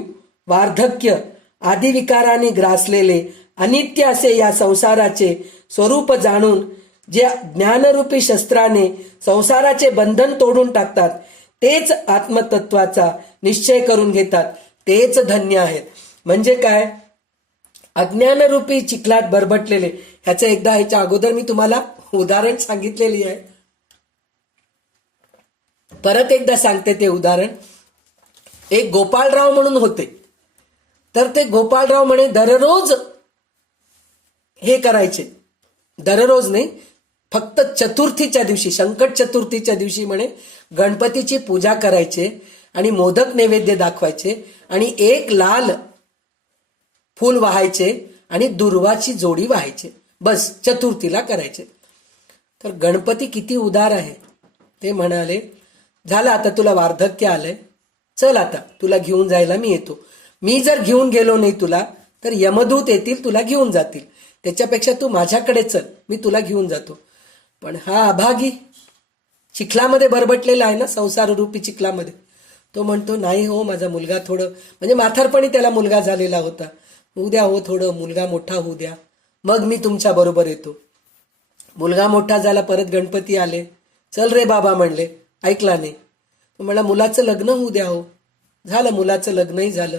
वार्धक्य आदी विकाराने ग्रासलेले अनित्य असे या संसाराचे स्वरूप जाणून जे ज्ञानरूपी शस्त्राने संसाराचे बंधन तोडून टाकतात, तेच आत्मतत्वाचा निश्चय करून घेतात, तेच धन्य आहेत. म्हणजे काय, अज्ञानरूपी चिखलात बरबटलेले, ह्याचं एकदा ह्याच्या अगोदर मी तुम्हाला उदाहरण सांगितलेली आहे, परत एकदा सांगते ते उदाहरण. एक गोपाळराव म्हणून होते, तर ते गोपाळराव म्हणे दररोज हे करायचे, दररोज नाही, फक्त चतुर्थीच्या दिवशी, संकट चतुर्थीच्या दिवशी म्हणे गणपतीची पूजा करायचे आणि मोदक नैवेद्य दाखवायचे आणि एक लाल फूल वाहायचे आणि दुर्वाची जोडी वाहायचे, बस चतुर्थीला करायचे. तर गणपती किती उदार आहे. ते म्हणाले, झालं आता तुला वार्धक्य आलंय, चल आता तुला घेऊन जायला मी येतो. मी जर घेऊन गेलो नाही तुला तर यमदूत येतील, तुला घेऊन जातील. त्याच्यापेक्षा तू माझ्याकडे चल, मी तुला घेऊन जातो. पण हा अभागी चिखलामध्ये बरबटलेला आहे ना, संसार रूपी चिखलामध्ये, तो म्हणतो नाही हो, माझा मुलगा थोडं, म्हणजे म्हातारपणी त्याला मुलगा झालेला होता, होऊ द्या हो, थोडं मुलगा मोठा होऊ द्या, मग मी तुमच्या बरोबर येतो. मुलगा मोठा झाला, परत गणपती आले, चल रे बाबा म्हणले, ऐकला नाही. म्हणला मुलाचं लग्न होऊ द्या हो, झालं, मुलाचं लग्नही झालं.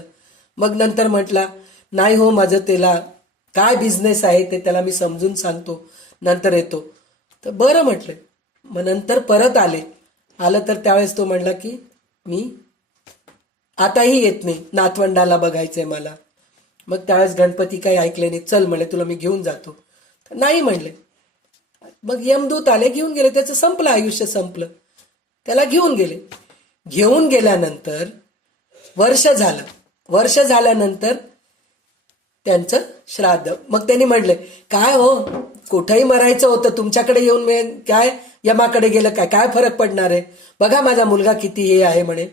मग नंतर म्हटला नाही हो, माझं त्याला काय बिझनेस आहे ते त्याला मी समजून सांगतो, नंतर येतो. तर बरं म्हटलं. मग नंतर परत आलं तर त्यावेळेस तो म्हणला की मी आताही येत नाही, नातवंडाला बघायचंय मला. मग त्यावेळेस गणपती काही ऐकले नाही, चल म्हणे तुला मी घेऊन जातो. तर नाही म्हणले. मग यमदूत आले, घेऊन गेले, त्याचं संपलं, आयुष्य संपलं, त्याला घेऊन गेले. घेऊन गेल्यानंतर वर्ष झाल्यानंतर त्यांचं श्राद्ध. मग त्यांनी म्हटले काय हो, कुठंही मरायचं होतं, तुमच्याकडे येऊन काय यमाकडे गेलं, काय फरक पडणार आहे, बघा माझा मुलगा किती हे आहे म्हणे.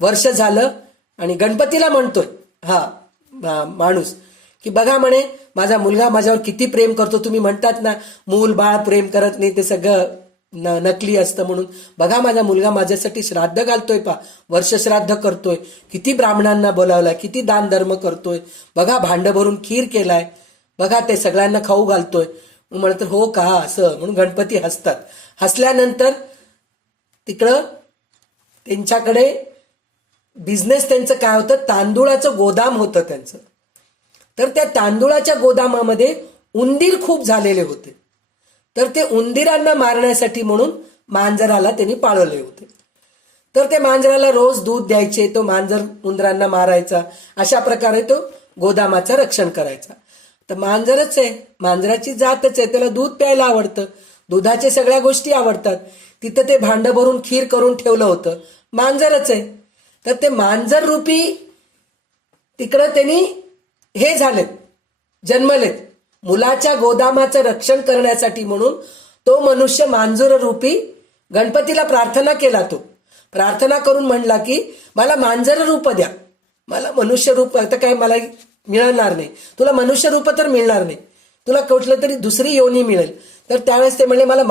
वर्ष झालं आणि गणपतीला म्हणतोय हा माणूस की बघा म्हणे माझा मुलगा माझ्यावर किती प्रेम करतो. तुम्ही म्हणतात ना मूल बाळ प्रेम करत नाही, ते सगळं नकली असतं, म्हणून बघा माझा मुलगा माझ्यासाठी श्राद्ध घालतोय, वर्ष श्राद्ध करतोय, किती ब्राह्मणांना बोलावलाय, किती दान धर्म करतोय, बघा भांड भरून खीर केलाय, बघा ते सगळ्यांना खाऊ घालतोय. म्हणत हो का असं म्हणून गणपती हसतात. हसल्यानंतर तिकडं त्यांच्याकडे बिझनेस त्यांचं काय होतं, तांदूळाचं गोदाम होतं त्यांचं. तर त्या तांदूळाच्या गोदामामध्ये उंदीर खूप झालेले होते. तर ते उंदिरांना मारण्यासाठी म्हणून मांजराला त्यांनी पाळले होते. तर ते मांजराला रोज दूध द्यायचे, तो मांजर उंदरांना मारायचा, अशा प्रकारे तो गोदामाचं रक्षण करायचा. तर मांजरच आहे, मांजराची जातच आहे, त्याला दूध प्यायला आवडतं, दुधाच्या सगळ्या गोष्टी आवडतात. तिथं ते भांड भरून खीर करून ठेवलं होतं, मांजरच आहे. तर ते मांजर रूपी तिकडं त्यांनी हे झालेत, जन्मलेत. मुलाच्या गोदामाचं रक्षण करण्यासाठी म्हणून तो मनुष्य मांजर रूपी गणपतीला प्रार्थना केला. तो प्रार्थना करून म्हणला की मला मांजर रूप द्या, मला मनुष्य रूप आता काय मला मिळणार नाही, तुला मनुष्य रूप तर मिळणार नाही, तुला कुठलं तरी दुसरी योनी मिळेल. तर त्यावेळेस ते म्हणले मला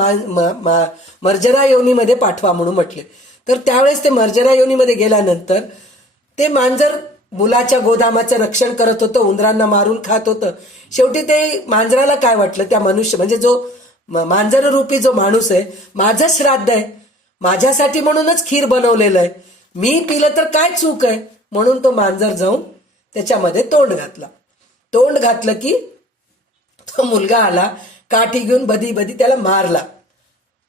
मर्जरा योनीमध्ये पाठवा म्हणून म्हटले. तर त्यावेळेस ते मर्जरा योनीमध्ये गेल्यानंतर ते मांजर मुलाच्या गोदामाचं रक्षण करत होतं, उंदरांना मारून खात होतं. शेवटी ते मांजराला काय वाटलं, त्या मनुष्य म्हणजे जो मांजर रूपी जो माणूस आहे, माझं श्राद्ध आहे, माझ्यासाठी म्हणूनच खीर बनवलेलं आहे, मी पिलं तर काय चूक आहे, म्हणून तो मांजर जाऊन त्याच्यामध्ये तोंड घातला. तोंड घातलं की तो मुलगा आला, काठी घेऊन बदी बदी त्याला मारला,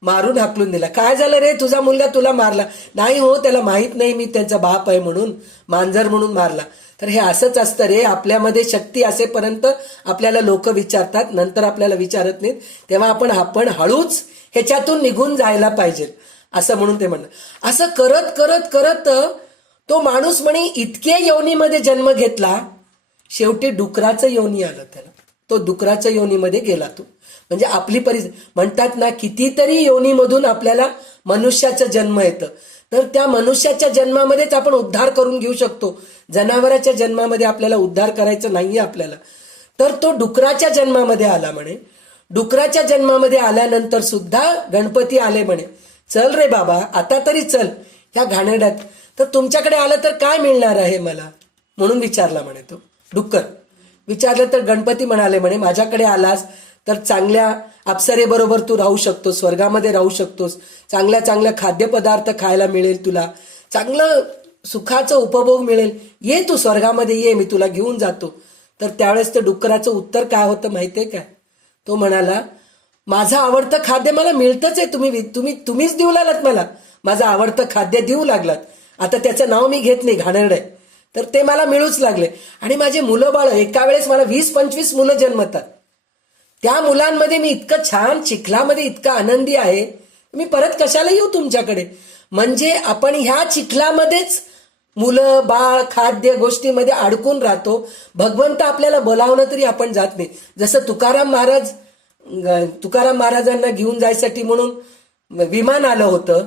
मारून हाकलून दिला. काय झालं रे, तुझा मुलगा तुला मारला? नाही हो, त्याला माहित नाही मी त्यांचा बाप आहे म्हणून, मांजर म्हणून मारला. तर हे असंच असतं रे, आपल्यामध्ये शक्ती असेपर्यंत आपल्याला लोक विचारतात, नंतर आपल्याला विचारत नाहीत, तेव्हा आपण हळूच ह्याच्यातून निघून जायला पाहिजे, असं म्हणून ते म्हणणं. असं करत करत करत तो माणूस म्हणे इतके योनीमध्ये जन्म घेतला, शेवटी डुकराचं योनी आलं त्याला, तो डुकराच्या योनीमध्ये गेला. तो म्हणजे आपली म्हणतात ना, कितीतरी योनीमधून आपल्याला मनुष्याचा जन्म येतं, तर त्या मनुष्याच्या जन्मामध्येच आपण उद्धार करून घेऊ शकतो. जनावराच्या जन्मामध्ये आपल्याला उद्धार करायचं नाहीये आपल्याला. तर तो डुकराच्या जन्मामध्ये आला म्हणे. डुकराच्या जन्मामध्ये आल्यानंतर सुद्धा गणपती आले म्हणे, चल रे बाबा आता तरी चल ह्या घाणेरड्यात, तर तुमच्याकडे आलं तर काय मिळणार आहे मला, म्हणून विचारला म्हणे तो डुक्कर. विचारलं तर गणपती म्हणाले म्हणे, माझ्याकडे आलास तर चांगल्या अप्सरेबरोबर तू राहू शकतोस, स्वर्गामध्ये राहू शकतोस, चांगल्या चांगल्या खाद्यपदार्थ खायला मिळेल तुला, चांगलं सुखाचं उपभोग मिळेल, ये तू स्वर्गामध्ये ये, मी तुला घेऊन जातो. तर त्यावेळेस तर डुक्कराचं उत्तर काय होतं माहितीये काय? तो म्हणाला, माझं आवडतं खाद्य मला मिळतच आहे, तुम्हीच देऊ लागलात मला, माझं आवडतं खाद्य देऊ लागलात, आता त्याचं नाव मी घेत नाही, घाणेरडं, तर ते मला मिळूच लागले. आणि माझे मुलं बाळ, एका वेळेस मला 20-25 मुलं जन्मतात, त्या मुलांमध्ये मी इतकं छान चिखलामध्ये इतका आनंदी आहे, मी परत कशाला येऊ तुमच्याकडे. म्हणजे आपण ह्या चिखलामध्येच मुलं बाळ खाद्य गोष्टीमध्ये अडकून राहतो. भगवंत आपल्याला बोलावलं तरी आपण जात नाही. जसं तुकाराम महाराजांना घेऊन जायसाठी म्हणून विमान आलं होतं,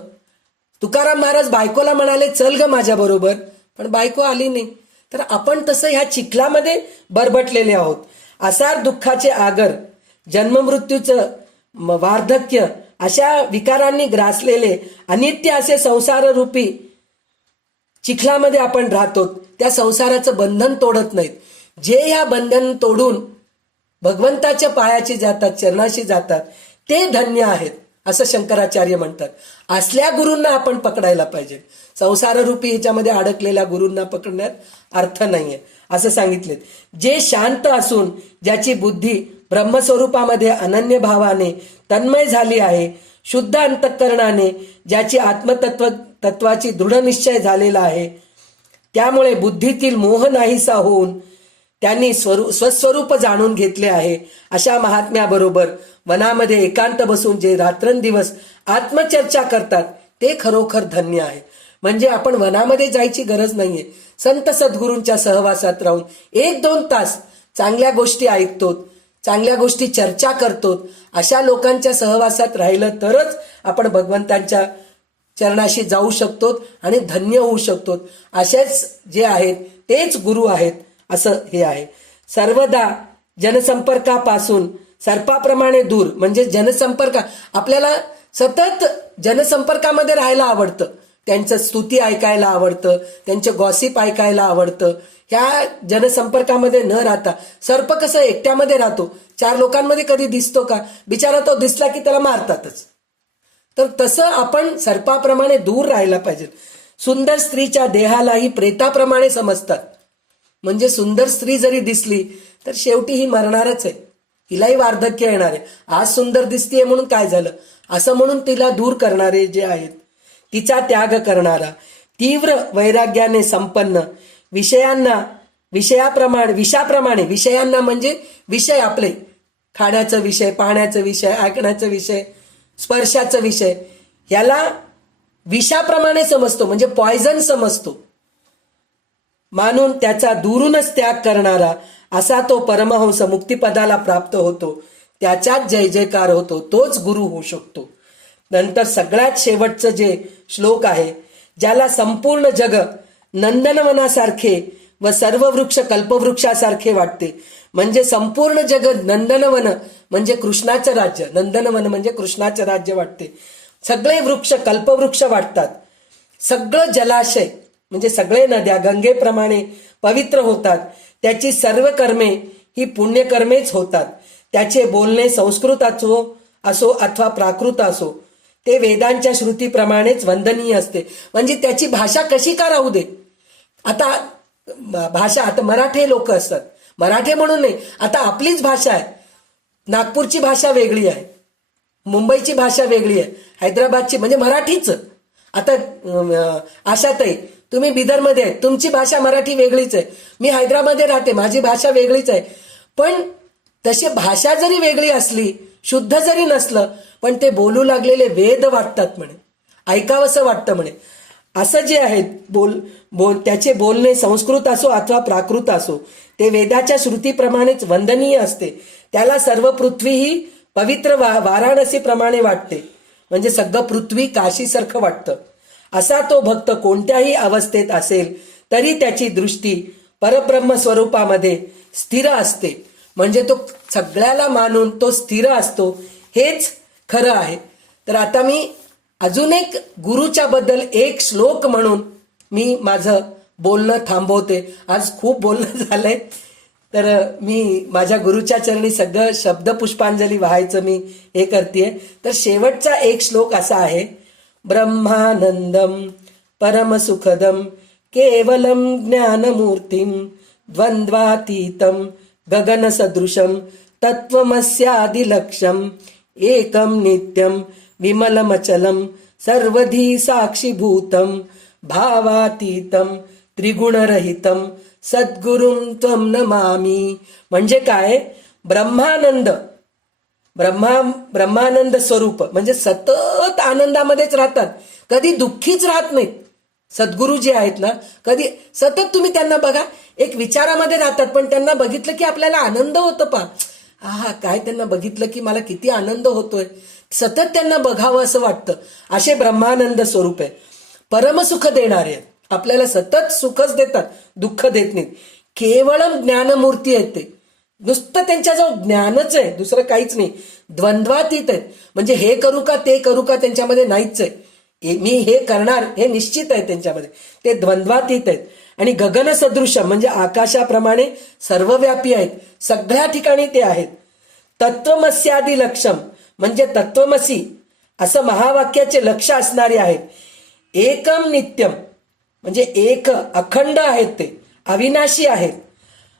तुकाराम महाराज बायकोला म्हणाले चल ग माझ्या बरोबर, पण बायको आली नाही. तर आपण तसं ह्या चिखलामध्ये बरबटलेले आहोत. आसार दुःखाचे आगर, जन्ममृत्यूचं वार्धक्य, अशा विकारांनी ग्रासलेले अनित्य असे संसार रूपी चिखलामध्ये आपण राहतो. त्या संसाराचं बंधन तोडत नाहीत. जे ह्या बंधन तोडून भगवंताच्या पायाची जातात, चरणाशी जातात, ते धन्य आहेत, असं शंकराचार्य म्हणतात. असल्या गुरूंना आपण पकडायला पाहिजे. संसाररूपी ह्याच्यामध्ये अडकलेल्या गुरूंना पकडण्यात अर्थ नाहीये, असं सांगितले. जे शांत असून ज्याची बुद्धी ब्रह्मस्वरूपामध्ये अनन्य भावाने तन्मय झाली आहे, शुद्ध अंतःकरणाने ज्याची तत्वाची दृढ निश्चय झालेला आहे, त्यामुळे बुद्धीतील मोह नाहीसा होऊन त्यांनी स्वस्वरूप जाणून घेतले आहे, अशा महात्म्याबरोबर वनामध्ये एकांत बसून जे रात्रंदिवस आत्मचर्चा करतात, ते खरोखर धन्य आहे. म्हणजे आपण वनामध्ये जायची गरज नाहीये. संत सद्गुरूंच्या सहवासात राहून 1-2 तास चांगल्या गोष्टी ऐकतो, चांगल्या गोष्टी चर्चा करतो, अशा लोकांच्या सहवासात राहिलं तरच आपण भगवंतांच्या चरणाशी जाऊ शकतो आणि धन्य होऊ शकतो. असेच जे आहेत तेच गुरु आहेत, असं हे आहे. सर्वदा जनसंपर्कापासून सर्पाप्रमाणे दूर, म्हणजे जनसंपर्क, आपल्याला सतत जनसंपर्कामध्ये राहायला आवडतं, त्यांचं स्तुती ऐकायला आवडतं, त्यांचे गॉसिप ऐकायला आवडतं. ह्या जनसंपर्कामध्ये न राहता सर्प कसं एकट्यामध्ये राहतो, 4 लोकांमध्ये कधी दिसतो का? बिचारा तो दिसला की त्याला मारतातच. तर तसं आपण सर्पाप्रमाणे दूर राहायला पाहिजे. सुंदर स्त्रीच्या देहालाही प्रेताप्रमाणे समजतात. म्हणजे सुंदर स्त्री जरी दिसली तर शेवटी ही मरणारच आहे, हिलाही वार्धक्य येणार आहे. आज सुंदर दिसतीये म्हणून काय झालं, असं म्हणून तिला दूर करणारे जे आहेत, तिचा त्याग करणारा, तीव्र वैराग्याने संपन्न, विषयाप्रमाणे, विषयांना म्हणजे विषय आपले, खाण्याचा विषय, पाहण्याचा विषय, ऐकण्याचा विषय, स्पर्शाचा विषय, याला विषाप्रमाणे समजतो, म्हणजे पॉयझन समजतो मानून त्याचा दूरूनच त्याग करणारा, असा तो परमहंस मुक्तिपदाला प्राप्त होतो. त्याच्यात जय जयकार होतो, तोच गुरु होऊ शकतो. नंतर सगळ्यात शेवटचं जे श्लोक आहे, ज्याला संपूर्ण जग नंदनवनासारखे व सर्व वृक्ष कल्पवृक्षासारखे वाटते. म्हणजे संपूर्ण जगत नंदनवन म्हणजे कृष्णाचं राज्य, नंदनवन म्हणजे कृष्णाचं राज्य वाटते. सगळे वृक्ष कल्पवृक्ष वाटतात. सगळं जलाशय म्हणजे सगळे नद्या गंगेप्रमाणे पवित्र होतात. त्याची सर्व कर्मे ही पुण्यकर्मेच होतात. त्याचे बोलणे संस्कृत असो अथवा प्राकृत असो ते वेदांच्या श्रुतीप्रमाणेच वंदनीय असते. म्हणजे त्याची भाषा कशी का राहू दे. आता भाषा, आता मराठी लोक असतात, मराठी म्हणून नाही, आता आपलीच भाषा आहे. नागपूरची भाषा वेगळी आहे, मुंबईची भाषा वेगळी आहे, हैदराबादची म्हणजे मराठीच. आता आशाताई तुम्ही बिदरमध्ये आहे, तुमची भाषा मराठी वेगळीच आहे. मी हैदराबादमध्ये राहते, माझी भाषा वेगळीच आहे. पण तशी भाषा जरी वेगळी असली, शुद्ध जरी नसलं, पण ते बोलू लागलेले वेद वाटतात म्हणे, ऐकावंसं वाटतं म्हणे. असं जे आहे त्याचे बोलणे संस्कृत असो अथवा प्राकृत असो ते वेदाच्या श्रुतीप्रमाणेच वंदनीय असते. त्याला सर्व पृथ्वी ही पवित्र वाराणसीप्रमाणे वाटते. म्हणजे सगळं पृथ्वी काशीसारखं वाटतं. असा तो भक्त कोणत्याही अवस्थेत असेल तरी त्याची दृष्टी परब्रह्म स्वरूपामध्ये स्थिर असते. म्हणजे तो सगळ्याला मानून तो स्थिर असतो, हेच खरं आहे. तर आता मी अजून एक गुरुच्या बद्दल एक श्लोक म्हणून मी माझं बोलणं थांबवते. आज खूप बोलणं झालंय, तर मी माझ्या गुरुच्या चरणी सगळं शब्द पुष्पांजली वाहायचं मी हे करतेय. तर शेवटचा एक श्लोक असा आहे, ब्रह्मानंदम परमसुखदम केवलम ज्ञानमूर्तिम द्वंद्वातीतम गगनसदृशम तत्वमस्यादिलक्ष्यम एकम नित्यम विमलमचलम सर्वधी साक्षीभूतम भावातीतम त्रिगुणरहितम सद्गुरुं त्वं नमामि. म्हणजे काय, ब्रह्मानंद स्वरूप म्हणजे सतत आनंदामध्येच राहतात, कधी दुःखीच राहत नाहीत. सद्गुरू जे आहेत ना, कधी सतत तुम्ही त्यांना बघा, एक विचारामध्ये राहतात, पण त्यांना बघितलं की आपल्याला आनंद होतो. हा काय त्यांना बघितलं की मला किती आनंद होतोय, सतत त्यांना बघावं असं वाटतं. असे ब्रह्मानंद स्वरूप आहे. परमसुख देणारे आहेत, आपल्याला सतत सुखच देतात, दुःख देत नाहीत. केवळम ज्ञानमूर्ती आहेत ते, नुसतं त्यांच्याजवळ ज्ञानच आहे, दुसरं काहीच नाही. द्वंद्वातीत आहेत, म्हणजे हे करू का ते करू का त्यांच्यामध्ये नाहीच आहे. मी हे करणार हे निश्चित आहे त्यांच्यामध्ये, ते द्वंद्वातीत आहेत. आणि गगन सदृश्य म्हणजे आकाशाप्रमाणे सर्वव्यापी आहेत, सगळ्या ठिकाणी ते आहेत. तत्वमस्यादी लक्ष्यम म्हणजे तत्वमसी असं महावाक्याचे लक्ष असणारे आहेत. एकम नित्यम म्हणजे एक अखंड आहेत, ते अविनाशी आहेत,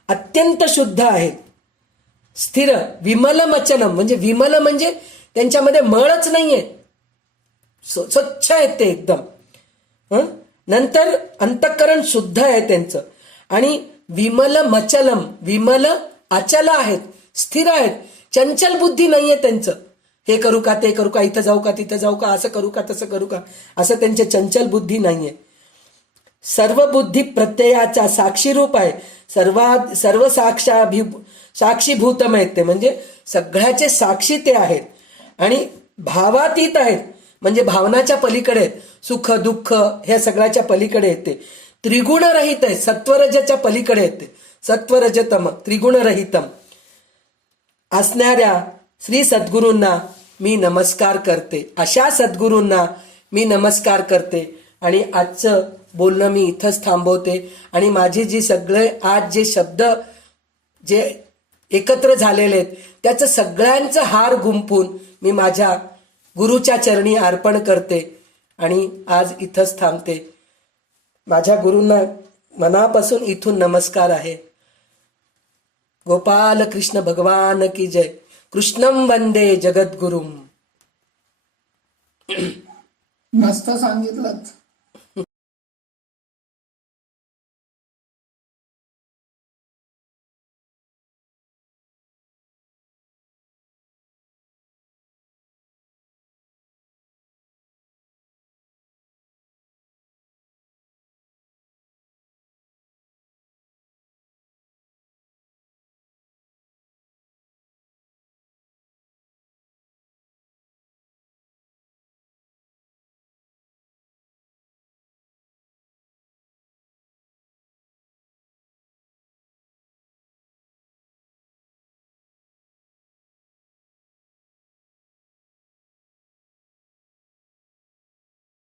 अत्यंत शुद्ध आहेत, स्थिर. विमलमचलम म्हणजे विमल म्हणजे त्यांच्यामध्ये मळच नाहीये, स्वच्छ आहेत ते एकदम. नंतर अंतःकरण शुद्ध आहे त्यांचं. आणि विमलमचलम विमल अचल आहेत, स्थिर आहेत, चंचल बुद्धी नाहीये त्यांचं. हे करू का ते करू का, इथं जाऊ का तिथं जाऊ का, असं करू का तसं करू का, असं त्यांचे चंचल बुद्धी नाहीये. सर्व बुद्धी प्रत्ययाचा साक्षीरूप आहे, सर्व साक्षीभूतम आहेत ते, म्हणजे सगळ्याचे साक्षी ते आहेत. आणि भावातीत आहेत म्हणजे भावनाच्या पलीकडे आहेत, सुख दुःख ह्या सगळ्याच्या पलीकडे आहेत ते. त्रिगुणरहित आहेत, सत्वरजच्या पलीकडे आहेत ते, सत्वरजतम त्रिगुणरहितम असणाऱ्या श्री सद्गुरूंना मी नमस्कार करते. अशा सद्गुरूंना मी नमस्कार करते. आणि आजचं बोलणं मी इथंच थांबवते. आणि माझे जे सगळे आज जे शब्द जे एकत्र झालेले आहेत त्याचं सगळ्यांचं हार गुंफून मी माझ्या गुरुच्या चरणी अर्पण करते आणि आज इथंच थांबते. माझ्या गुरूंना मनापासून इथून नमस्कार आहे. गोपाल कृष्ण भगवान की जय. कृष्णम वंदे जगद्गुरुम. मस्त सांगितलं.